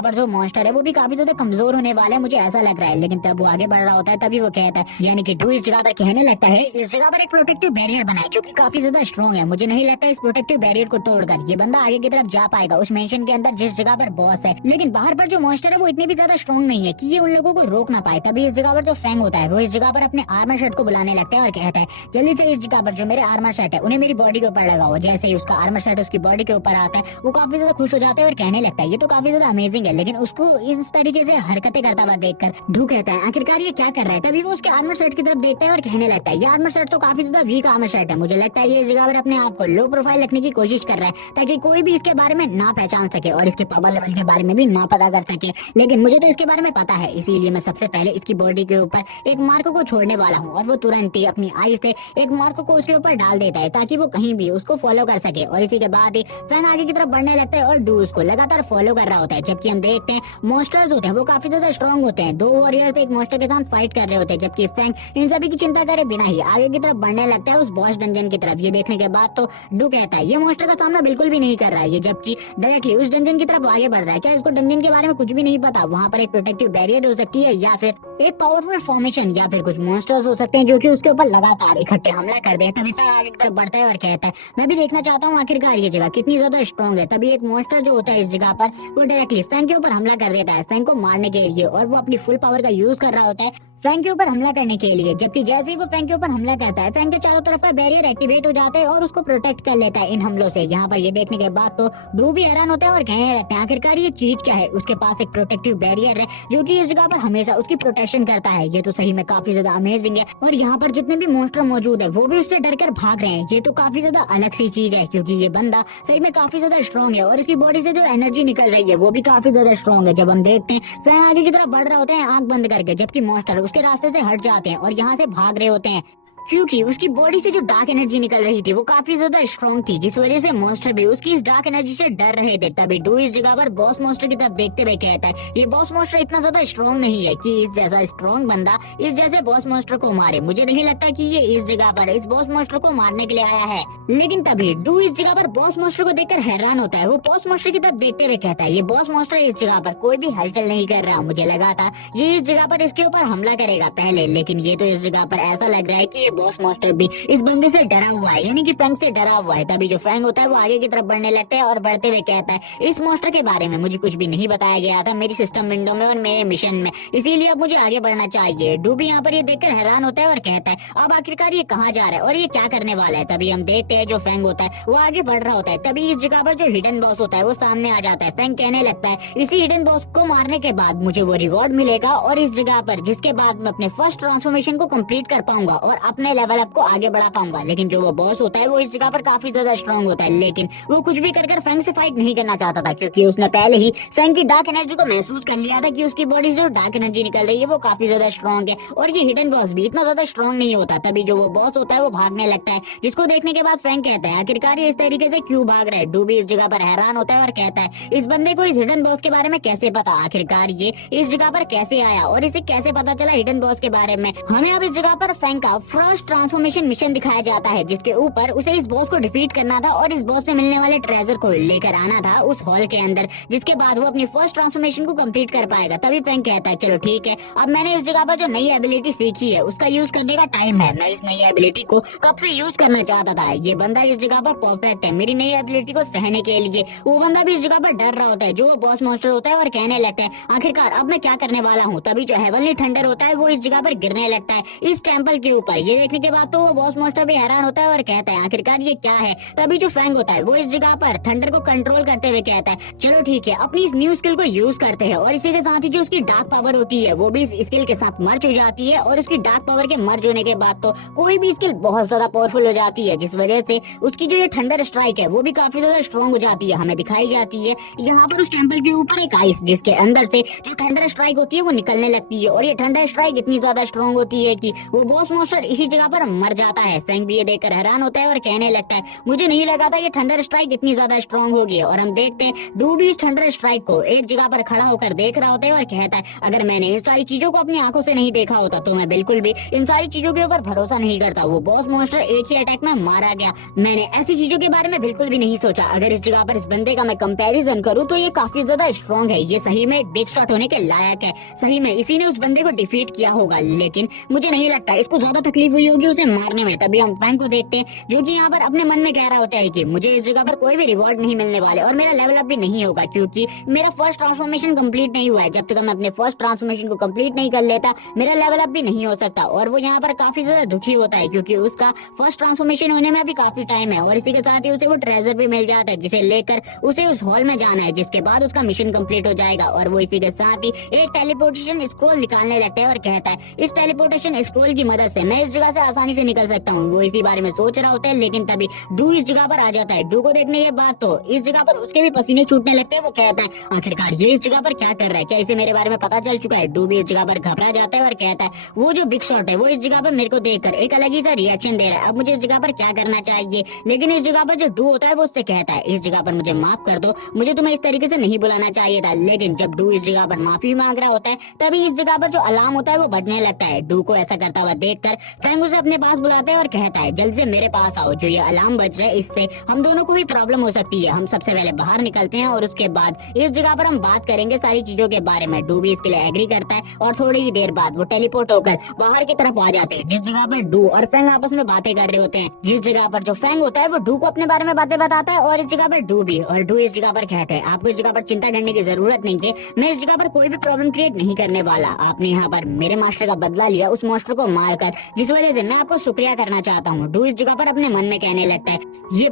पर जो मॉन्स्टर है वो भी काफी ज्यादा कमजोर होने वाला है, मुझे ऐसा लग रहा है। लेकिन तब वो आगे बढ़ रहा होता है तभी वो कहता है यानी कि डू इस जगह पर कहने लगता है इस जगह पर एक प्रोटेक्टिव बैरियर बनाए जो कि काफी ज्यादा स्ट्रॉन्ग है, मुझे नहीं लगता इस प्रोटेक्टिव बैरियर को तोड़कर ये बंदा आगे की तरफ जा पाएगा उस मेंशन के अंदर जिस जगह पर बॉस है। लेकिन बाहर पर जो मॉन्स्टर है वो इतनी भी ज्यादा स्ट्रॉन्ग नहीं है कि ये उन लोगों को रोक ना पाए। तभी इस जगह पर जो फैंग होता है वो इस जगह पर अपने आर्मर शर्ट को बुलाने लगता है और कहता है जल्दी से इस जगह पर जो मेरे आर्मर शर्ट है उन्हें मेरी बॉडी के ऊपर लगाओ। जैसे ही उसका आर्मर शर्ट उसकी बॉडी के ऊपर आता है वो काफी ज्यादा खुश हो जाता है और कहने लगता है ये तो काफी ज्यादा अमेजिंग है, लेकिन उसको इस तरीके से हरकतें करता हुआ देखकर डू कहता है आखिरकार ये क्या कर रहा है। तभी वो उसके आर्मर शर्ट की तरफ देखता है और कहने लगता है ये आर्मर शर्ट तो काफी ज्यादा वीक आर्मर शर्ट है, मुझे लगता है ये इस जगह पर अपने आप को लो प्रोफाइल रखने की कोशिश कर रहा है ताकि कोई भी इसके बारे में ना पहचान सके और इसके पावर लेवल के बारे में भी ना पता कर सके। लेकिन मुझे तो इसके बारे में पता है, इसीलिए मैं सबसे पहले इसकी बॉडी के ऊपर एक मार्क को छोड़ने वाला हूँ। और वो तुरंत ही अपनी आई से एक मार्क को उसके ऊपर डाल देता है ताकि वो कहीं भी उसको फॉलो कर सके। और इसी के बाद ही फैंग आगे की तरफ बढ़ने लगता है और डू उसको लगातार फॉलो कर रहा होता है। जबकि हम देखते हैं मॉन्स्टर्स होते हैं वो काफी ज्यादा स्ट्रॉन्ग होते हैं, 2 वॉरियर्स एक मॉन्स्टर के साथ फाइट कर रहे होते हैं, जबकि फैंग इन सभी की चिंता करे बिना ही आगे की तरफ बढ़ने लगता है उस बॉस डंजन की तरफ। ये देखने के बाद तो डू कहता है ये मॉन्स्टर का सामना बिल्कुल भी नहीं कर रहा है ये, जबकि डायरेक्टली उस डंजन की तरफ आगे बढ़ रहा है। क्या इसको डंजन के बारे में कुछ भी नहीं पता? वहाँ पर एक प्रोटेक्टिव बैरियर हो सकती है या फिर एक पावरफुल फॉर्मेशन या फिर कुछ मॉन्स्टर्स हो सकते हैं जो कि उसके ऊपर लगातार इकट्ठे हमला कर दे। तभी फैंग आगे की तरफ बढ़ता है और कहता है मैं भी देखना चाहता हूँ आखिरकार ये जगह कितनी ज्यादा स्ट्रॉन्ग है। तभी एक मॉन्स्टर जो होता है इस जगह पर वो डायरेक्टली फैंग के ऊपर हमला कर देता है फैंग को मारने के लिए, और वो अपनी फुल पावर का यूज कर रहा होता है फैंग के ऊपर हमला करने के लिए। जबकि जैसे ही वो फैंग के ऊपर हमला करता है फैंग के चारों तरफ का बैरियर एक्टिवेट हो जाता है और उसको प्रोटेक्ट कर लेता है इन हमलों से। यहाँ पर ये देखने के बाद तो डू भी हैरान होता है और कहने लगते हैं आखिरकार ये चीज क्या है। उसके पास एक प्रोटेक्टिव बैरियर है जो कि इस जगह पर हमेशा उसकी प्रोटेक्शन करता है, ये तो सही में काफी ज्यादा अमेजिंग है। और यहाँ पर जितने भी मॉन्स्टर मौजूद है वो भी उससे डरकर भाग रहे हैं, ये तो काफी ज्यादा अलग सी चीज है क्योंकि ये बंदा सही में काफी ज्यादा स्ट्रॉन्ग है और इसकी बॉडी से जो एनर्जी निकल रही है वो भी काफी ज्यादा स्ट्रॉन्ग है। जब हम देखते हैं फैंग आगे की तरफ बढ़ रहा होता है आंख बंद करके, जबकि मॉन्स्टर उसके रास्ते से हट जाते हैं और यहाँ से भाग रहे होते हैं। क्योंकि उसकी बॉडी से जो डार्क एनर्जी निकल रही थी वो काफी ज्यादा स्ट्रॉन्ग थी, जिस वजह से मॉन्स्टर भी उसकी इस डार्क एनर्जी से डर रहे थे। तभी डू इस जगह पर बॉस मॉन्स्टर की तरफ देखते हुए कहता है ये बॉस मॉन्स्टर इतना ज्यादा स्ट्रॉन्ग नहीं है कि इस जैसा स्ट्रॉन्ग बंदा इस जैसे बॉस मॉन्स्टर को मारे। मुझे नहीं लगता कि ये इस जगह पर इस बॉस मॉन्स्टर को मारने के लिए आया है। लेकिन तभी डू इस जगह पर बॉस मॉन्स्टर को देखकर हैरान होता है। वो बॉस मॉन्स्टर की तरफ देखते हुए कहता है ये बॉस मॉन्स्टर इस जगह पर कोई भी हलचल नहीं कर रहा। मुझे लगा था ये इस जगह पर इसके ऊपर हमला करेगा पहले, लेकिन ये तो इस जगह पर ऐसा लग रहा है कि ये बॉस मॉन्स्टर भी इस बंदे से डरा हुआ है, यानी कि फैंग से डरा हुआ है। तभी जो फैंग होता है वो आगे की तरफ बढ़ने लगता है और बढ़ते हुए कहता है इस मॉन्स्टर के बारे में मुझे कुछ भी नहीं बताया गया था मेरी सिस्टम विंडो में और मेरे मिशन में, इसीलिए अब मुझे आगे बढ़ना चाहिए। डू भी यहाँ पर ये देखकर हैरान होता है और कहता है अब आखिरकार ये कहाँ जा रहा है और ये क्या करने वाला है। तभी हम देखते हैं जो फैंग होता है वो आगे बढ़ रहा होता है। तभी इस जगह पर जो हिडन बॉस होता है वो सामने आ जाता है। फैंग कहने लगता है इसी हिडन बॉस को मारने के बाद मुझे वो रिवॉर्ड मिलेगा और इस जगह पर जिसके बाद मैं अपने फर्स्ट ट्रांसफॉर्मेशन को कंप्लीट कर पाऊंगा और अपने लेवल अप को आगे बढ़ा पाऊंगा। लेकिन जो वो बॉस होता है वो इस जगह पर काफी ज्यादा स्ट्रॉन्ग होता है, लेकिन वो कुछ भी कर फैंग से फाइट नहीं करना चाहता था, क्योंकि उसने पहले ही फैंग की डार्क एनर्जी को महसूस कर लिया था कि उसकी बॉडी से जो डार्क एनर्जी निकल रही है वो काफी ज्यादा स्ट्रॉन्ग है और ये हिडन बॉस भी इतना ज्यादा स्ट्रॉन्ग नहीं होता। तभी जो वो बॉस होता है वो भागने लगता है, जिसको देखने के बाद फैंग कहता है आखिरकार ये इस तरीके से क्यों भाग रहा है। डू भी इस जगह पर हैरान होता है और कहता है इस बंदे को इस हिडन बॉस के बारे में कैसे पता, आखिरकार ये इस जगह पर कैसे आया और इसे कैसे पता चला हिडन बॉस के बारे में। हमें अब इस जगह पर फैंग का फर्स्ट ट्रांसफॉर्मेशन मिशन दिखाया जाता है, जिसके ऊपर उसे इस बॉस को डिफीट करना था और इस बॉस से मिलने वाले ट्रेजर को लेकर आना था उस हॉल के अंदर, जिसके बाद वो अपनी फर्स्ट ट्रांसफॉर्मेशन को कंप्लीट कर पाएगा। तभी फैंग कहता है चलो ठीक है, अब मैंने इस जगह पर जो नई एबिलिटी सीखी है उसका यूज करने का टाइम है। मैं इस नई एबिलिटी को कब से यूज करना चाहता था, ये बंदा इस जगह पर परफेक्ट है मेरी नई एबिलिटी को सहने के लिए। वो बंदा भी इस जगह पर डर रहा होता है जो वो बॉस मॉन्स्टर होता है और कहने लगता है आखिरकार अब मैं क्या करने वाला हूँ। तभी जो हेवनली थंडर होता है वो इस जगह पर गिरने लगता है इस टेंपल के ऊपर। ये देखने के बाद तो वो बॉस मॉन्स्टर भी हैरान होता है और कहता है आखिरकार ये क्या है। तभी जो फैंग होता है वो इस जगह पर थंडर को कंट्रोल करते हुए कहता है चलो ठीक है अपनी इस न्यू स्किल को यूज करते हैं, और इसी के साथ ही जो उसकी डार्क पावर होती है वो भी इस स्किल के साथ मर्ज हो जाती है और उसकी डार्क पावर के मर्ज होने के बाद तो कोई भी स्किल बहुत ज्यादा पावरफुल हो जाती है, जिस वजह से उसकी जो ये थंडर स्ट्राइक है वो भी काफी ज्यादा स्ट्रॉन्ग हो जाती है। हमें दिखाई जाती है यहाँ पर उस टेंपल के ऊपर एक आइस, जिसके अंदर से जो थंडर स्ट्राइक होती है वो निकलने लगती है और ये थंडर स्ट्राइक इतनी ज्यादा स्ट्रॉन्ग होती है कि वो बॉस मॉन्स्टर इसी जगह पर मर जाता है। फैंग भी ये देखकर हैरान होता है और कहने लगता है मुझे नहीं लगा था ये थंडर स्ट्राइक इतनी ज्यादा स्ट्रॉन्ग होगी। और हम देखते हैं डू भी इस थंडर स्ट्राइक को एक जगह पर खड़ा होकर देख रहा होता है और कहता है अगर मैंने इन सारी चीजों को अपनी आंखों से नहीं देखा होता तो मैं बिल्कुल भी इन सारी चीजों के ऊपर भरोसा नहीं करता। वो बॉस मॉन्स्टर एक ही अटैक में मारा गया, मैंने ऐसी चीजों के बारे में बिल्कुल भी नहीं सोचा। अगर इस जगह पर इस बंदे का मैं कंपैरिजन करूं तो ये काफी ज्यादा स्ट्रॉन्ग है, ये सही में एक बिग शॉट होने के लायक है, सही में इसी ने उस बंदे को डिफीट किया होगा। लेकिन मुझे नहीं लगता इसको ज्यादा तकलीफ हुई होगी उसे मारने में। तभी हम फैंग को देखते हैं जो कि यहाँ पर अपने मन में कह रहा होता है कि मुझे इस जगह पर कोई भी रिवॉर्ड नहीं मिलने वाले और मेरा लेवल अप भी नहीं होगा, क्योंकि मेरा फर्स्ट ट्रांसफॉर्मेशन कंप्लीट नहीं हुआ है। जब तक मैं अपने फर्स्ट ट्रांसफॉर्मेशन को कंप्लीट नहीं कर लेता मेरा लेवल अप भी नहीं हो सकता। और वो यहाँ पर काफी ज्यादा दुखी होता है क्योंकि उसका फर्स्ट ट्रांसफॉर्मेशन होने में अभी काफी टाइम है और इसी के साथ ही उसे वो ट्रेजर भी मिल जाता है जिसे लेकर उसे उस हॉल में जाना है, जिसके बाद उसका मिशन कंप्लीट हो जाएगा। और वो इसी के साथ ही एक टेलीपोर्टेशन स्क्रोल निकालने लगता है और कहता है इस टेलीपोर्टेशन स्क्रोल की मदद से मैं इस जगह से आसानी से निकल सकता हूँ। वो इसी बारे में सोच रहा होता है, लेकिन तभी डू इस जगह पर आ जाता है। डू को देखने के बाद तो इस जगह पर उसके भी पसीने छूटने लगते हैं। वो कहता है आखिरकार ये इस जगह पर क्या कर रहा है, क्या इसे मेरे बारे में पता चल चुका है। डू भी इस जगह पर घबरा जाता है और कहता है वो जो बिग शॉट है वो इस जगह पर मेरे को देखकर एक अलग ही सा रिएक्शन दे रहा है, अब मुझे इस जगह पर क्या करना चाहिए। लेकिन इस जगह पर जो डू होता है वो उससे कहता है इस जगह पर मुझे माफ कर दो, मुझे तुम्हें इस तरीके से नहीं बुलाना चाहिए था। लेकिन जब डू इस जगह पर माफी मांग रहा होता है तभी इस जगह पर जो अलार्म होता है वो बजने लगता है। डू को ऐसा करता हुआ देखकर फैंग उसे अपने पास बुलाता है और कहता है जल्दी से मेरे पास आओ, जो ये अलार्म बज रहा है इससे हम दोनों को भी प्रॉब्लम हो सकती है। हम सबसे पहले बाहर निकलते हैं और उसके बाद इस जगह पर हम बात करेंगे सारी चीजों के बारे में। डू भी इसके लिए एग्री करता है और थोड़ी ही देर बाद वो टेलीपोर्ट होकर बाहर की तरफ आ जाते हैं, जिस जगह पर डू और फैंग आपस में बातें कर रहे होते हैं। जिस जगह पर जो फैंग होता है वो डू को अपने बारे में बातें बताता है और इस जगह पर डू भी, और डू इस जगह पर कहता है आपको इस जगह पर चिंता करने की जरूरत नहीं है, मैं इस जगह पर कोई भी प्रॉब्लम क्रिएट नहीं करने वाला। आपने यहाँ पर मेरे मास्टर का बदला लिया उस मास्टर को मारकर, जिस वजह से मैं आपको शुक्रिया करना चाहता हूँ। डू इस जगह पर अपने मन में कहने लगता है ये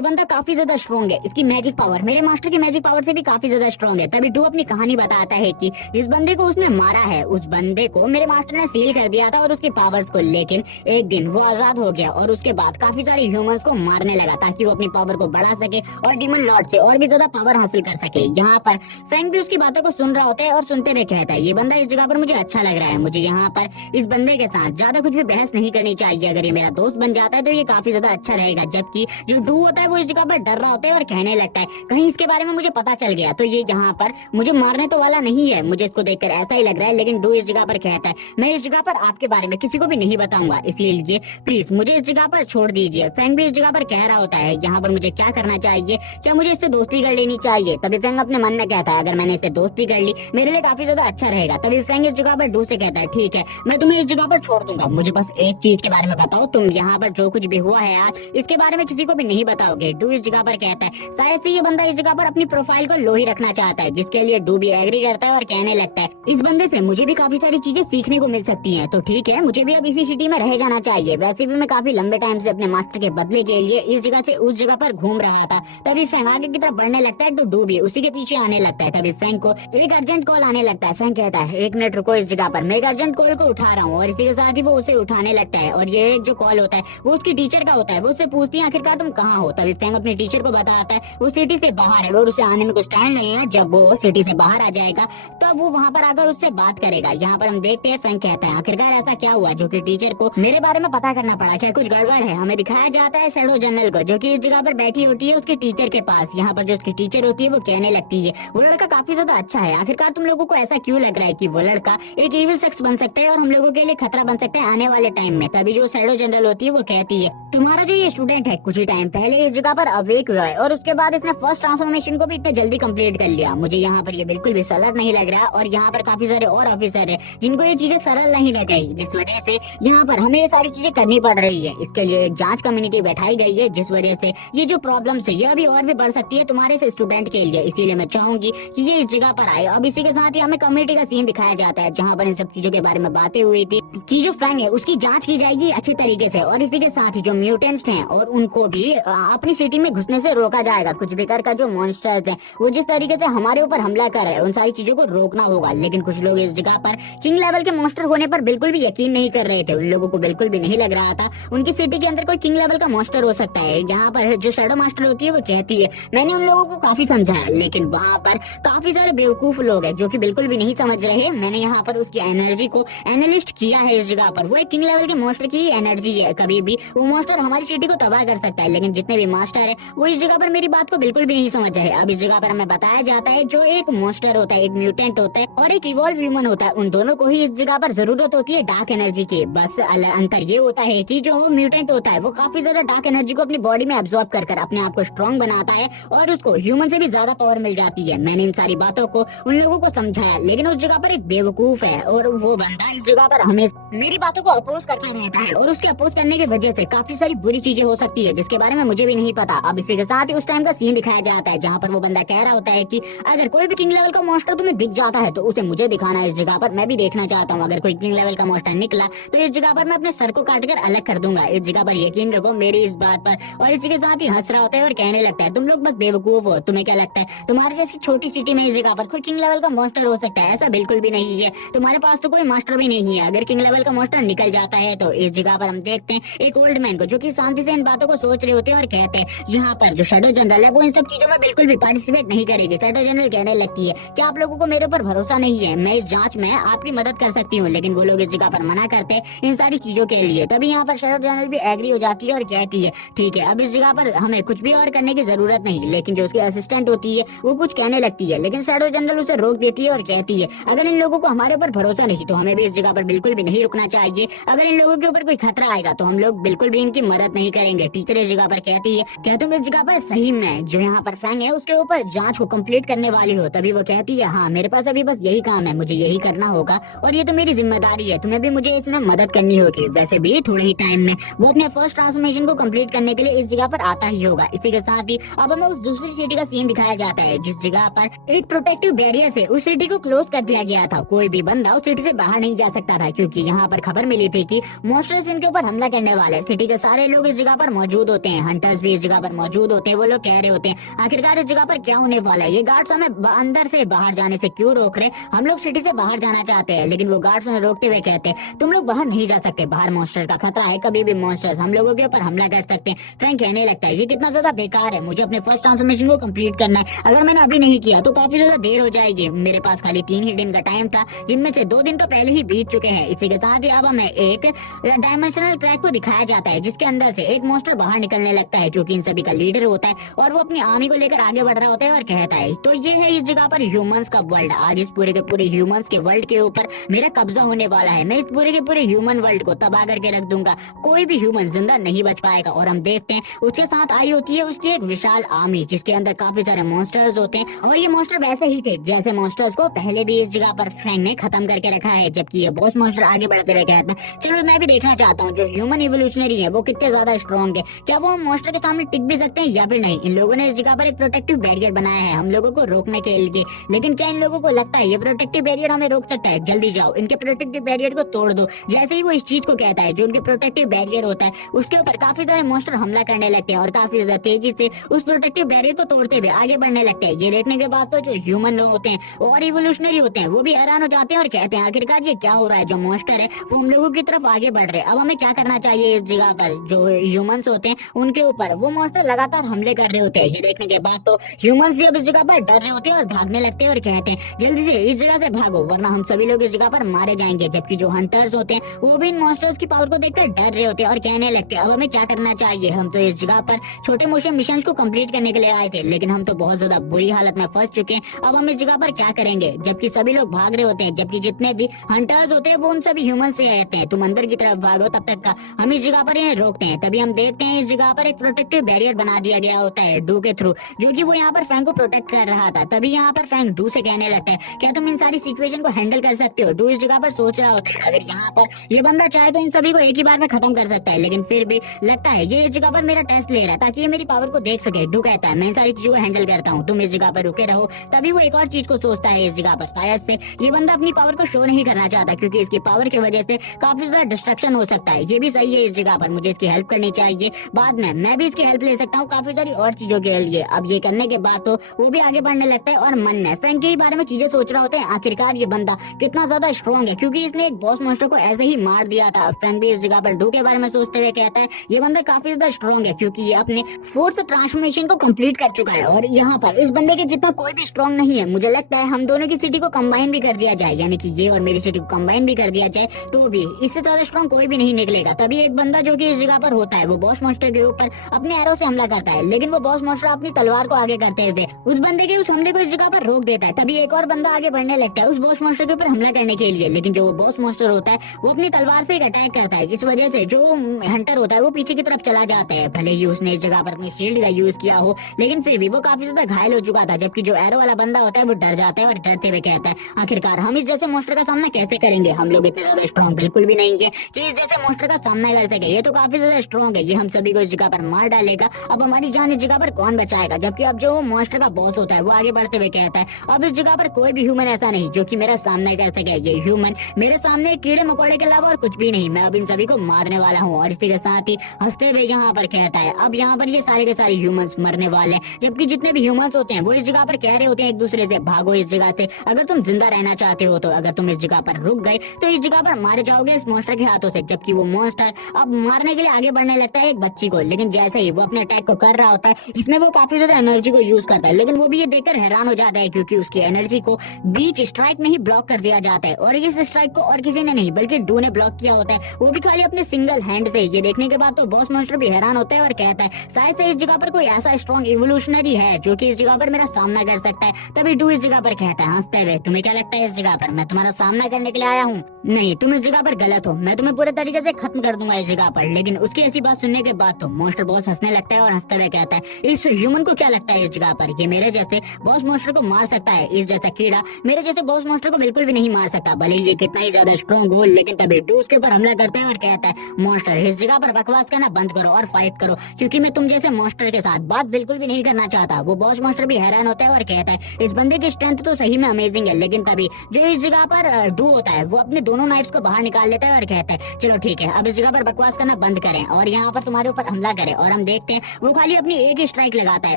बंदा काफी ज्यादा स्ट्रॉन्ग है, इसकी मैजिक पावर मेरे मास्टर की मैजिक पावर से भी काफी ज्यादा स्ट्रॉन्ग है। तभी डू अपनी कहानी बताता है कि जिस बंदे को उसने मारा है उस बंदे को मेरे मास्टर ने सील कर दिया था और उसकी पावर्स को, लेकिन एक दिन वो आजाद हो गया और उसके बाद काफी सारे ह्यूमंस को मारने लगा ताकि वो अपनी पावर को बढ़ा सके और डीमन लॉर्ड से और भी ज्यादा पावर हासिल कर सके। यहाँ पर फ्रैंक भी उसकी बातों को सुन रहा होता है और सुनते हुए कहता है ये बंदा इस जगह पर मुझे अच्छा लग रहा है, मुझे यहाँ पर इस बंदे के साथ ज्यादा कुछ भी बहस बहस नहीं करनी चाहिए। अगर ये मेरा दोस्त बन जाता है तो ये काफी ज्यादा अच्छा रहेगा। जबकि जो डू होता है वो इस जगह पर डर रहा होता है और कहने लगता है कहीं इसके बारे में मुझे पता चल गया तो ये यहाँ पर मुझे मारने तो वाला नहीं है, मुझे इसको देखकर ऐसा ही लग रहा है। लेकिन डू इस जगह पर कहता है मैं इस जगह पर आपके बारे में किसी को भी नहीं बताऊंगा, इसलिए प्लीज मुझे इस जगह पर छोड़ दीजिए। फ्रैंक भी इस जगह पर कह रहा होता है यहाँ पर मुझे क्या करना चाहिए, क्या मुझे इससे दोस्ती कर लेनी चाहिए। तभी फ्रैंक अपने मन में कहता है अगर मैंने इससे दोस्ती कर ली मेरे लिए काफी ज्यादा अच्छा रहेगा। तभी फ्रैंक इस जगह पर डू से कहता है ठीक है मैं तुम्हें इस जगह पर छोड़ दूंगा, मुझे बस एक चीज के बारे में बताओ, तुम यहाँ पर जो कुछ भी हुआ है आज इसके बारे में किसी को भी नहीं बताओगे। डू इस जगह पर कहता है शायद से ये बंदा इस जगह पर अपनी प्रोफाइल को लो ही रखना चाहता है, जिसके लिए डू भी एग्री करता है और कहने लगता है इस बंदे से मुझे भी काफी सारी चीजें सीखने को मिल सकती हैं, तो ठीक है मुझे भी अब इसी सिटी में रह जाना चाहिए। वैसे भी मैं काफी लंबे टाइम से अपने मास्टर के बदले के लिए इस जगह से उस जगह पर घूम रहा था। तभी फ्रैंक आगे की तरफ बढ़ने लगता है तो डू भी उसी के पीछे आने लगता है। तभी फ्रैंक को एक अर्जेंट कॉल आने लगता है। फ्रैंक कहता है एक मिनट रुको इस जगह पर, मैं एक अर्जेंट कॉल को उठा रहा हूँ। और इसी के साथ ही वो उसे उठाने लगता है और ये जो कॉल होता है वो उसकी टीचर का होता है। वो उससे पूछती है आखिरकार तुम कहाँ हो। तभी फ्रैंक अपने टीचर को बताता है वो सिटी से बाहर है और उसे आने में कुछ टाइम नहीं है। जब वो सिटी से बाहर आ जाएगा तब वो वहाँ पर आकर उससे बात करेगा। यहाँ पर हम देखते हैं फ्रैंक कहता है आखिरकार ऐसा क्या हुआ जो कि टीचर को मेरे बारे में पता करना पड़ा, क्या कुछ गड़बड़ है। हमें दिखाया जाता है शैडो जनरल को जो कि इस जगह पर बैठी होती है उसके टीचर के पास। यहाँ पर जो उसकी टीचर होती है वो कहने लगती है वो लड़का काफी ज्यादा अच्छा है, आखिरकार तुम लोगों को ऐसा क्यों लग रहा है कि वो लड़का एक इविल शख्स बन सकता है और हम लोगों के लिए खतरा बन सकता है आने वाले टाइम में। तभी जो शैडो जनरल होती है वो कहती है तुम्हारा जो ये स्टूडेंट है कुछ ही टाइम पहले इस जगह पर अवेक हुआ है और उसके बाद इसने फर्स्ट ट्रांसफॉर्मेशन को भी इतने जल्दी कंप्लीट कर लिया। मुझे यहाँ पर ये बिल्कुल भी सरल नहीं लग रहा और यहाँ पर काफी सारे और ऑफिसर है जिनको ये चीजें सरल नहीं लग रही, जिस वजह से यहाँ पर हमें ये सारी चीजें करनी पड़ रही है। इसके लिए एक जांच कम्युनिटी बैठाई गई है जिस वजह से ये जो प्रॉब्लम है ये अभी और भी बढ़ सकती है तुम्हारे से स्टूडेंट के लिए, इसीलिए मैं चाहूंगी कि ये इस जगह पर आए। अब इसी के साथ ही हमें कम्युनिटी का सीन दिखाया जाता है जहाँ पर इन सब चीजों के बारे में बातें हुई थी कि जो फ्रैंक है उसकी जांच की जाएगी अच्छे तरीके से और इसी के साथ ही जो म्यूटेंट्स हैं और उनको भी अपनी सिटी में घुसने से रोका जाएगा। कुछ भी कर जो मॉन्स्टर्स हैं वो जिस तरीके से हमारे ऊपर हमला कर रहे हैं उन सारी चीजों को रोकना होगा। लेकिन कुछ लोग इस जगह पर किंग लेवल के मॉन्स्टर होने पर बिल्कुल भी यकीन नहीं कर रहे थे। उन लोगों को बिल्कुल भी नहीं लग रहा था उनकी सिटी के अंदर कोई किंग लेवल का मॉन्स्टर हो सकता है। यहाँ पर जो शैडो मास्टर होती है वो कहती है मैंने उन लोगों को काफी समझाया लेकिन वहाँ पर काफी सारे बेवकूफ लोग हैं जो कि बिल्कुल भी नहीं समझ रहे। मैंने यहाँ पर उसकी एनर्जी को एनालिस्ट किया है इस जगह पर, वो एक किंग लेवल के मॉन्स्टर की एनर्जी है, कभी भी वो मॉन्स्टर हमारी सिटी को तबाह कर सकता है। लेकिन जितने भी मास्टर है वो इस जगह पर मेरी बात को बिल्कुल भी नहीं समझ रहे। अब इस जगह पर हमें बताया जाता है जो एक मॉन्स्टर होता है, एक म्यूटेंट होता है और एक इवॉल्व ह्यूमन होता है, उन दोनों को ही इस जगह पर जरूरत होती है डार्क एनर्जी की। बस अंतर ये होता है कि जो म्यूटेंट होता है वो काफी ज्यादा डार्क एनर्जी को अपनी बॉडी में एब्जॉर्ब कर अपने आप को स्ट्रॉन्ग बनाता है और उसको ह्यूमन से भी ज्यादा पावर मिल जाती है। मैंने इन सारी बातों को उन लोगों को समझाया लेकिन उस जगह पर एक बेवकूफ है और वो बंदा इस जगह पर हमें मेरी बातों को अपोज करता रहता है और उसके अपोज करने की वजह से काफी सारी बुरी चीजें हो सकती है जिसके बारे में मुझे भी नहीं पता। अब इसी के साथ ही उस टाइम का सीन दिखाया जाता है जहाँ पर वो बंदा कह रहा होता है कि अगर कोई भी किंग लेवल का मॉन्स्टर तुम्हें दिख जाता है तो उसे मुझे दिखाना है इस जगह पर, मैं भी देखना चाहता हूँ। अगर कोई किंग लेवल का मॉन्स्टर निकला तो इस जगह पर मैं अपने सर को काट कर अलग कर दूंगा। इस जगह पर यकीन रखो मेरी इस बात पर। और इसी के साथ ही हंस रहा होता है और कहने लगता है तुम लोग बस बेवकूफ हो, तुम्हें क्या लगता है तुम्हारे जैसी छोटी सिटी में इस जगह पर कोई किंग लेवल का मॉन्स्टर हो सकता है? ऐसा बिल्कुल भी नहीं है, तुम्हारे पास तो कोई मास्टर भी नहीं है। अगर किंग लेवल का मॉन्स्टर निकल जाता है तो इस जगह पर हम देखते हैं एक ओल्ड मैन को जो कि शांति से इन बातों को सोच रहे होते हैं और कहते हैं यहाँ पर जो शैडो जनरल है वो इन सब चीजों में बिल्कुल भी पार्टिसिपेट नहीं करेगी। शैडो जनरल कहने लगती है कि आप लोगों को मेरे ऊपर भरोसा नहीं है, मैं इस जांच में आपकी मदद कर सकती हूँ। लेकिन वो लोग इस जगह पर मना करते हैं इन सारी चीजों के लिए। तभी यहाँ पर शैडो जनरल भी एग्री हो जाती है और कहती है ठीक है अब इस जगह पर हमें कुछ भी और करने की जरूरत नहीं। लेकिन जो उसकी असिस्टेंट होती है वो कुछ कहने लगती है लेकिन शैडो जनरल उसे रोक देती है और कहती है अगर इन लोगों को हमारे ऊपर भरोसा नहीं तो हमें भी इस जगह पर बिल्कुल भी नहीं रुकना चाहिए। अगर इन लोगों के ऊपर कोई खतरा आएगा तो हम लोग बिल्कुल भी इनकी मदद नहीं करेंगे। टीचर इस जगह पर कहती है क्या तुम इस जगह पर सही में जो यहाँ पर फ्रैंक है उसके ऊपर जांच को कंप्लीट करने वाली हो? तभी वो कहती है हाँ मेरे पास अभी बस यही काम है, मुझे यही करना होगा और ये तो मेरी जिम्मेदारी है, तुम्हें भी मुझे इसमें मदद करनी होगी। वैसे भी थोड़े ही टाइम में वो अपने फर्स्ट ट्रांसफॉर्मेशन को कंप्लीट करने के लिए इस जगह पर आता ही होगा। इसी के साथ ही अब हमें उस दूसरी सिटी का सीन दिखाया जाता है जिस जगह पर एक प्रोटेक्टिव बैरियर से उस सिटी को क्लोज कर दिया गया था। कोई भी बंदा उस सिटी से बाहर नहीं जा सकता था क्योंकि यहाँ पर खबर मिली थी कि मॉन्स्टर्स इनके ऊपर हमला करने वाले। सिटी के सारे लोग इस जगह पर मौजूद होते हैं, हंटर्स भी इस जगह पर मौजूद होते हैं। वो लोग कह रहे होते हैं आखिरकार इस जगह पर क्या होने वाला है, ये गार्ड्स हमें अंदर से बाहर जाने से क्यों रोक रहे, हम लोग सिटी से बाहर जाना चाहते हैं। लेकिन वो गार्ड्स उन्हें रोकते हुए कहते हैं तुम लोग बाहर नहीं जा सकते, बाहर मॉन्स्टर का खतरा है, कभी भी मॉन्स्टर्स हम लोगों के ऊपर हमला कर सकते हैं। फ्रैंक कहने लगता है ये कितना ज्यादा बेकार है, मुझे अपने फर्स्ट ट्रांसफॉर्मेशन को कंप्लीट करना है, अगर मैंने अभी नहीं किया तो काफी ज्यादा देर हो जाएगी। मेरे पास खाली 3 ही दिन का टाइम था जिनमें से 2 दिन तो पहले ही बीत चुके हैं। इसी के साथ ही अब हमें एक डायमेंशनल क्रैक को दिखाया जाता है जिसके अंदर से एक मॉन्स्टर बाहर निकलने लगता है जो कि इन सभी का लीडर होता है और वो अपनी आर्मी को लेकर आगे बढ़ रहा होता है और कहता है तो ये है इस जगह पर ह्यूमंस का वर्ल्ड। आज इस पूरे के पूरे ह्यूमंस के वर्ल्ड के ऊपर मेरा कब्जा होने वाला है। मैं इस पूरे के पूरे ह्यूमन वर्ल्ड को तबाह करके रख दूंगा, कोई भी ह्यूमन जिंदा नहीं बच पाएगा। और हम देखते हैं उसके साथ आई होती है उसकी एक विशाल आर्मी जिसके अंदर काफी सारे मॉन्स्टर्स होते हैं और ये मॉन्स्टर वैसे ही थे जैसे मॉन्स्टर्स को पहले भी इस जगह पर फ्रैंक ने खत्म करके रखा है। जबकि ये बॉस मॉन्स्टर आगे बढ़ते हुए कहता है चलो मैं भी देखना चाहता हूँ जो ह्यूमन इवोल्यूशनरी है वो कितने ज्यादा स्ट्रॉन्ग है, क्या वो मॉन्स्टर के सामने टिक भी सकते हैं या फिर नहीं। इन लोगों ने इस जगह पर एक प्रोटेक्टिव बैरियर बनाया है हम लोगों को रोकने के लिए, लेकिन क्या इन लोगों को लगता है ये प्रोटेक्टिव बैरियर हमें रोक सकता है? जल्दी जाओ इनके प्रोटेक्टिव बैरियर को तोड़ दो। जैसे ही वो इस चीज को कहता है जो उनके प्रोटेक्टिव बैरियर होता है उसके ऊपर काफी सारे मॉन्स्टर हमला करने लगते हैं और काफी ज्यादा तेजी से उस प्रोटेक्टिव बैरियर को तोड़ते हुए आगे बढ़ने लगते हैं। ये देखने के बाद तो जो ह्यूमन होते हैं और इवोल्यूशनरी होते हैं वो भी हैरान हो जाते हैं और कहते हैं आखिरकार ये क्या हो रहा है, जो मॉन्स्टर है वो हम लोगों की तरफ आगे बढ़ रहे हैं, अब हमें क्या करना चाहिए। इस जगह पर जो ह्यूमंस होते हैं उनके ऊपर वो मॉन्स्टर लगातार हमले कर रहे होते हैं। ये देखने के बाद तो ह्यूमंस भी अब इस जगह पर डर रहे होते हैं और भागने लगते हैं और कहते हैं जल्दी से इस जगह से भागो वरना हम सभी लोग इस जगह पर मारे जाएंगे। जबकि जो हंटर्स होते हैं वो भी इन मॉन्स्टर्स की पावर को देखकर डर रहे होते हैं और कहने लगते हैं अब हमें क्या करना चाहिए, हम तो इस जगह पर छोटे मोटे मिशन को कंप्लीट करने के लिए आए थे लेकिन हम तो बहुत ज्यादा बुरी हालत में फंस चुके हैं, अब हम इस जगह पर क्या करेंगे। जबकि सभी लोग भाग रहे होते हैं, जबकि जितने भी हंटर्स होते हैं वो उन सभी ह्यूमन से कहते हैं तुम अंदर की तरफ भागो, तब तक का हम इस जगह पर इन्हें रोकते हैं। तभी हम देखते हैं इस जगह पर एक प्रोटेक्टिव बैरियर बना दिया गया होता है डू के थ्रू, जो कि वो यहाँ पर फैंग को प्रोटेक्ट कर रहा था। तभी यहाँ पर फैंग डू से कहने लगता है क्या तुम इन सारी सिचुएशन को हैंडल कर सकते हो। डू इस जगह पर सोच रहा होता है अगर यहाँ पर ये बंदा चाहे तो इन सभी को एक ही बार में खत्म कर सकता है, लेकिन फिर भी लगता है ये इस जगह पर मेरा टेस्ट ले रहा है ताकि ये मेरी पावर को देख सके। डू कहता है मैं इन सारी चीजों को हैंडल करता हूँ, तुम इस जगह पर रुके रहो। तभी वो एक और चीज को सोचता है इस जगह पर शायद से ये बंदा अपनी पावर को शो नहीं करना चाहता क्योंकि इसकी पावर की वजह से काफी ज्यादा डिस्ट्रक्शन हो सकता है। ये भी सही है इस जगह पर मुझे इसकी हेल्प करनी चाहिए, बाद में मैं भी इसकी हेल्प ले सकता हूँ काफी सारी और चीजों के लिए। अब ये करने के बाद तो वो भी आगे बढ़ने लगता है और मन में फ्रैंक के बारे में चीजें सोच रहा होता है आखिरकार ये बंदा कितना ज्यादा स्ट्रॉन्ग है क्योंकि इसने एक बॉस मॉन्स्टर को ऐसे ही मार दिया था। फ्रैंक भी इस जगह पर डू के बारे में सोचते हुए कहता है ये बंदा काफी ज्यादा स्ट्रॉन्ग है क्योंकि ये अपने फोर्थ ट्रांसफॉर्मेशन को कंप्लीट कर चुका है और यहाँ पर इस बंदे के जितना कोई भी स्ट्रॉन्ग नहीं है। मुझे लगता है हम दोनों की सिटी को कंबाइन भी कर दिया जाए, यानी कि ये और मेरी सिटी को कंबाइन भी कर दिया जाए तो भी इससे ज्यादा स्ट्रॉन्ग कोई भी नहीं निकलेगा। तभी एक बंदा जो कि इस जगह पर होता है वो बॉस मॉन्स्टर के ऊपर अपने एरो से हमला करता है, लेकिन वो बॉस मॉन्स्टर अपनी तलवार को आगे करते हुए उस बंदे के उस हमले को इस जगह पर रोक देता है। तभी एक और बंदा आगे बढ़ने लगता है उस बॉस मॉन्स्टर के ऊपर हमला करने के लिए, लेकिन जो वो बॉस मॉन्स्टर होता है वो अपनी तलवार से एक अटैक करता है जिस वजह से जो हंटर होता है वो पीछे की तरफ चला जाता है। भले ही उसने इस जगह पर अपनी शील्ड का यूज किया हो लेकिन फिर भी वो काफी ज्यादा घायल हो चुका था। जबकि जो एरो वाला बंदा होता है वो डर जाता है और डरते हुए कहता है आखिरकार हम इस जैसे मॉन्स्टर का सामना कैसे करेंगे, हम लोग इतने ज्यादा स्ट्रॉन्ग बिल्कुल भी नहीं है कि इस जैसे मॉन्स्टर का सामना कर सके, ये तो काफी ज्यादा स्ट्रॉन्ग है, ये हम सभी को इस जगह पर मार डालेगा, अब हमारी जान इस जगह पर कौन बचाएगा। जबकि अब जो मॉन्स्टर का बॉस होता है वो आगे बढ़ते हुए कहता है अब इस जगह पर कोई भी ह्यूमन ऐसा नहीं जो कि मेरा सामना कर सके, ये ह्यूमन मेरे सामने कीड़े मकोड़े के अलावा और कुछ भी नहीं, मैं अब इन सभी को मारने वाला हूँ। और इसी के साथ ही हंसते हुए यहाँ पर कहता है अब यहाँ पर ये सारे के सारे ह्यूमंस मरने वाले हैं। जबकि जितने भी ह्यूमंस होते हैं वो इस जगह पर कह रहे होते हैं एक दूसरे से भागो इस जगह से, अगर तुम जिंदा रहना चाहते हो तो अगर तुम इस जगह पर रुक गए तो इस जगह पर मारे जाओगे इस मॉन्स्टर के हाथों से। जबकि वो मॉन्स्टर अब मारने के लिए आगे बढ़ने लगता है एक बच्ची को, लेकिन जैसे ही वो अपने अटैक को कर रहा होता है इसमें वो काफी ज्यादा एनर्जी को यूज करता है, लेकिन वो भी ये देखकर हैरान हो जाता है क्योंकि उसकी एनर्जी को बीच स्ट्राइक में ही ब्लॉक कर दिया जाता है। और इस स्ट्राइक को और किसी ने नहीं बल्कि डू ने ब्लॉक किया होता है, वो भी खाली अपने सिंगल हैंड से। ये देखने के बाद तो बॉस मॉन्स्टर भी हैरान होता है और कहता है शायद से इस जगह पर कोई ऐसा स्ट्रॉन्ग इवोल्यूशनरी है जो कि इस जगह पर मेरा सामना कर सकता है। तभी डू इस जगह पर कहता है हंसते हुए तुम्हें क्या लगता है इस जगह पर मैं तुम्हारा सामना करने के लिए आया हूँ? नहीं, तुम इस जगह पर गलत हो, मैं तुम्हें पूरे तरीके से खत्म कर दूंगा इस जगह पर। लेकिन उसकी ऐसी बात सुनने के बाद तो मॉन्स्टर बॉस हंसने लगता है और हंसते हुए कहता है इस ह्यूमन को क्या लगता है इस जगह पर ये मेरे जैसे बॉस मॉन्स्टर को मार सकता है, इस जैसा कीड़ा मेरे जैसे बॉस मॉन्स्टर को बिल्कुल भी नहीं मार सकता, भले ही ये कितना ही ज्यादा स्ट्रॉन्ग हो। लेकिन तभी डू उसके ऊपर हमला करता है और कहता है मॉन्स्टर इस जगह पर बकवास करना बंद करो और फाइट करो क्योंकि मैं तुम जैसे मॉन्स्टर के साथ बात बिल्कुल भी नहीं करना चाहता। वो बॉस मॉन्स्टर भी हैरान होता है और कहता है इस बंदे की स्ट्रेंथ तो सही में अमेजिंग है। लेकिन तभी जो इस जगह पर डू होता है वो अपने दोनों नाइफ्स को बाहर निकाल लेता है और कहता है चलो ठीक है अब इस जगह पर बकवास करना बंद करें और यहाँ पर तुम्हारे ऊपर हमला करें। और हम देखते हैं वो खाली अपनी एक ही स्ट्राइक लगाता है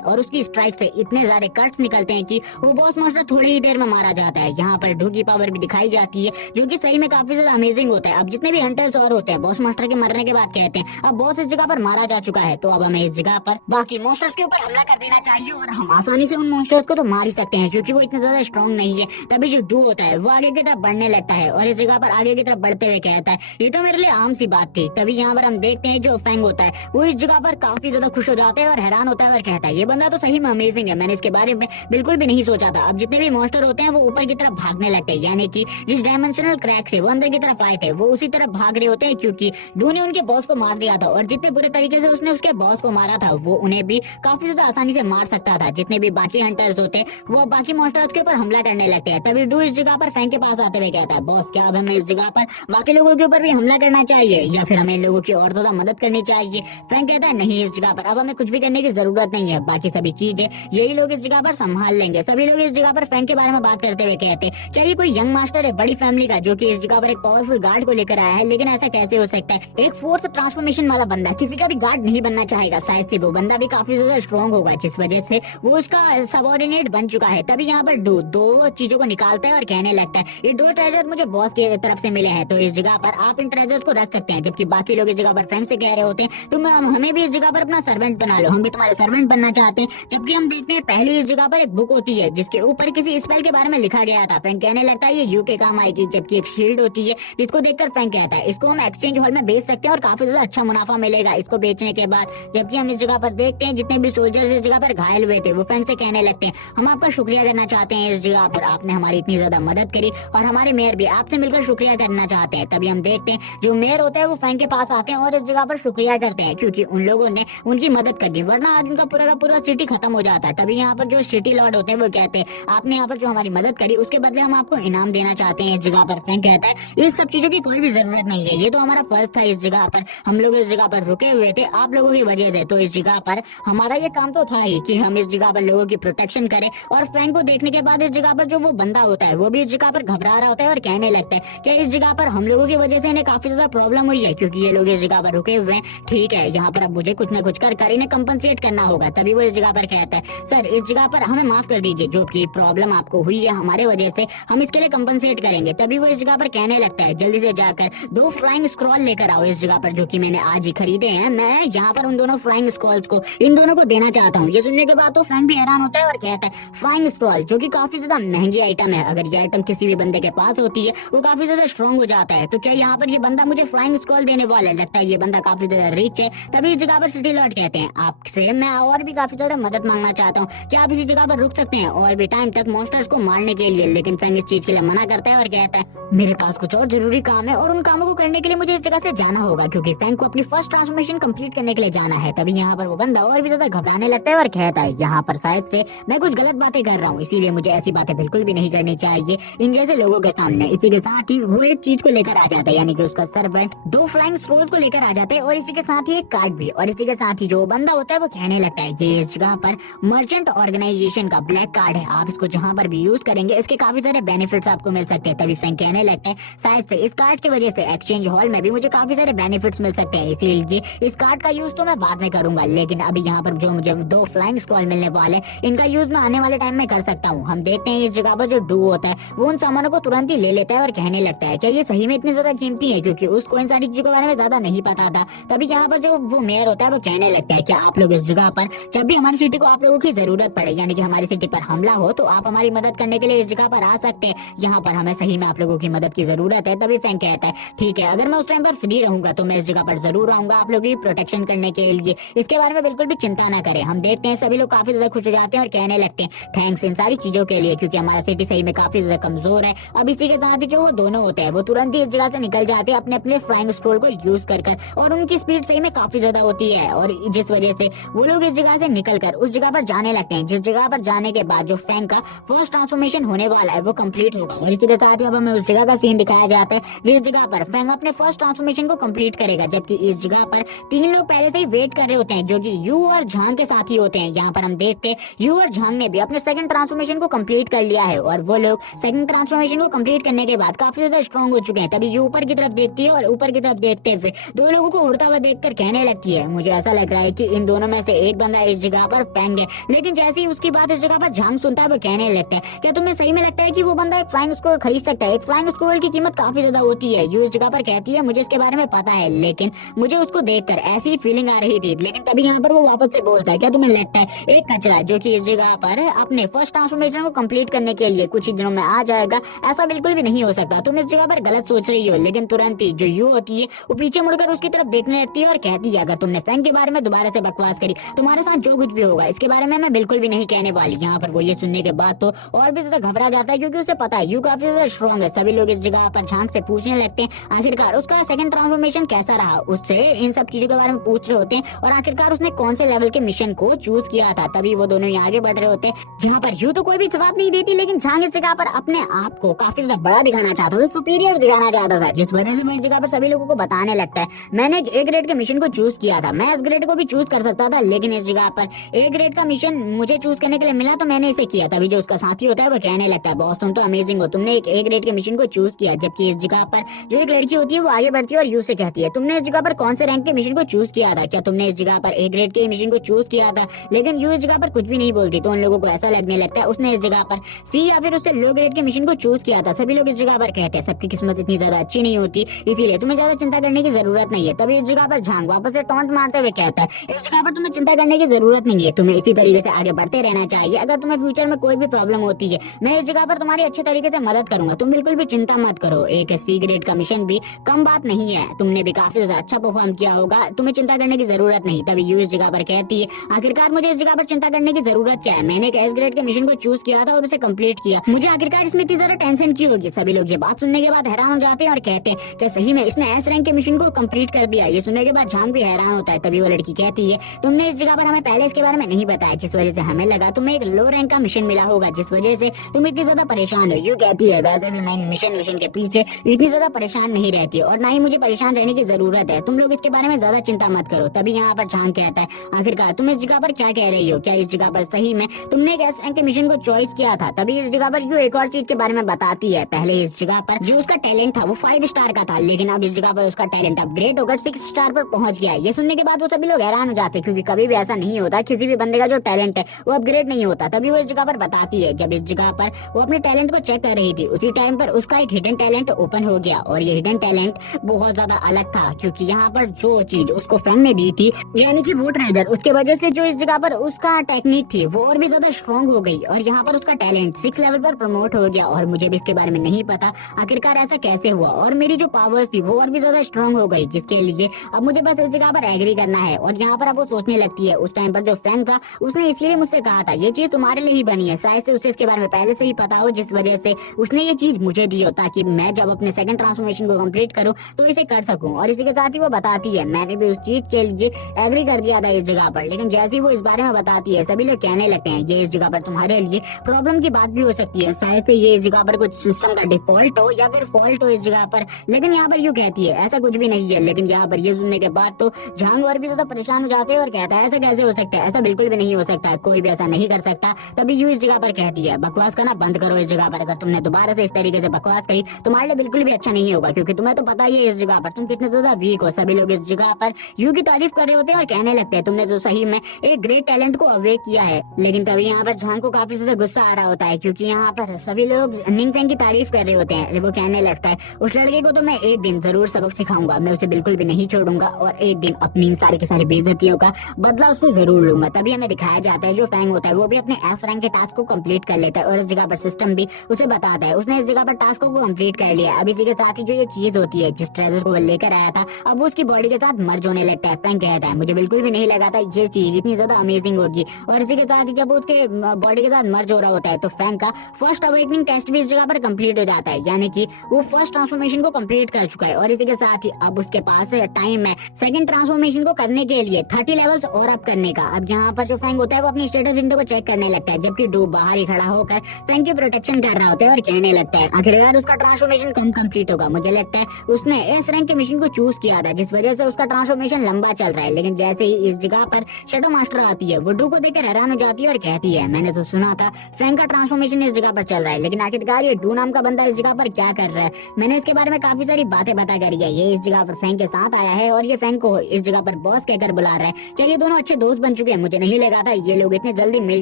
और उसकी स्ट्राइक से इतने ज्यादा कट्स निकलते हैं कि वो बॉस मॉन्स्टर थोड़ी ही देर में मारा जाता है। यहाँ पर डू की पावर भी दिखाई जाती है जो कि सही में काफी ज्यादा अमेजिंग होता है। अब जितने भी हंटर्स और होते हैं बॉस मॉन्स्टर के मरने के बाद कहते हैं अब बॉस इस जगह पर मारा जा चुका है तो अब हमें इस जगह पर बाकी मॉन्स्टर्स के ऊपर हमला कर देना चाहिए और हम आसानी से उन मॉन्स्टर्स को तो मार ही सकते हैं क्योंकि वो इतने ज्यादा स्ट्रॉन्ग नहीं है। तभी जो डू होता है वो आगे की तरफ बढ़ने लगता है और इस जगह पर आगे की तरफ बढ़ते हुए कहता कहता है ये तो मेरे लिए आम सी बात थी। तभी यहाँ पर हम देखते हैं जो फैंग होता है वो इस जगह पर काफी ज्यादा खुश हो जाता है और हैरान होता है और कहता है ये बंदा तो सही में अमेजिंग है, मैंने इसके बारे में बिल्कुल भी नहीं सोचा था। अब जितने भी मॉन्स्टर होते हैं वो ऊपर की तरफ भागने लगते हैं, यानी कि जिस डायमेंशनल क्रैक से वो अंदर की तरफ आए थे वो उसी तरफ भाग रहे होते हैं, क्योंकि डू ने उनके बॉस को मार दिया था और जितने बुरे तरीके से उसने उसके बॉस को मारा था वो उन्हें भी काफी ज्यादा आसानी से मार सकता था। जितने भी बाकी हंटर्स होते हैं वो बाकी मॉन्स्टर्स के ऊपर हमला करने लगते हैं। तभी डू इस जगह पर फैंग के पास आते हुए कहता है बॉस क्या अब हमें इस जगह पर बाकी लोगों के ऊपर भी हमला करना चाहिए या फिर हमें इन लोगों की और ज्यादा मदद करनी चाहिए। फैंग कहता है नहीं, इस जगह पर अब हमें कुछ भी करने की जरूरत नहीं है, बाकी सभी चीजें यही लोग इस जगह पर संभाल लेंगे। सभी लोग इस जगह पर फैंग के बारे में बात करते हुए कहते हैं क्या ये कोई यंग मास्टर है बड़ी फैमिली का जो कि इस जगह पर एक पावरफुल गार्ड को लेकर आया है, लेकिन ऐसा कैसे हो सकता है? एक फोर्थ ट्रांसफॉर्मेशन वाला बंदा किसी का भी गार्ड नहीं बनना चाहेगा, शायद से वो बंदा भी काफी ज्यादा स्ट्रॉन्ग होगा जिस वजह से वो उसका सबऑर्डिनेट बन चुका है। तभी यहाँ पर दो चीजों को निकालता है और कहने लगता है ये 2 ट्रेजर मुझे बॉस की तरफ से मिले हैं, तो इस जगह पर आप इन ट्रेजर्स को रख सकते हैं। जबकि बाकी लोग इस जगह पर फ्रेंड से कह रहे होते हैं तुम हमें भी इस जगह पर अपना सर्वेंट बना लो, हम भी तुम्हारे सर्वेंट बनना चाहते हैं। जबकि हम देखते हैं पहले इस जगह पर एक बुक होती है जिसके ऊपर किसी स्पेल के बारे में लिखा गया था। फ्रैंक कहने लगता है ये यू के काम आएगी। जबकि एक शील्ड होती है जिसको देखकर फ्रैंक कहता है इसको हम एक्सचेंज हॉल में बेच सकते हैं और काफी ज्यादा अच्छा मुनाफा मिलेगा इसको बेचने के बाद। जबकि हम इस जगह पर देखते हैं जितने भी सोल्जर्स इस जगह पर घायल हुए थे वो फ्रैंक से कहने लगते हैं हम आपका शुक्रिया करना चाहते हैं इस जगह पर, आपने हमारी इतनी ज्यादा मदद करी और हमारे मेयर भी आपसे मिलकर शुक्रिया करना चाहते हैं। तभी हम देखते हैं जो मेयर होता है वो फ्रैंक के पास आते हैं और इस जगह पर शुक्रिया करते हैं क्योंकि उन लोगों ने उनकी मदद कर दी, वरना आज उनका पूरा का पूरा सिटी खत्म हो जाता। तभी यहाँ पर जो सिटी लॉर्ड होते हैं वो कहते हैं आपने यहाँ पर जो हमारी मदद करी उसके बदले हम आपको इनाम देना चाहते हैं इस जगह पर। फ्रैंक कहता है इस सब चीजों की कोई भी जरूरत नहीं है, ये तो हमारा फर्ज था इस जगह पर, हम लोग इस जगह पर रुके हुए थे आप लोगों की वजह से, तो इस जगह पर हमारा ये काम तो था ही कि हम इस जगह पर लोगों की प्रोटेक्शन करें। और फ्रैंक को देखने के बाद इस जगह पर जो वो बंदा होता है वो भी इस जगह पर घबरा रहा होता है और कहने लगता है कि इस जगह पर हम लोगों की वजह से इन्हें काफी ज्यादा प्रॉब्लम हुई है क्योंकि ये लोग इस जगह पर रुके हुए हैं। ठीक है यहाँ पर अब मुझे कुछ ना कुछ कर इन्हें कंपनसेट करना होगा। तभी वो इस जगह पर कहता है सर इस जगह पर हमें माफ कर दीजिए, जो की प्रॉब्लम आपको हुई है हमारे वजह से हम इसके लिए कंपनसेट करेंगे। तभी वो इस जगह पर कहने लगता है जल्दी से जाकर 2 फ्लाइंग स्क्रॉल लेकर आओ इस जगह पर जो कि मैंने आज ही खरीदे हैं, मैं यहाँ पर उन दोनों फ्लाइंग स्क्रॉल्स को इन दोनों को देना चाहता हूँ। ये सुनने के बाद तो फ्रैंक भी हैरान होता है और कहता है फ्लाइंग स्क्रॉल जो कि काफी ज्यादा महंगी आइटम है, अगर ये आइटम किसी भी बंदे के पास होती है वो काफी ज्यादा स्ट्रॉन्ग हो जाता है, तो क्या यहाँ पर ये बंदा मुझे फ्लाइंग स्क्रॉल देने वाला है? लगता है ये बंदा काफी ज्यादा रिच है। तभी इस जगह पर सिटी लॉर्ड कहते हैं आपसे मैं और भी काफी ज्यादा मदद मांगना चाहता हूँ, क्या आप इसी जगह पर रुक सकते हैं और भी टाइम तक मॉन्स्टर्स को मारने के लिए? लेकिन फ्रैंक इस चीज के लिए मना करता है और कहता है मेरे पास कुछ और जरूरी काम है और उन कामों को करने के लिए मुझे इस जगह से जाना होगा क्योंकि फ्रैंक को अपनी फर्स्ट ट्रांसफॉर्मेशन कंप्लीट करने के लिए जाना है। तभी यहाँ पर वो बंदा और भी ज्यादा घबराने लगता है और कहता है यहाँ पर शायद से मैं कुछ गलत बातें कर रहा हूँ, इसीलिए मुझे ऐसी बातें बिल्कुल भी नहीं करनी चाहिए इन जैसे लोगों के सामने। इसी के साथ ही वो एक चीज को लेकर आ जाता है, यानी कि उसका सर्वेंट 2 फ्लाइंग स्क्रॉल्स को लेकर आ जाता है और इसी के साथ ही एक कार्ड भी। और इसी के साथ ही जो बंदा होता है वो कहने लगता है ये इस जगह पर मर्चेंट ऑर्गेनाइजेशन का ब्लैक कार्ड है, आप इसको जहाँ पर भी यूज करेंगे इसके काफी सारे बेनिफिट्स आपको मिल सकते हैं। तभी फ्रैंक कहने लगता है शायद से इस कार्ड की वजह से एक्सचेंज हॉल में भी मुझे काफी सारे बेनिफिट्स मिल सकते हैं, इसीलिए इस कार्ड का यूज तो मैं बाद में करूंगा, लेकिन अभी यहाँ पर जो मुझे 2 फ्लाइंग स्क्रॉल मिलने वाले इनका यूज मैं आने वाले टाइम में कर सकता हूँ। हम देखते हैं इस जगह पर जो डू होता है वो उन सामानों को तुरंत ही ले लेता है और कहने लगता है क्या ये सही में इतनी ज्यादा कीमती है, क्योंकि उसको इन सारी चीजों के बारे में ज्यादा नहीं पता था। तभी यहाँ पर जो वो मेयर होता है वो कहने लगता है क्या आप लोग इस जगह पर जब भी हमारी सिटी को आप लोगों की जरूरत पड़े, यानी कि हमारी सिटी पर हमला हो, तो आप हमारी मदद करने के लिए इस जगह पर आ सकते हैं, यहाँ पर हमें सही में आप लोगों की मदद की जरूरत है। तभी फ्रैंक कहता है ठीक है अगर मैं उस टाइम पर फ्री रहूंगा तो मैं इस जगह पर जरूर आऊंगा आप लोगों की प्रोटेक्शन करने के लिए, इसके बारे में बिल्कुल भी चिंता ना करें। हम देखते हैं सभी लोग काफी ज्यादा खुश हो जाते हैं और कहने लगते हैं थैंक्स इन सारी चीजों के लिए, क्योंकि हमारा सिटी सही में काफी ज्यादा कमजोर है। अब इसी के साथ ही जो वो दोनों होते हैं वो तुरंत ही इस जगह से निकल जाते हैं अपने अपने फ्लाइंग स्क्रॉल को यूज कर और उनकी स्पीड सही में काफी ज्यादा होती है और जिस वजह से वो लोग इस जगह से निकलकर उस जगह पर जाने लगते हैं, जिस जगह पर जाने के बाद जो फ्रैंक का फर्स्ट ट्रांसफॉर्मेशन होने वाला है वो कंप्लीट होगा। और इसी के साथ ही अब हमें उस जगह का सीन दिखाया जाता है जिस जगह पर फ्रैंक अपने फर्स्ट ट्रांसफॉर्मेशन को कंप्लीट करेगा, जबकि इस जगह पर 3 लोग पहले से ही वेट कर रहे होते हैं जो कि यू और झांग के साथ ही होते हैं। यहाँ पर हम देखते हैं यू और झांग ने भी अपने सेकंड ट्रांसफॉर्मेशन को कंप्लीट कर लिया है और वो लोग सेकंड ट्रांसफॉर्मेशन को कंप्लीट करने के बाद काफी ज्यादा स्ट्रॉन्ग हो चुके हैं। तभी यू ऊपर की तरफ देखती है और ऊपर की तरफ देखते हुए 2 लोगों को उड़ता हुआ देखकर कहने लगती है मुझे ऐसा लग रहा है कि इन दोनों में से एक बंदा इस जगह पर फ्रैंक है। लेकिन जैसे ही उसकी बात इस जगह पर झांग सुनता है वो कहने लगता है क्या तुम्हें सही में लगता है कि वो बंदा एक फ्लाइंग स्क्रॉल खरीद सकता है? एक फ्लाइंग स्क्रॉल की कीमत काफी ज्यादा होती है। यू इस जगह पर कहती है मुझे इसके बारे में पता है, लेकिन मुझे उसको देखकर ऐसी फीलिंग आ रही थी। लेकिन तभी यहाँ पर वो वापस से बोलता है क्या तुम्हें लगता है एक कचरा जो कि इस जगह पर अपने फर्स्ट ट्रांसफॉर्मेशन को कंप्लीट करने के लिए कुछ ही दिनों में आ जाएगा? ऐसा बिल्कुल भी नहीं हो सकता, तुम इस जगह पर गलत सोच रही हो। लेकिन तुरंत ही जो यू होती है वो पीछे मुड़कर उसकी तरफ देखने लगती है और कहती है, अगर तुमने फैंक के बारे में दोबारा से बकवास करी तुम्हारे साथ जो कुछ भी होगा इसके बारे में मैं बिल्कुल भी नहीं कहने वाली। यहाँ पर वो ये सुनने के बाद तो और भी ज्यादा घबरा जाता है, क्योंकि उसे पता है यू काफी ज्यादा स्ट्रॉन्ग है। सभी लोग इस जगह पर झांक से पूछने लगते हैं आखिरकार उसका सेकंड ट्रांसफॉर्मेशन कैसा रहा, उससे इन सब चीजों के बारे में पूछ रहे होते हैं और आखिरकार उसने कौन से लेवल के मिशन को चूज किया था। तभी वो दोनों यहाँ आगे बढ़ रहे होते हैं, जहाँ पर यू तो कोई भी जवाब नहीं देती, लेकिन झांक इस जगह पर अपने आप को काफी ज्यादा बड़ा दिखाना चाहता था, सुपीरियर दिखाना चाहता था, जिस वजह से वो इस जगह पर सभी लोगों को बताने लगता है मैंने ए ग्रेड के मिशन को चूज किया था, मैं एस ग्रेड को भी चूज कर सकता था, लेकिन इस जगह पर ए ग्रेड का मिशन मुझे चूज करने के लिए मिला तो मैंने इसे किया। तभी जो उसका साथी होता है वो कहने लगता है, बॉस तुम तो अमेजिंग हो, तुमने एक ए ग्रेड के मिशन को चूज किया। जबकि इस जगह पर जो एक लड़की होती है वो आगे बढ़ती है और यू से कहती है, तुमने इस जगह पर कौन से रैंक के मिशन को चूज किया था, क्या तुमने इस जगह पर ए ग्रेड के मिशन को चूज किया था। लेकिन यू इस जगह पर कुछ भी नहीं बोलती, तो उन लोगों को ऐसा लगने लगता है उसने इस जगह पर सी या फिर उससे लो ग्रेड के मिशन को चूज किया था। सभी लोग इस जगह पर कहते हैं सबकी किस्मत इतनी ज्यादा अच्छी नहीं होती, इसीलिए तुम्हें ज्यादा चिंता करने की जरूरत नहीं है। तभी इस जगह पर झांग वापस से टॉन्ट मारते हुए कहता है, इस जगह पर तुम्हें चिंता करने की जरूरत नहीं है, तुम्हें इसी तरीके से आगे बढ़ते रहना चाहिए। अगर तुम्हें फ्यूचर में कोई भी प्रॉब्लम होती है मैं इस जगह पर तुम्हारी अच्छे तरीके से मदद करूंगा, तुम बिल्कुल भी चिंता मत करो। एक सी ग्रेड का मिशन भी कम बात नहीं है, तुमने भी काफी ज्यादा अच्छा परफॉर्म किया होगा, तुम्हें चिंता करने की जरूरत नहीं। तभी यू इस जगह पर कहती है, आखिरकार मुझे इस जगह पर चिंता करने की जरूरत क्या है, मैंने एक एस ग्रेड के मिशन को चूज किया था और उसे कंप्लीट किया, मुझे आखिरकार इसमें इतनी ज्यादा टेंशन क्यों होगी। सभी लोग ये बात सुनने के बाद हैरान हो जाते हैं और कहते हैं कि सही में इसने एस रैंक के मिशन को कंप्लीट कर दिया। ये सुनने के बाद झांग भी हैरान होता है। तभी वो लड़की कहती है, तुमने इस जगह पर हमें पहले इसके बारे में नहीं बताया, जिस वजह से हमें लगा तुम्हें एक लो रैंक का मिशन मिला होगा, जिस वजह से तुम इतनी ज्यादा परेशान हो। यू कहती है, वैसे भी मैं मिशन के पीछे इतनी ज्यादा परेशान नहीं रहती और ना ही मुझे परेशान रहने की जरूरत है, तुम लोग इसके बारे में ज्यादा चिंता मत करो। तभी यहाँ पर झांग कहता है, आखिरकार तुम इस जगह पर क्या कह रही हो, क्या इस जगह पर सही में तुमने एक एस रैंक के मिशन को चॉइस किया था। तभी इस जगह पर यू एक और चीज के बारे में बताती है, पहले इस जगह पर जो उसका टैलेंट था वो 5 स्टार का था, लेकिन अब इस जगह पर उसका टैलेंट अपग्रेड होकर 6 स्टार पर पहुंच गया है। ये सुनने के बाद वो सभी लोग हैरान हो जाते हैं, क्योंकि कभी भी ऐसा नहीं होता, किसी भी बंदे का जो टैलेंट है वो अपग्रेड नहीं होता। तभी वो इस जगह पर बताती है, जब इस जगह पर वो अपने टैलेंट को चेक कर रही थी उसी टाइम पर उसका एक हिडन टैलेंट ओपन हो गया, और ये हिडन टैलेंट बहुत ज्यादा अलग था, क्योंकि यहाँ पर जो चीज उसको फैंग ने दी थी यानी कि वो ट्रेजर, उसके वजह से जो इस जगह पर उसका टेक्निक थी वो और भी ज्यादा स्ट्रॉन्ग हो गई, और यहाँ पर उसका टैलेंट 6 लेवल पर प्रमोट हो गया। और मुझे भी इसके बारे में नहीं पता आखिरकार ऐसा कैसे हुआ, और मेरी जो पावर्स थी वो और भी ज्यादा स्ट्रॉन्ग हो गई, जिसके लिए अब मुझे बस इस जगह पर एग्री करना है। और यहाँ पर अब वो सोचने लगती है, उस टाइम पर जो फैंग था उसने इसलिए मुझसे कहा था ये चीज तुम्हारे लिए ही बनी है, शायद से उसे इसके बारे में पहले से ही पता हो, जिस वजह से उसने ये चीज मुझे दी हो, ताकि मैं जब अपने सेकंड ट्रांसफॉर्मेशन को कंप्लीट करूं तो इसे कर सकूं। और इसी के साथ ही वो बताती है, मैंने भी उस चीज के लिए एग्री कर दिया था इस जगह पर, लेकिन जैसे ही वो इस बारे में बताती है सभी लोग कहने लगते हैं ये इस जगह पर तुम्हारे लिए प्रॉब्लम की बात भी हो सकती है, शायद से ये इस जगह पर कुछ सिस्टम का डिफॉल्ट हो या फिर फॉल्ट हो इस जगह पर। लेकिन यहाँ पर यूँ कहती है ऐसा कुछ भी नहीं है। लेकिन यहाँ पर ये सुनने के बाद तो झांग और भी ज्यादा परेशान हो जाते हैं और कहता है ऐसा कैसे हो सकता है, ऐसा बिल्कुल भी नहीं हो सकता, कोई भी ऐसा नहीं कर सकता। तभी यूँ इस जगह पर कहती है, बकवास करना बंद करो इस जगह पर, अगर तुमने दोबारा से इस तरीके से बकवास करी तुम्हारे लिए बिल्कुल भी अच्छा नहीं होगा, क्योंकि तुम्हें तो पता ही है इस जगह पर तुम कितने ज्यादा वीक हो। सभी लोग इस जगह पर यू की तारीफ कर रहे होते हैं और कहने लगते हैं तुमने जो सही में एक ग्रेट टैलेंट को अवेक किया है। लेकिन तभी यहाँ पर झांग को काफी ज्यादा गुस्सा आ रहा होता है, क्योंकि यहाँ पर सभी लोग निंग फेंग की तारीफ कर रहे होते हैं। वो कहने लगता है उस लड़के को तो मैं एक दिन जरूर सबक सिखाऊंगा, मैं उसे बिल्कुल भी नहीं छोड़ूंगा और एक दिन अपनी सारी की सारी बेइज्जतियों का बदला उससे जरूर लूंगा। तभी हमें दिखाया जाता है जो फैंग होता है वो भी अपने एस रैंक के टास्क को कंप्लीट कर लेता है, और इस जगह पर सिस्टम भी उसे बताता है उसने इस जगह पर टास्क को कंप्लीट कर लिया। अब इसी के साथ ही जो ये चीज होती है जिस ट्रेजर को वो लेकर आया था अब वो उसकी बॉडी के साथ मर्ज होने लगता है। फैंग कहता है मुझे बिल्कुल भी नहीं लगा था ये चीज इतनी ज्यादा अमेजिंग होगी। और इसी के साथ ही जब उसके बॉडी के साथ मर्ज हो रहा होता है तो फैंग का फर्स्ट अवेकनिंग टेस्ट भी इस जगह पर कंप्लीट हो जाता है, यानी कि वो फर्स्ट ट्रांसफॉर्मेशन को कंप्लीट कर चुका है। और इसी के साथ ही अब उसके पास टाइम है सेकंड ट्रांसफॉर्मेशन को करने के लिए 30 लेवल्स और अप करने का। अब यहाँ पर जो फैंग होता है वो अपनी स्टेटस विंडो को चेक करने लगता है, जबकि डू बाहर ही खड़ा होकर फैंग की प्रोटेक्शन कर रहा होता है और कहने लगता है आखिरकार उसका ट्रांसफॉर्मेशन कम कंप्लीट होगा। मुझे लगता है उसने एस रैंक के मिशन को चूज किया था, जिस वजह से उसका ट्रांसफॉर्मेशन लंबा चल रहा है। लेकिन जैसे ही इस जगह पर शैडो मास्टर आती है वो डू को देखकर हैरान हो जाती है और कहती है मैंने तो सुना था फैंग का ट्रांसफॉर्मेशन इस जगह पर चल रहा है, लेकिन आखिरकार ये डू नाम का बंदा इस जगह पर क्या कर रहा है। मैंने इसके बारे में काफी सारी बातें पता करी है, ये इस जगह पर फैंग के साथ आया है और ये फैंग को इस जगह पर बॉस कहकर बुला रहा है। क्या ये दोनों अच्छे दोस्त बन चुके हैं? मुझे नहीं लगा था ये लोग इतने जल्दी मिल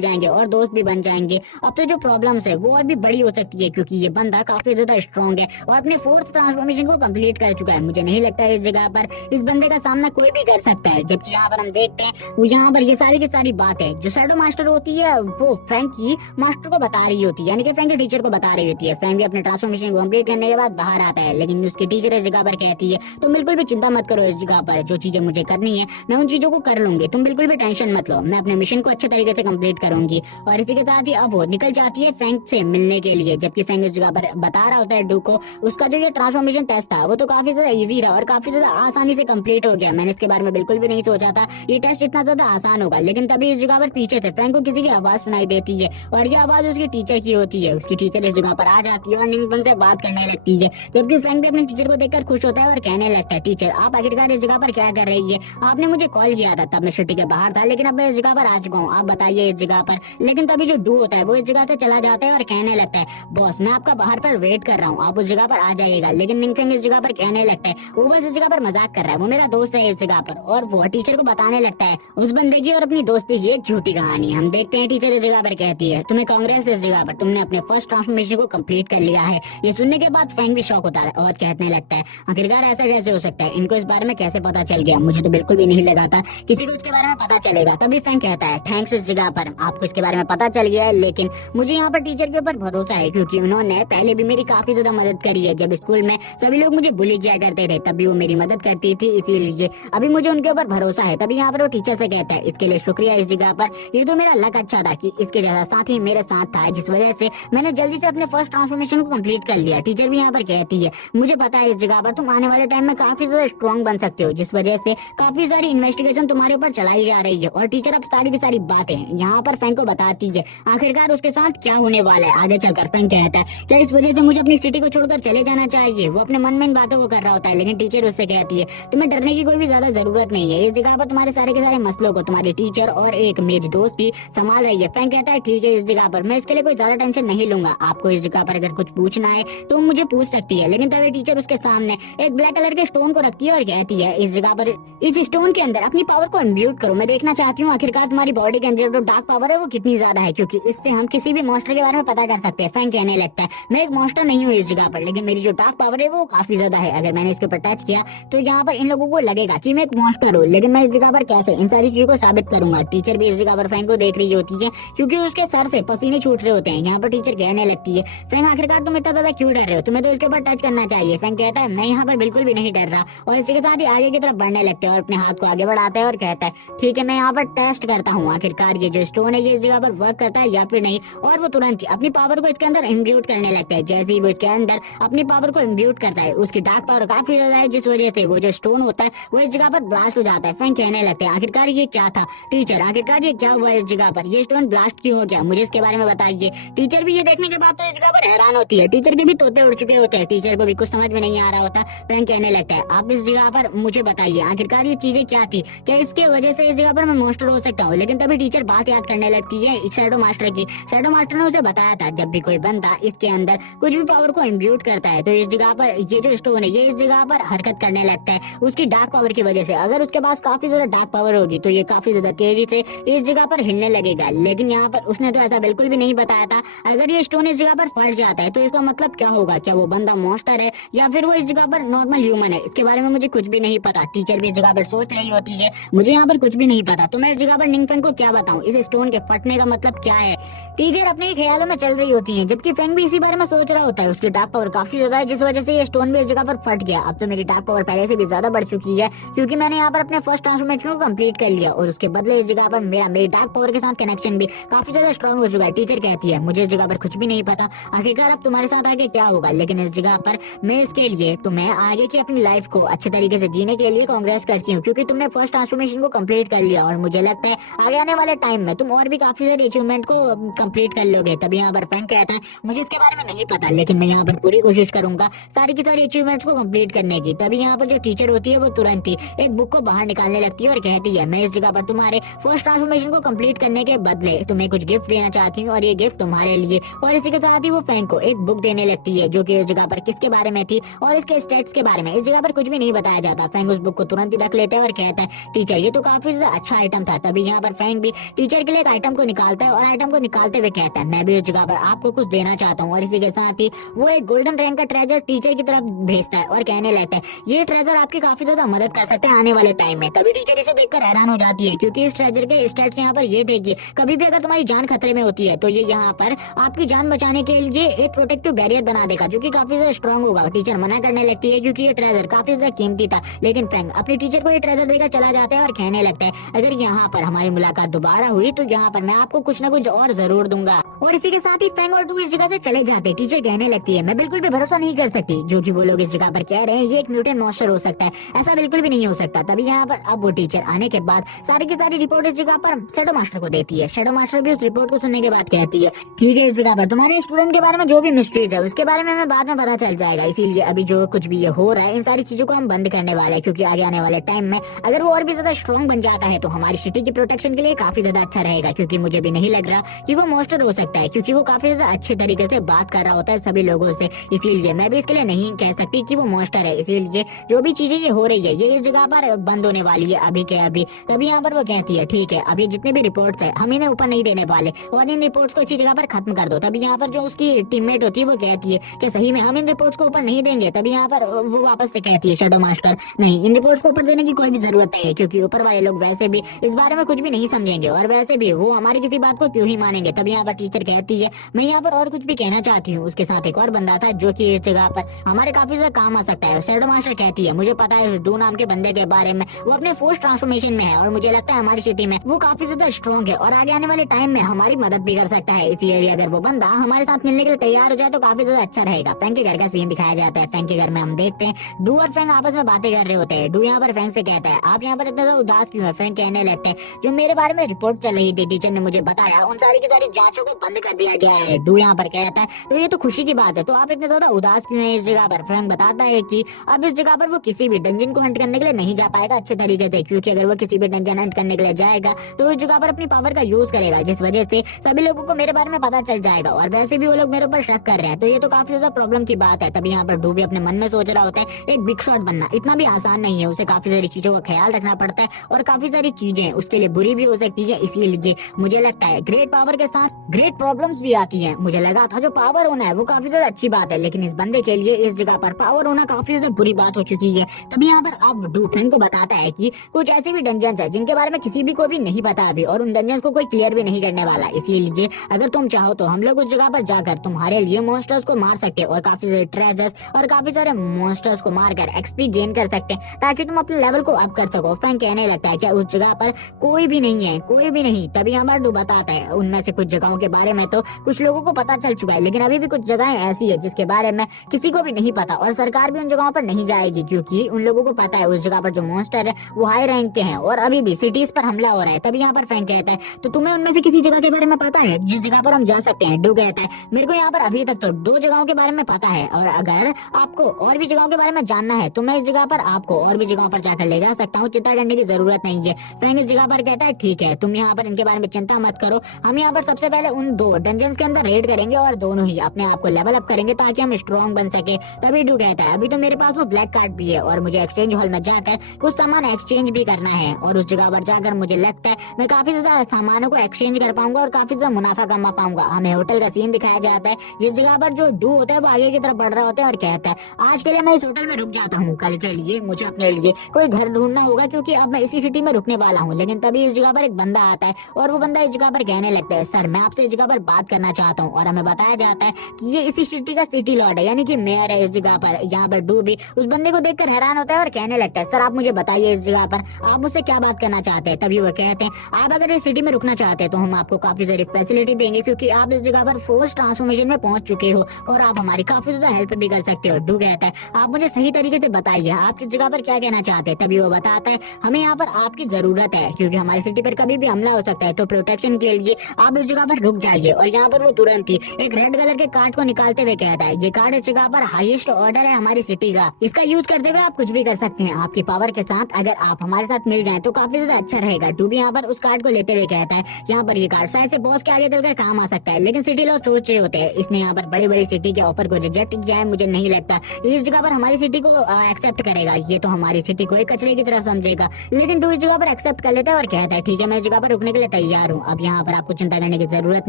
जाएंगे और दोस्त भी बन जाएंगे। अब तो जो प्रॉब्लम्स है वो और भी बड़ी हो सकती है, क्योंकि ये बंदा काफी ज्यादा स्ट्रॉन्ग है और अपने 4th ट्रांसफॉर्मेशन को कंप्लीट कर चुका है। मुझे नहीं लगता है इस जगह पर इस बंदे का सामना कोई भी कर सकता है। जबकि यहाँ पर हम देखते हैं वो यहाँ पर ये सारी की सारी बात है जो शैडो मास्टर होती है वो फैंग की मास्टर को बता रही होती है, यानी कि फैंग के टीचर को बता रही होती है। फैंग भी अपने ट्रांसफॉर्मेशन को कंप्लीट करने के बाद बाहर आता है है, लेकिन उसकी टीचर इस जगह पर कहती है तुम बिल्कुल भी चिंता मत करो, इस जगह पर जो चीजें मुझे करनी है मैं उन चीजों को कर लूंगी, तुम बिल्कुल भी टेंशन मत लो, मैं अपने मिशन को अच्छे तरीके से कंप्लीट करूंगी। और इसी के साथ ही अब वो निकल जाती है फ्रैंक से मिलने के लिए, जबकि फ्रैंक इस जगह पर बता रहा होता है डू को उसका जो ये ट्रांसफॉर्मेशन टेस्ट था वो तो काफी ज्यादा इजी रहा और काफी ज्यादा आसानी से कंप्लीट हो गया। मैंने इसके बारे में बिल्कुल भी नहीं सोचा था ये टेस्ट इतना ज्यादा आसान होगा। लेकिन तभी इस जगह पर पीछे से फ्रैंक को किसी की आवाज सुनाई देती है और ये आवाज उसकी टीचर की होती है। उसकी टीचर इस जगह पर आ जाती है और निंगफंग से बात करने लगती है, जबकि फ्रैंक भी अपने टीचर को देखकर खुश होता है और कहने लगता है टीचर आप आखिरकार इस जगह पर क्या कर रही है, आपने मुझे कॉल किया था तब मैं सिटी के बाहर था, लेकिन अब मैं इस जगह पर आ चुका हूँ, आप बताइए इस जगह पर। लेकिन तभी जो डू होता है वो इस जगह से चला जाता है और कहने लगता है बॉस मैं आपका बाहर पर वेट कर रहा हूँ, आप उस जगह पर आ जाइएगा। लेकिन निंगफंग इस जगह पर कहने लगता है वो बस इस जगह पर मजाक कर रहा है, वो मेरा दोस्त है इस जगह पर। और वो टीचर को बताने लगता है उस बंदे की और अपनी दोस्ती की एक झूठी कहानी। हम देखते हैं टीचर इस जगह पर कहती है तुम्हें कांग्रेस इस जगह पर, तुमने अपने फर्स्ट ट्रांसफॉर्मेशन को कंप्लीट कर लिया है। ये सुनने के बाद फ्रैंक भी शॉक होता है और कहने लगता है आखिरकार ऐसा कैसे हो सकता है, इनको इस बारे में कैसे पता चल गया, मुझे तो बिल्कुल भी नहीं लगा था किसी को इसके बारे में पता चलेगा। तभी फ्रैंक कहता है थैंक्स इस जगह पर आपको इसके बारे में पता चल गया है, लेकिन मुझे यहाँ पर टीचर के ऊपर भरोसा है क्योंकि उन्होंने पहले भी मेरी काफी ज्यादा मदद करी है। जब स्कूल में सभी लोग मुझे बुली किया करते थे तब भी वो मेरी मदद करती थी, इसीलिए अभी मुझे उनके ऊपर भरोसा है। तभी यहाँ पर वो टीचर से कहता है इसके लिए शुक्रिया इस जगह पर, ये तो मेरा लक अच्छा था कि इसके जैसा साथी मेरे साथ था जिस वजह से मैंने जल्दी से अपने फर्स्ट ट्रांसफॉर्मेशन को कंप्लीट कर लिया। टीचर भी यहाँ पर कहती है मुझे पता है इस जगह पर तुम आने वाले टाइम में काफी ज्यादा स्ट्रॉन्ग बन सकते हो, जिस वजह से काफी सारी इन्वेस्टिगेशन तुम्हारे ऊपर चलाई जा रही है। और टीचर अब सारी की सारी बातें यहाँ पर फ्रैंक को बताती है आखिरकार उसके साथ क्या होने वाला है आगे चलकर। फ्रैंक कहता है क्या इस वजह से मुझे अपनी सिटी को छोड़कर चले जाना चाहिए, वो अपने मन में इन बातों को कर रहा होता है। लेकिन टीचर उससे कहती है तुम्हें डरने की कोई भी ज्यादा जरूरत नहीं है, इस जगह पर तुम्हारे सारे के सारे मसलों को तुम्हारी टीचर और एक मेरी दोस्त भी संभाल रही है। फ्रैंक कहता है ठीक है इस जगह पर मैं इसके लिए कोई ज्यादा टेंशन नहीं लूंगा, आपको इस जगह पर अगर कुछ पूछना है तो मुझे पूछ सकती है। लेकिन तभी टीचर उसके सामने एक ब्लैक कलर के स्टोन को रखती है और कहती है इस जगह पर इस स्टोन के अंदर अपनी पावर को इम्ब्यूट करो, मैं देखना चाहती हूँ आखिरकार तुम्हारी बॉडी के अंदर जो डार्क पावर है वो कितनी ज्यादा है, क्योंकि इससे हम किसी भी मॉन्स्टर के बारे में पता कर सकते हैं। फ्रैंक कहने लगता है मैं एक मॉन्स्टर नहीं हूँ इस जगह पर, लेकिन मेरी जो डार्क पावर है वो काफी ज्यादा है, अगर मैंने इसके ऊपर टच किया तो यहाँ पर इन लोगों को लगेगा कि मैं एक मॉन्स्टर हूँ। लेकिन मैं इस जगह पर कैसे इन सारी चीजों को साबित करूंगा। टीचर भी इस जगह पर फ्रैंक को देख रही होती है क्योंकि उसके सर से पसीने छूट रहे होते हैं। यहाँ पर टीचर कहने लगती है फ्रैंक आखिरकार तुम इतना ज्यादा क्यों डर रहे हो, तुम्हें तो इसके ऊपर टच करना चाहिए। फ्रैंक कहता है मैं यहाँ पर बिल्कुल भी नहीं डर रहा, और इसी के साथ ही आगे की तरफ बढ़ने लगते हैं और अपने हाथ को आगे बढ़ाता है और कहता है ठीक है मैं यहाँ पर टेस्ट करता हूँ आखिरकार ये जो स्टोन है ये इस जगह पर वर्क करता है या फिर नहीं। और वो तुरंत ही अपनी पावर को इसके अंदर इम्ब्यूट करने लगता है। जैसे ही वो इसके अंदर अपनी पावर को इम्ब्यूट करता है उसकी डार्क पावर काफी ज्यादा है, जिस वजह से वो जो स्टोन होता है वो इस जगह पर ब्लास्ट हो जाता है। फ्रैंक कहने लगते हैं आखिरकार ये क्या था टीचर, आखिरकार ये क्या हुआ इस जगह पर, ये स्टोन ब्लास्ट क्यों हो गया, मुझे इसके बारे में बताइए। टीचर भी ये देखने के बाद तो इस जगह पर हैरान होती है, टीचर के भी तोते उड़ चुके होते हैं, टीचर को भी कुछ समझ में नहीं आ रहा होता। फ्रैंक कहने लगता है आप इस जगह पर मुझे बताइए आखिरकार ये चीजें क्या थी, क्या इसके वजह से इस जगह पर मैं मॉन्स्टर हो सकता हूँ। लेकिन तभी टीचर बात याद करने लगती है शैडो मास्टर की। शैडो मास्टर ने उसे बताया था जब भी कोई बंदा इसके अंदर कुछ भी पावर को इम्ब्यूट करता है तो इस जगह पर ये जो स्टोन है ये इस जगह पर हरकत करने लगता है उसकी डार्क पावर की वजह से। अगर उसके पास काफी ज्यादा डार्क पावर होगी तो ये काफी ज्यादा तेजी से इस जगह पर हिलने लगेगा। लेकिन यहाँ पर उसने तो ऐसा बिल्कुल भी नहीं बताया था। अगर ये स्टोन इस जगह पर फट जाता है तो इसका मतलब क्या होगा, क्या वो बंदा मॉन्स्टर है या फिर वो इस जगह पर नॉर्मल ह्यूमन है, इसके बारे में मुझे कुछ भी नहीं पता। टीचर भी इस जगह पर सोच रही होती है मुझे यहाँ पर कुछ भी नहीं पता, तो मैं इस जगह पर निंगफेंग को क्या बताऊं, इस स्टोन के फटने का मतलब क्या है। टीचर अपने ख्यालों में चल रही होती है जबकि फेंग भी इसी बारे में सोच रहा होता है। उसकी डार्क पावर काफी ज्यादा है जिस वजह से ये स्टोन भी इस जगह पर फट गया। अब तो मेरी डार्क पावर पहले से भी ज्यादा बढ़ चुकी है क्योंकि मैंने यहाँ पर अपने फर्स्ट ट्रांसफॉर्मेशन को कंप्लीट कर लिया और उसके बदले इस जगह पर मेरी डार्क पावर के साथ कनेक्शन भी काफी ज्यादा स्ट्रॉन्ग हो चुका है। टीचर कहती है मुझे इस जगह पर कुछ भी नहीं पता आखिरकार अब तुम्हारे साथ आगे क्या होगा, लेकिन इस जगह पर मैं इसके लिए तुम्हें आगे की अपनी लाइफ को अच्छे तरीके से जीने के लिए कांग्रेस करती हूँ क्योंकि तुमने फर्स्ट ट्रांसफॉर्मेशन को कंप्लीट कर लिया और मुझे लगता है आगे आने वाले टाइम में तुम और भी काफी सारे अचीवमेंट को कंप्लीट कर लोगे। तभी यहाँ पर फेंग कहता है मुझे इसके बारे में नहीं पता लेकिन मैं यहाँ पर पूरी कोशिश करूंगा सारी की सारी अचीवमेंट्स को कंप्लीट करने की। तभी यहाँ पर जो टीचर होती है वो तुरंत ही एक बुक को बाहर निकालने लगती है और कहती है मैं इस जगह पर तुम्हारे फर्स्ट ट्रांसफॉर्मेशन को कंप्लीट करने के बदले तुम्हें कुछ गिफ्ट देना चाहती हूँ और ये गिफ्ट तुम्हारे लिए। और इसी के साथ ही वो फेंग को एक बुक देने लगती है जो कि इस जगह पर किसके बारे में थी और इसके स्टेट्स के बारे में इस जगह पर कुछ भी नहीं बताया जाता। फेंग उस बुक को तुरंत ही रख लेता है और कहता है टीचर ये तो काफी अच्छा आइटम था। तभी यहाँ पर फेंग भी टीचर के लिए एक आइटम को निकालता है और आइटम को निकालते करते हुए कहता है मैं भी उस जगह पर आपको कुछ देना चाहता हूँ। और इसी के साथ ही वो एक गोल्डन रैंक का ट्रेजर टीचर की तरफ भेजता है और कहने लगता है ये ट्रेजर आपकी काफी ज्यादा मदद कर सकते हैं आने वाले टाइम में। तभी टीचर इसे देखकर हैरान हो जाती है क्योंकि इस ट्रेजर के स्टेट्स यहाँ पर ये थे कि कभी भी अगर तुम्हारी जान खतरे में होती है तो ये यहाँ पर आपकी जान बचाने के लिए एक प्रोटेक्टिव बैरियर बना देगा जो कि काफी ज्यादा स्ट्रॉन्ग होगा। टीचर मना करने लगती है क्योंकि ये ट्रेजर काफी ज्यादा कीमती था, लेकिन फ्रैंक अपने टीचर को ये ट्रेजर देकर चला जाता है और कहने लगता है अगर यहाँ पर हमारी मुलाकात दोबारा हुई तो यहाँ पर मैं आपको कुछ ना कुछ और जरूर दूंगा। और इसी के साथ ही फ्रैंक और डू इस जगह से चले जाते। टीचर कहने लगती है मैं बिल्कुल भी भरोसा नहीं कर सकती जो कि वो लोग इस जगह पर कह रहे हैं, ये एक म्यूटेंट मॉन्स्टर हो सकता है, ऐसा बिल्कुल भी नहीं हो सकता। तभी यहाँ पर अब वो टीचर आने के बाद सारी की सारी रिपोर्ट इस जगह पर शैडो मास्टर को देती है। शैडो मास्टर भी उस रिपोर्ट को सुनने के बाद कहती है ठीक है, इस जगह पर तुम्हारे स्टूडेंट के बारे में जो भी मिस्ट्रीज है उसके बारे में हमें बाद में पता चल जाएगा, इसीलिए अभी जो कुछ भी ये हो रहा है इन सारी चीजों को हम बंद करने वाले हैं क्योंकि आगे आने वाले टाइम में अगर वो और भी ज्यादा स्ट्रॉन्ग बन जाता है तो हमारी सिटी की प्रोटेक्शन के लिए काफी ज्यादा अच्छा रहेगा। क्योंकि मुझे भी नहीं लग रहा कि वो मॉन्स्टर हो सकता है क्योंकि वो काफी ज्यादा अच्छे तरीके से बात कर रहा होता है सभी लोगों से, इसीलिए मैं भी इसके लिए नहीं कह सकती कि वो मॉन्स्टर है। इसीलिए जो भी चीजें ये हो रही है ये इस जगह पर बंद होने वाली है अभी के अभी। तभी यहाँ पर वो कहती है ठीक है, अभी जितने भी रिपोर्ट्स है हम इन्हें ऊपर नहीं देने वाले और इन रिपोर्ट्स को इसी जगह पर खत्म कर दो। तभी यहाँ पर जो उसकी टीममेट होती है वो कहती है कि सही में हम इन रिपोर्ट्स को ऊपर नहीं देंगे। तभी यहाँ पर वो वापस से कहती है शैडो मास्टर नहीं, इन रिपोर्ट्स को ऊपर देने की कोई भी जरूरत नहीं है क्योंकि ऊपर वाले लोग वैसे भी इस बारे में कुछ भी नहीं समझेंगे और वैसे भी वो हमारी किसी बात को क्यों ही मानेंगे। तभी यहाँ पर टीचर कहती है मैं यहाँ पर और कुछ भी कहना चाहती हूँ। उसके साथ एक और बंदा था जो कि इस जगह पर हमारे काफी ज्यादा काम आ सकता है। शैडो मास्टर कहती है मुझे पता है डू नाम के बंदे के बारे में, वो अपने फोर्स ट्रांसफॉर्मेशन में है और मुझे लगता है हमारी सिटी में वो काफी ज्यादा स्ट्रॉन्ग है और आगे आने वाले टाइम में हमारी मदद भी कर सकता है। इसीलिए अगर वो बंदा हमारे साथ मिलने के लिए तैयार हो जाए तो काफी ज्यादा अच्छा रहेगा। फ्रैंक के घर का सीन दिखाया जाता है। फ्रैंक के घर में हम देखते हैं डू और फ्रैंक आपस में बातें कर रहे होते हैं। डू यहाँ पर फ्रैंक से कहता है आप यहाँ पर इतना ज्यादा उदास क्यों है। फ्रैंक कहने लगते हैं जो मेरे बारे में रिपोर्ट चल रही थी टीचर ने मुझे बताया उन सारी की सारी जांचों को बंद कर दिया गया है। डू यहाँ पर कहता है तो ये तो खुशी की बात है, तो आप इतने ज्यादा उदास क्यों हैं इस जगह पर। फ्रैंक बताता है कि अब इस जगह पर वो किसी भी डंजन को हंट करने के लिए नहीं जा पाएगा अच्छे तरीके से क्योंकि अगर वो किसी भी डंजन हंट करने के लिए जाएगा तो इस जगह पर अपनी पावर का यूज करेगा जिस वजह से सभी लोगों को मेरे बारे में पता चल जाएगा और वैसे भी वो लोग मेरे ऊपर शक कर रहे हैं, तो ये तो काफी ज्यादा प्रॉब्लम की बात है। तभी यहाँ पर डू भी अपने मन में सोच रहा होता है एक बिग शॉट बनना इतना भी आसान नहीं है, उसे काफी सारी चीजों का ख्याल रखना पड़ता है और काफी सारी चीजें उसके लिए बुरी भी हो सकती है। इसीलिए मुझे लगता है ग्रेट पावर के साथ ग्रेट प्रॉब्लम्स भी आती है। मुझे लगा था जो पावर होना है वो काफी ज्यादा अच्छी बात है लेकिन इस बंदे के लिए इस जगह पर पावर होना काफी ज्यादा बुरी बात हो चुकी है। तभी यहाँ पर अब डू फ्रैंक को बताता है कि कुछ ऐसे भी डंजन्स है जिनके बारे में किसी भी को भी नहीं पता अभी और उन डंजन्स को कोई क्लियर भी नहीं करने वाला। इसीलिए अगर तुम चाहो तो हम लोग उस जगह पर जाकर तुम्हारे लिए मॉन्स्टर्स को मार सकते हैं और काफी सारे ट्रेजर्स और काफी सारे मॉन्स्टर्स को मारकर एक्सपी गेन कर सकते हैं ताकि तुम अपने लेवल को अप कर सको। फ्रैंक कहने लगता है क्या उस जगह पर कोई भी नहीं है, कोई भी नहीं। तभी यहाँ पर डू बताता है उनमें से कुछ जगहों के बारे में तो कुछ लोगों को पता चल चुका है लेकिन अभी भी कुछ जगहें ऐसी है जिसके बारे में किसी को भी नहीं पता और सरकार भी उन जगहों पर नहीं जाएगी क्योंकि उन लोगों को पता है उस जगह पर जो मॉन्स्टर है वो हाई रैंक के हैं और अभी भी सिटीज पर हमला हो रहा है। तभी यहाँ पर फ्रैंक कहता है तो तुम्हें उनमें से किसी जगह के बारे में पता है जिस जगह पर हम जा सकते हैं। डू कहता है मेरे को यहाँ पर अभी तक तो 2 जगहों के बारे में पता है और अगर आपको और भी जगहों के बारे में जानना है तो मैं इस जगह पर आपको और भी जगहों पर जाकर ले जा सकता हूँ, चिंता करने की जरूरत नहीं है। फ्रैंक इस जगह पर कहता है ठीक है तुम यहाँ पर इनके बारे में चिंता मत करो, हम यहाँ पर सबसे पहले उन 2 डंजन्स के अंदर रेड करेंगे और दोनों ही अपने आप को लेवल अप करेंगे ताकि हम स्ट्रॉन्ग बन सके। तभी डू कहता है अभी तो मेरे पास वो ब्लैक कार्ड भी है और मुझे एक्सचेंज हॉल में जाकर कुछ सामान एक्सचेंज भी करना है और उस जगह पर जाकर मुझे लगता है मैं काफी ज्यादा सामानों को एक्सचेंज कर पाऊंगा और काफी ज्यादा मुनाफा कमा पाऊंगा। हमें होटल का सीन दिखाया जाता है जिस जगह पर जो डू होता है वो आगे की तरफ बढ़ रहा होता है और कहता है आज के लिए मैं इस होटल में रुक जाता हूँ, कल के लिए मुझे अपने लिए कोई घर ढूंढना होगा क्योंकि अब मैं इसी सिटी में रुकने वाला हूँ। लेकिन तभी इस जगह पर एक बंदा आता है और वो बंदा इस जगह पर कहने लगता है सर मैं आपसे इस जगह पर बात करना चाहता हूँ और हमें बताया जाता है कि ये इसी सिटी का सिटी लॉर्ड है यानी कि मेयर है इस जगह पर। यहाँ पर डू भी उस बंदे को देखकर हैरान होता है और कहने लगता है सर आप मुझे बताइए इस जगह पर आप मुझसे क्या बात करना चाहते हैं। तभी वो कहते हैं आप अगर इस सिटी में रुकना चाहते हैं तो हम आपको काफी सारी फैसिलिटी देंगे क्योंकि आप इस जगह पर फोर्स ट्रांसफॉर्मेशन में पहुंच चुके हो और आप हमारी काफी ज्यादा हेल्प भी कर सकते हो। डू कहता है आप मुझे सही तरीके से बताइए आप किस जगह पर क्या कहना चाहते हैं। तभी वो बताता है हमें यहाँ पर आपकी जरूरत है क्योंकि हमारी सिटी पर कभी भी हमला हो सकता है तो प्रोटेक्शन के लिए आप इस जगह पर रुक जाइए। और यहाँ पर वो तुरंत ही एक रेड कलर के कार्ड को निकालते हुए कहता है ये कार्ड इस जगह पर हाईएस्ट ऑर्डर है हमारी सिटी का, इसका यूज करते हुए आप कुछ भी कर सकते हैं आपकी पावर के साथ। अगर आप हमारे साथ मिल जाएं तो काफी ज्यादा अच्छा रहेगा। डू भी यहाँ पर उस कार्ड को लेते हुए कहता है यहाँ पर ये कार्ड शायद से बॉस के आगे चलकर काम आ सकता है लेकिन सिटी लोग सोच रहे होते हैं इसने यहाँ पर बड़ी बड़ी सिटी के ऑफर को रिजेक्ट किया है, मुझे नहीं लगता इस जगह पर हमारी सिटी को एक्सेप्ट करेगा, ये तो हमारी सिटी को एक कचरे की तरह समझेगा। लेकिन डू इस जगह पर एक्सेप्ट कर लेता है और कहता है ठीक है मैं इस जगह पर रुकने के लिए तैयार हूँ। अब यहाँ पर आपको चिंता करने की की जरूरत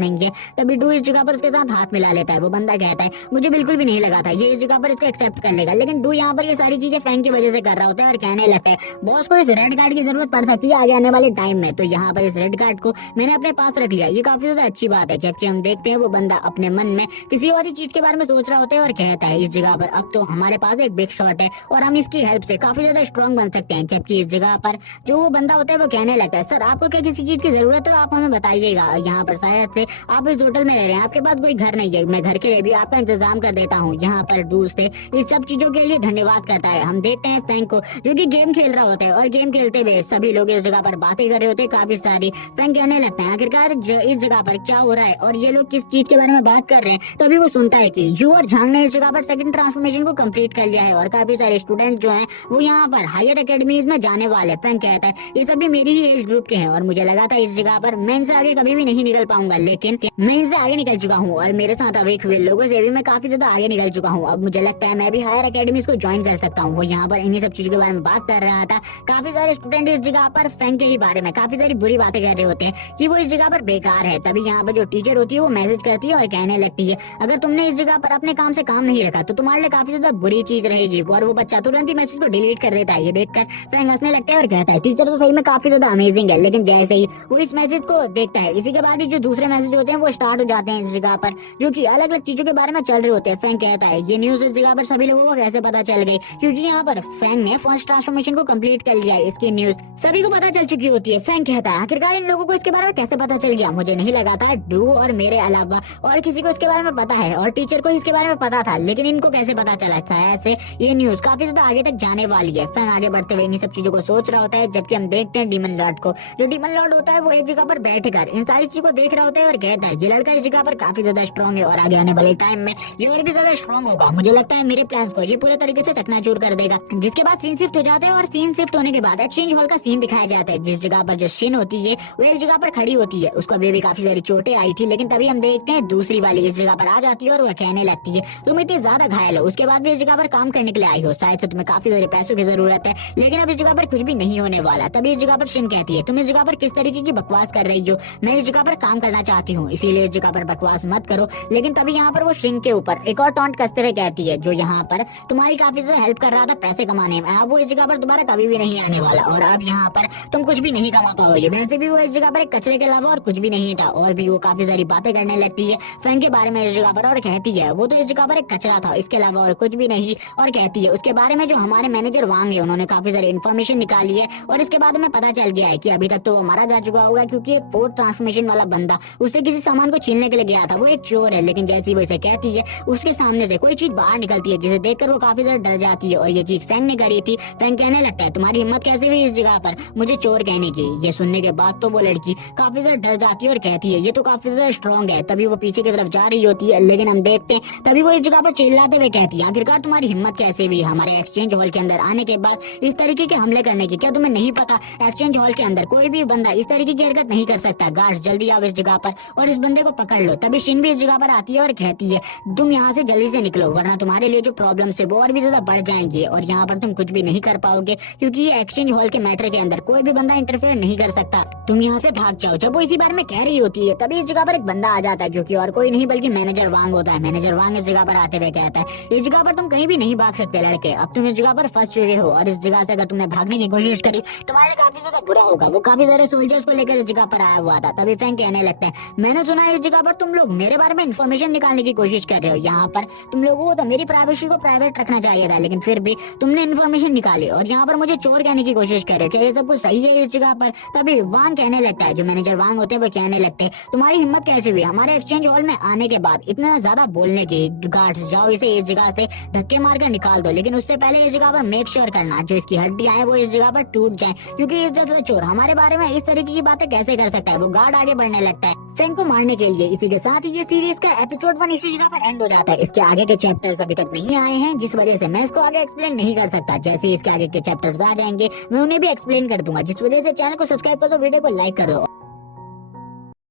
नहीं है। तभी डू इस जगह पर उसके साथ हाथ मिला लेता है। वो बंदा कहता है मुझे बिल्कुल भी नहीं लगा था ये इस जगह पर इसको एक्सेप्ट कर लेगा, लेकिन डू यहाँ पर ये सारी चीजें फ्रैंक की वजह से कर रहा होता है और कहने लगता है बॉस को इस रेड कार्ड की जरूरत पड़ सकती है आगे आने वाले टाइम में, तो यहाँ पर इस रेड कार्ड को मैंने अपने पास रख लिया, ये काफी ज्यादा अच्छी बात है। जबकि हम देखते हैं वो बंदा अपने मन में किसी और ही चीज के बारे में सोच रहा होता है और कहता है इस जगह पर अब तो हमारे पास एक बिग शॉट है और हम इसकी हेल्प से काफी ज्यादा स्ट्रॉन्ग बन सकते हैं। जबकि इस जगह पर जो वो बंदा होता है वो कहने लगता है सर आपको क्या किसी चीज की जरूरत है आप हमें बताइएगा, यहाँ पर शायद से आप इस होटल में रह रहे हैं, आपके पास कोई घर नहीं है, मैं घर के लिए भी आपका इंतजाम कर देता हूँ। यहाँ पर दूसरे इस सब चीजों के लिए धन्यवाद करता है। हम देखते हैं फ्रैंक को जो कि गेम खेल रहा होता है और गेम खेलते हुए सभी लोग इस जगह पर बातें कर रहे होते हैं काफी सारी। फ्रैंक कहने लगता है आखिरकार इस जगह पर क्या हो रहा है और ये लोग किस चीज के बारे में बात कर रहे हैं। तभी वो सुनता है कि यू और झांग ने इस जगह पर सेकंड ट्रांसफॉर्मेशन को कंप्लीट कर लिया है और काफी सारे स्टूडेंट जो हैं वो यहाँ पर हायर एकेडमीज में जाने वाले। फ्रैंक कहता है ये सभी मेरी ही एज ग्रुप के हैं और मुझे लगा था इस जगह पर मैं इनसे आगे कभी भी नहीं निकल पाऊंगा, लेकिन मैं इनसे आगे निकल चुका हूँ और मेरे साथ अवेक हुए लोगों से भी मैं काफी ज्यादा आगे निकल चुका हूँ। अब मुझे लगता है मैं भी हायर एकेडमीज को ज्वाइन कर सकता हूँ। वो यहाँ पर इन्हीं सब चीजों के बारे में बात कर रहा था। काफी सारे स्टूडेंट इस जगह पर फ्रैंक के ही बारे में काफी सारी बुरी बातें कर रहे होते हैं कि वो इस जगह पर बेकार है। तभी यहाँ पर जो टीचर होती है वो मैसेज करती है और कहने लगती है अगर तुमने इस जगह पर अपने काम से काम नहीं रखा तो तुम्हारे लिए काफी ज्यादा बुरी चीज रहेगी। और वो बच्चा तुरंत ही मैसेज को डिलीट कर देता है। ये देखकर फ्रैंक हंसने लगता है और कहता है टीचर तो सही में काफी ज्यादा अमेजिंग है, लेकिन जैसे ही वो इस मैसेज को देखता है इसी के बाद ही जो दूसरे मैसेज होते हैं वो स्टार्ट हो जाते हैं इस जगह पर जो कि अलग अलग चीजों के बारे में चल रहे होते हैं। फ्रैंक कहता है ये न्यूज इस जगह पर सभी लोगों को कैसे पता चल गई, क्योंकि यहाँ पर फ्रैंक ने फर्स्ट ट्रांसफॉर्मेशन को कंप्लीट कर लिया है। इसकी न्यूज सभी को पता चल चुकी होती है। फ्रैंक कहता है आखिरकार इन लोगों को इसके बारे में कैसे पता चल गया, मुझे नहीं लगा था डू और मेरे अलावा और किसी को इसके बारे में पता है और टीचर को इसके बारे में पता था, लेकिन इनको कैसे पता चला। शायद से ये न्यूज काफी ज्यादा आगे तक जाने वाली है। फ्रैंक आगे बढ़ते हुए इन सब चीजों को सोच रहा होता है। जबकि हम देखते हैं डीमन लॉर्ड को, जो डीमन लॉर्ड होता है वो एक जगह पर बैठकर इन सारी चीजों को देख रहा होता है और कहता है ये लड़का इस जगह पर काफी ज्यादा स्ट्रॉन्ग है और आगे आने वाले टाइम में ये और भी ज्यादा स्ट्रॉन्ग होगा। मुझे लगता है मेरे प्लान्स को ये पूरे तरीके से चकनाचूर कर देगा। जिसके बाद सीन शिफ्ट हो जाता है और सीन शिफ्ट होने के बाद एक्सचेंज हॉल का सीन दिखाया जाता है, जिस जगह पर जो शिन होती है वो एक जगह पर खड़ी होती है। उसको अभी भी काफी सारी चोटें आई थी, लेकिन तभी हम देखते हैं दूसरी वाली इस जगह पर आ जाती है और वह कहने लगती है तुम इतनी ज्यादा घायल हो, उसके बाद भी इस जगह पर काम करने के लिए आई हो, शायद से तुम्हें काफी सारे पैसों की जरूरत है, लेकिन अब इस जगह पर कुछ भी नहीं होने वाला। तभी इस जगह पर शिन कहती है तुम इस जगह पर किस तरीके की बकवास कर रही हो, मैं इस जगह पर काम करना चाहती हूँ, इसीलिए इस जगह पर बकवास मत करो। लेकिन तभी यहाँ पर वो शिन के ऊपर एक और टॉन्ट कसते हुए कहती है जो यहाँ पर तुम्हारी काफी ज्यादा हेल्प कर रहा था पैसे कमाने में, अब वो इस जगह पर दोबारा कभी भी नहीं आने वाला और अब यहाँ पर तुम कुछ भी नहीं कमा पाओगे। वैसे भी वो इस जगह पर एक कचरे के अलावा और कुछ भी नहीं था। और भी वो काफी सारी बातें करने लगती है फ्रैंक के बारे में इस जगह पर और कहती है वो तो इस जगह पर एक कचरा था, इसके अलावा और कुछ भी नहीं। और कहती है उसके बारे में जो हमारे मैनेजर वांग है उन्होंने काफी सारी इन्फॉर्मेशन निकाली है और इसके बाद हमें पता चल गया है कि अभी तक तो वो मारा जा चुका होगा, क्योंकि एक फोर्थ ट्रांसफॉर्मेशन वाला बंदा उससे किसी सामान को छीनने के लिए गया था, वो एक चोर है। लेकिन जैसी वो इसे कहती है उसके सामने से कोई चीज बाहर निकलती है जिसे देखकर वो काफी ज्यादा डर जाती है और ये चीज फ्रैंक ने करी थी। फ्रैंक कहने लगता है तुम्हारी हिम्मत कैसे हुई इस जगह पर मुझे चोर कहने की। ये सुनने के बाद तो वो लड़की काफी ज्यादा डर जाती है और कहती है ये तो काफी ज्यादा स्ट्रॉन्ग है। तभी वो पीछे की तरफ जा रही होती है, लेकिन हम देखते हैं तभी वो इस जगह पर चिल्लाते हुए कहती है आखिरकार तुम्हारी हिम्मत कैसे हुई हमारे एक्सचेंज हॉल के अंदर आने के बाद इस तरीके के हमले करने की, क्या तुम्हें नहीं पता एक्सचेंज हॉल के अंदर कोई भी बंदा इस तरीके की हरकत नहीं कर सकता। गार्ड्स जल्दी आओ इस जगह पर और इस बंदे को पकड़ लो। तभी शिन भी इस जगह पर आती है और कहती है तुम यहाँ से जल्दी से निकलो वरना तुम्हारे लिए जो प्रॉब्लम है वो और भी ज्यादा बढ़ जाएंगे और यहाँ पर तुम कुछ भी नहीं कर पाओगे, क्योंकि ये एक्सचेंज हॉल के मैटर के अंदर कोई भी बंदा इंटरफेयर नहीं कर सकता, तुम यहाँ से भाग जाओ। जब वो इसी बारे में कह रही होती है तभी इस जगह पर एक बंदा आ जाता है जो कि और कोई नहीं बल्कि मैनेजर वांग होता है। मैनेजर वांग इस जगह पर आते हुए कहता है इस जगह पर तुम कहीं भी नहीं भाग सकते लड़के, अब तुम इस जगह पर फंस चुके हो और इस जगह से अगर तुमने भागने की कोशिश करी तुम्हारे लिए काफी ज्यादा बुरा होगा। वो काफी सारे सोल्जर्स को लेकर इस जगह पर आया हुआ था। तभी फ्रैंक कहने लगता है मैंने सुना है इस जगह पर तुम लोग मेरे बारे में इन्फॉर्मेशन निकालने की कोशिश कर रहे हो, यहाँ पर तुम लोगों को तो मेरी प्राइवेसी को प्राइवेट रखना चाहिए था, लेकिन फिर भी तुमने इन्फॉर्मेशन निकाली और यहाँ पर मुझे चोर कहने की कोशिश कर रहे हो, क्या ये सब कुछ सही है इस जगह पर। तभी वांग कहने लगता है जो मैनेजर वांग होते हैं वो कहने लगते हैं तुम्हारी हिम्मत कैसे हुई हमारे एक्सचेंज हॉल में आने के बाद इतना ज्यादा बोलने की, गार्ड्स जाओ इसे इस जगह से धक्के मारकर निकाल दो, लेकिन उससे पहले इस जगह पर मेक श्योर करना जो इसकी हड्डियां हैं वो इस जगह पर टूट जाएं, क्योंकि इस जैसा चोर हमारे बारे में इस तरीके की बातें कैसे कर सकता है। वो गार्ड आगे बढ़ने लगता है फ्रैंक को मारने के लिए। इसी के साथ ही ये सीरीज का एपिसोड 1 इसी जगह पर एंड हो जाता है। इसके आगे के चैप्टर्स अभी तक नहीं आए हैं, जिस वजह से मैं इसको आगे एक्सप्लेन नहीं कर सकता। जैसे ही इसके आगे के चैप्टर्स आ जाएंगे मैं उन्हें भी एक्सप्लेन कर दूंगा, जिस वजह से चैनल को सब्सक्राइब कर दो, वीडियो को लाइक कर दो।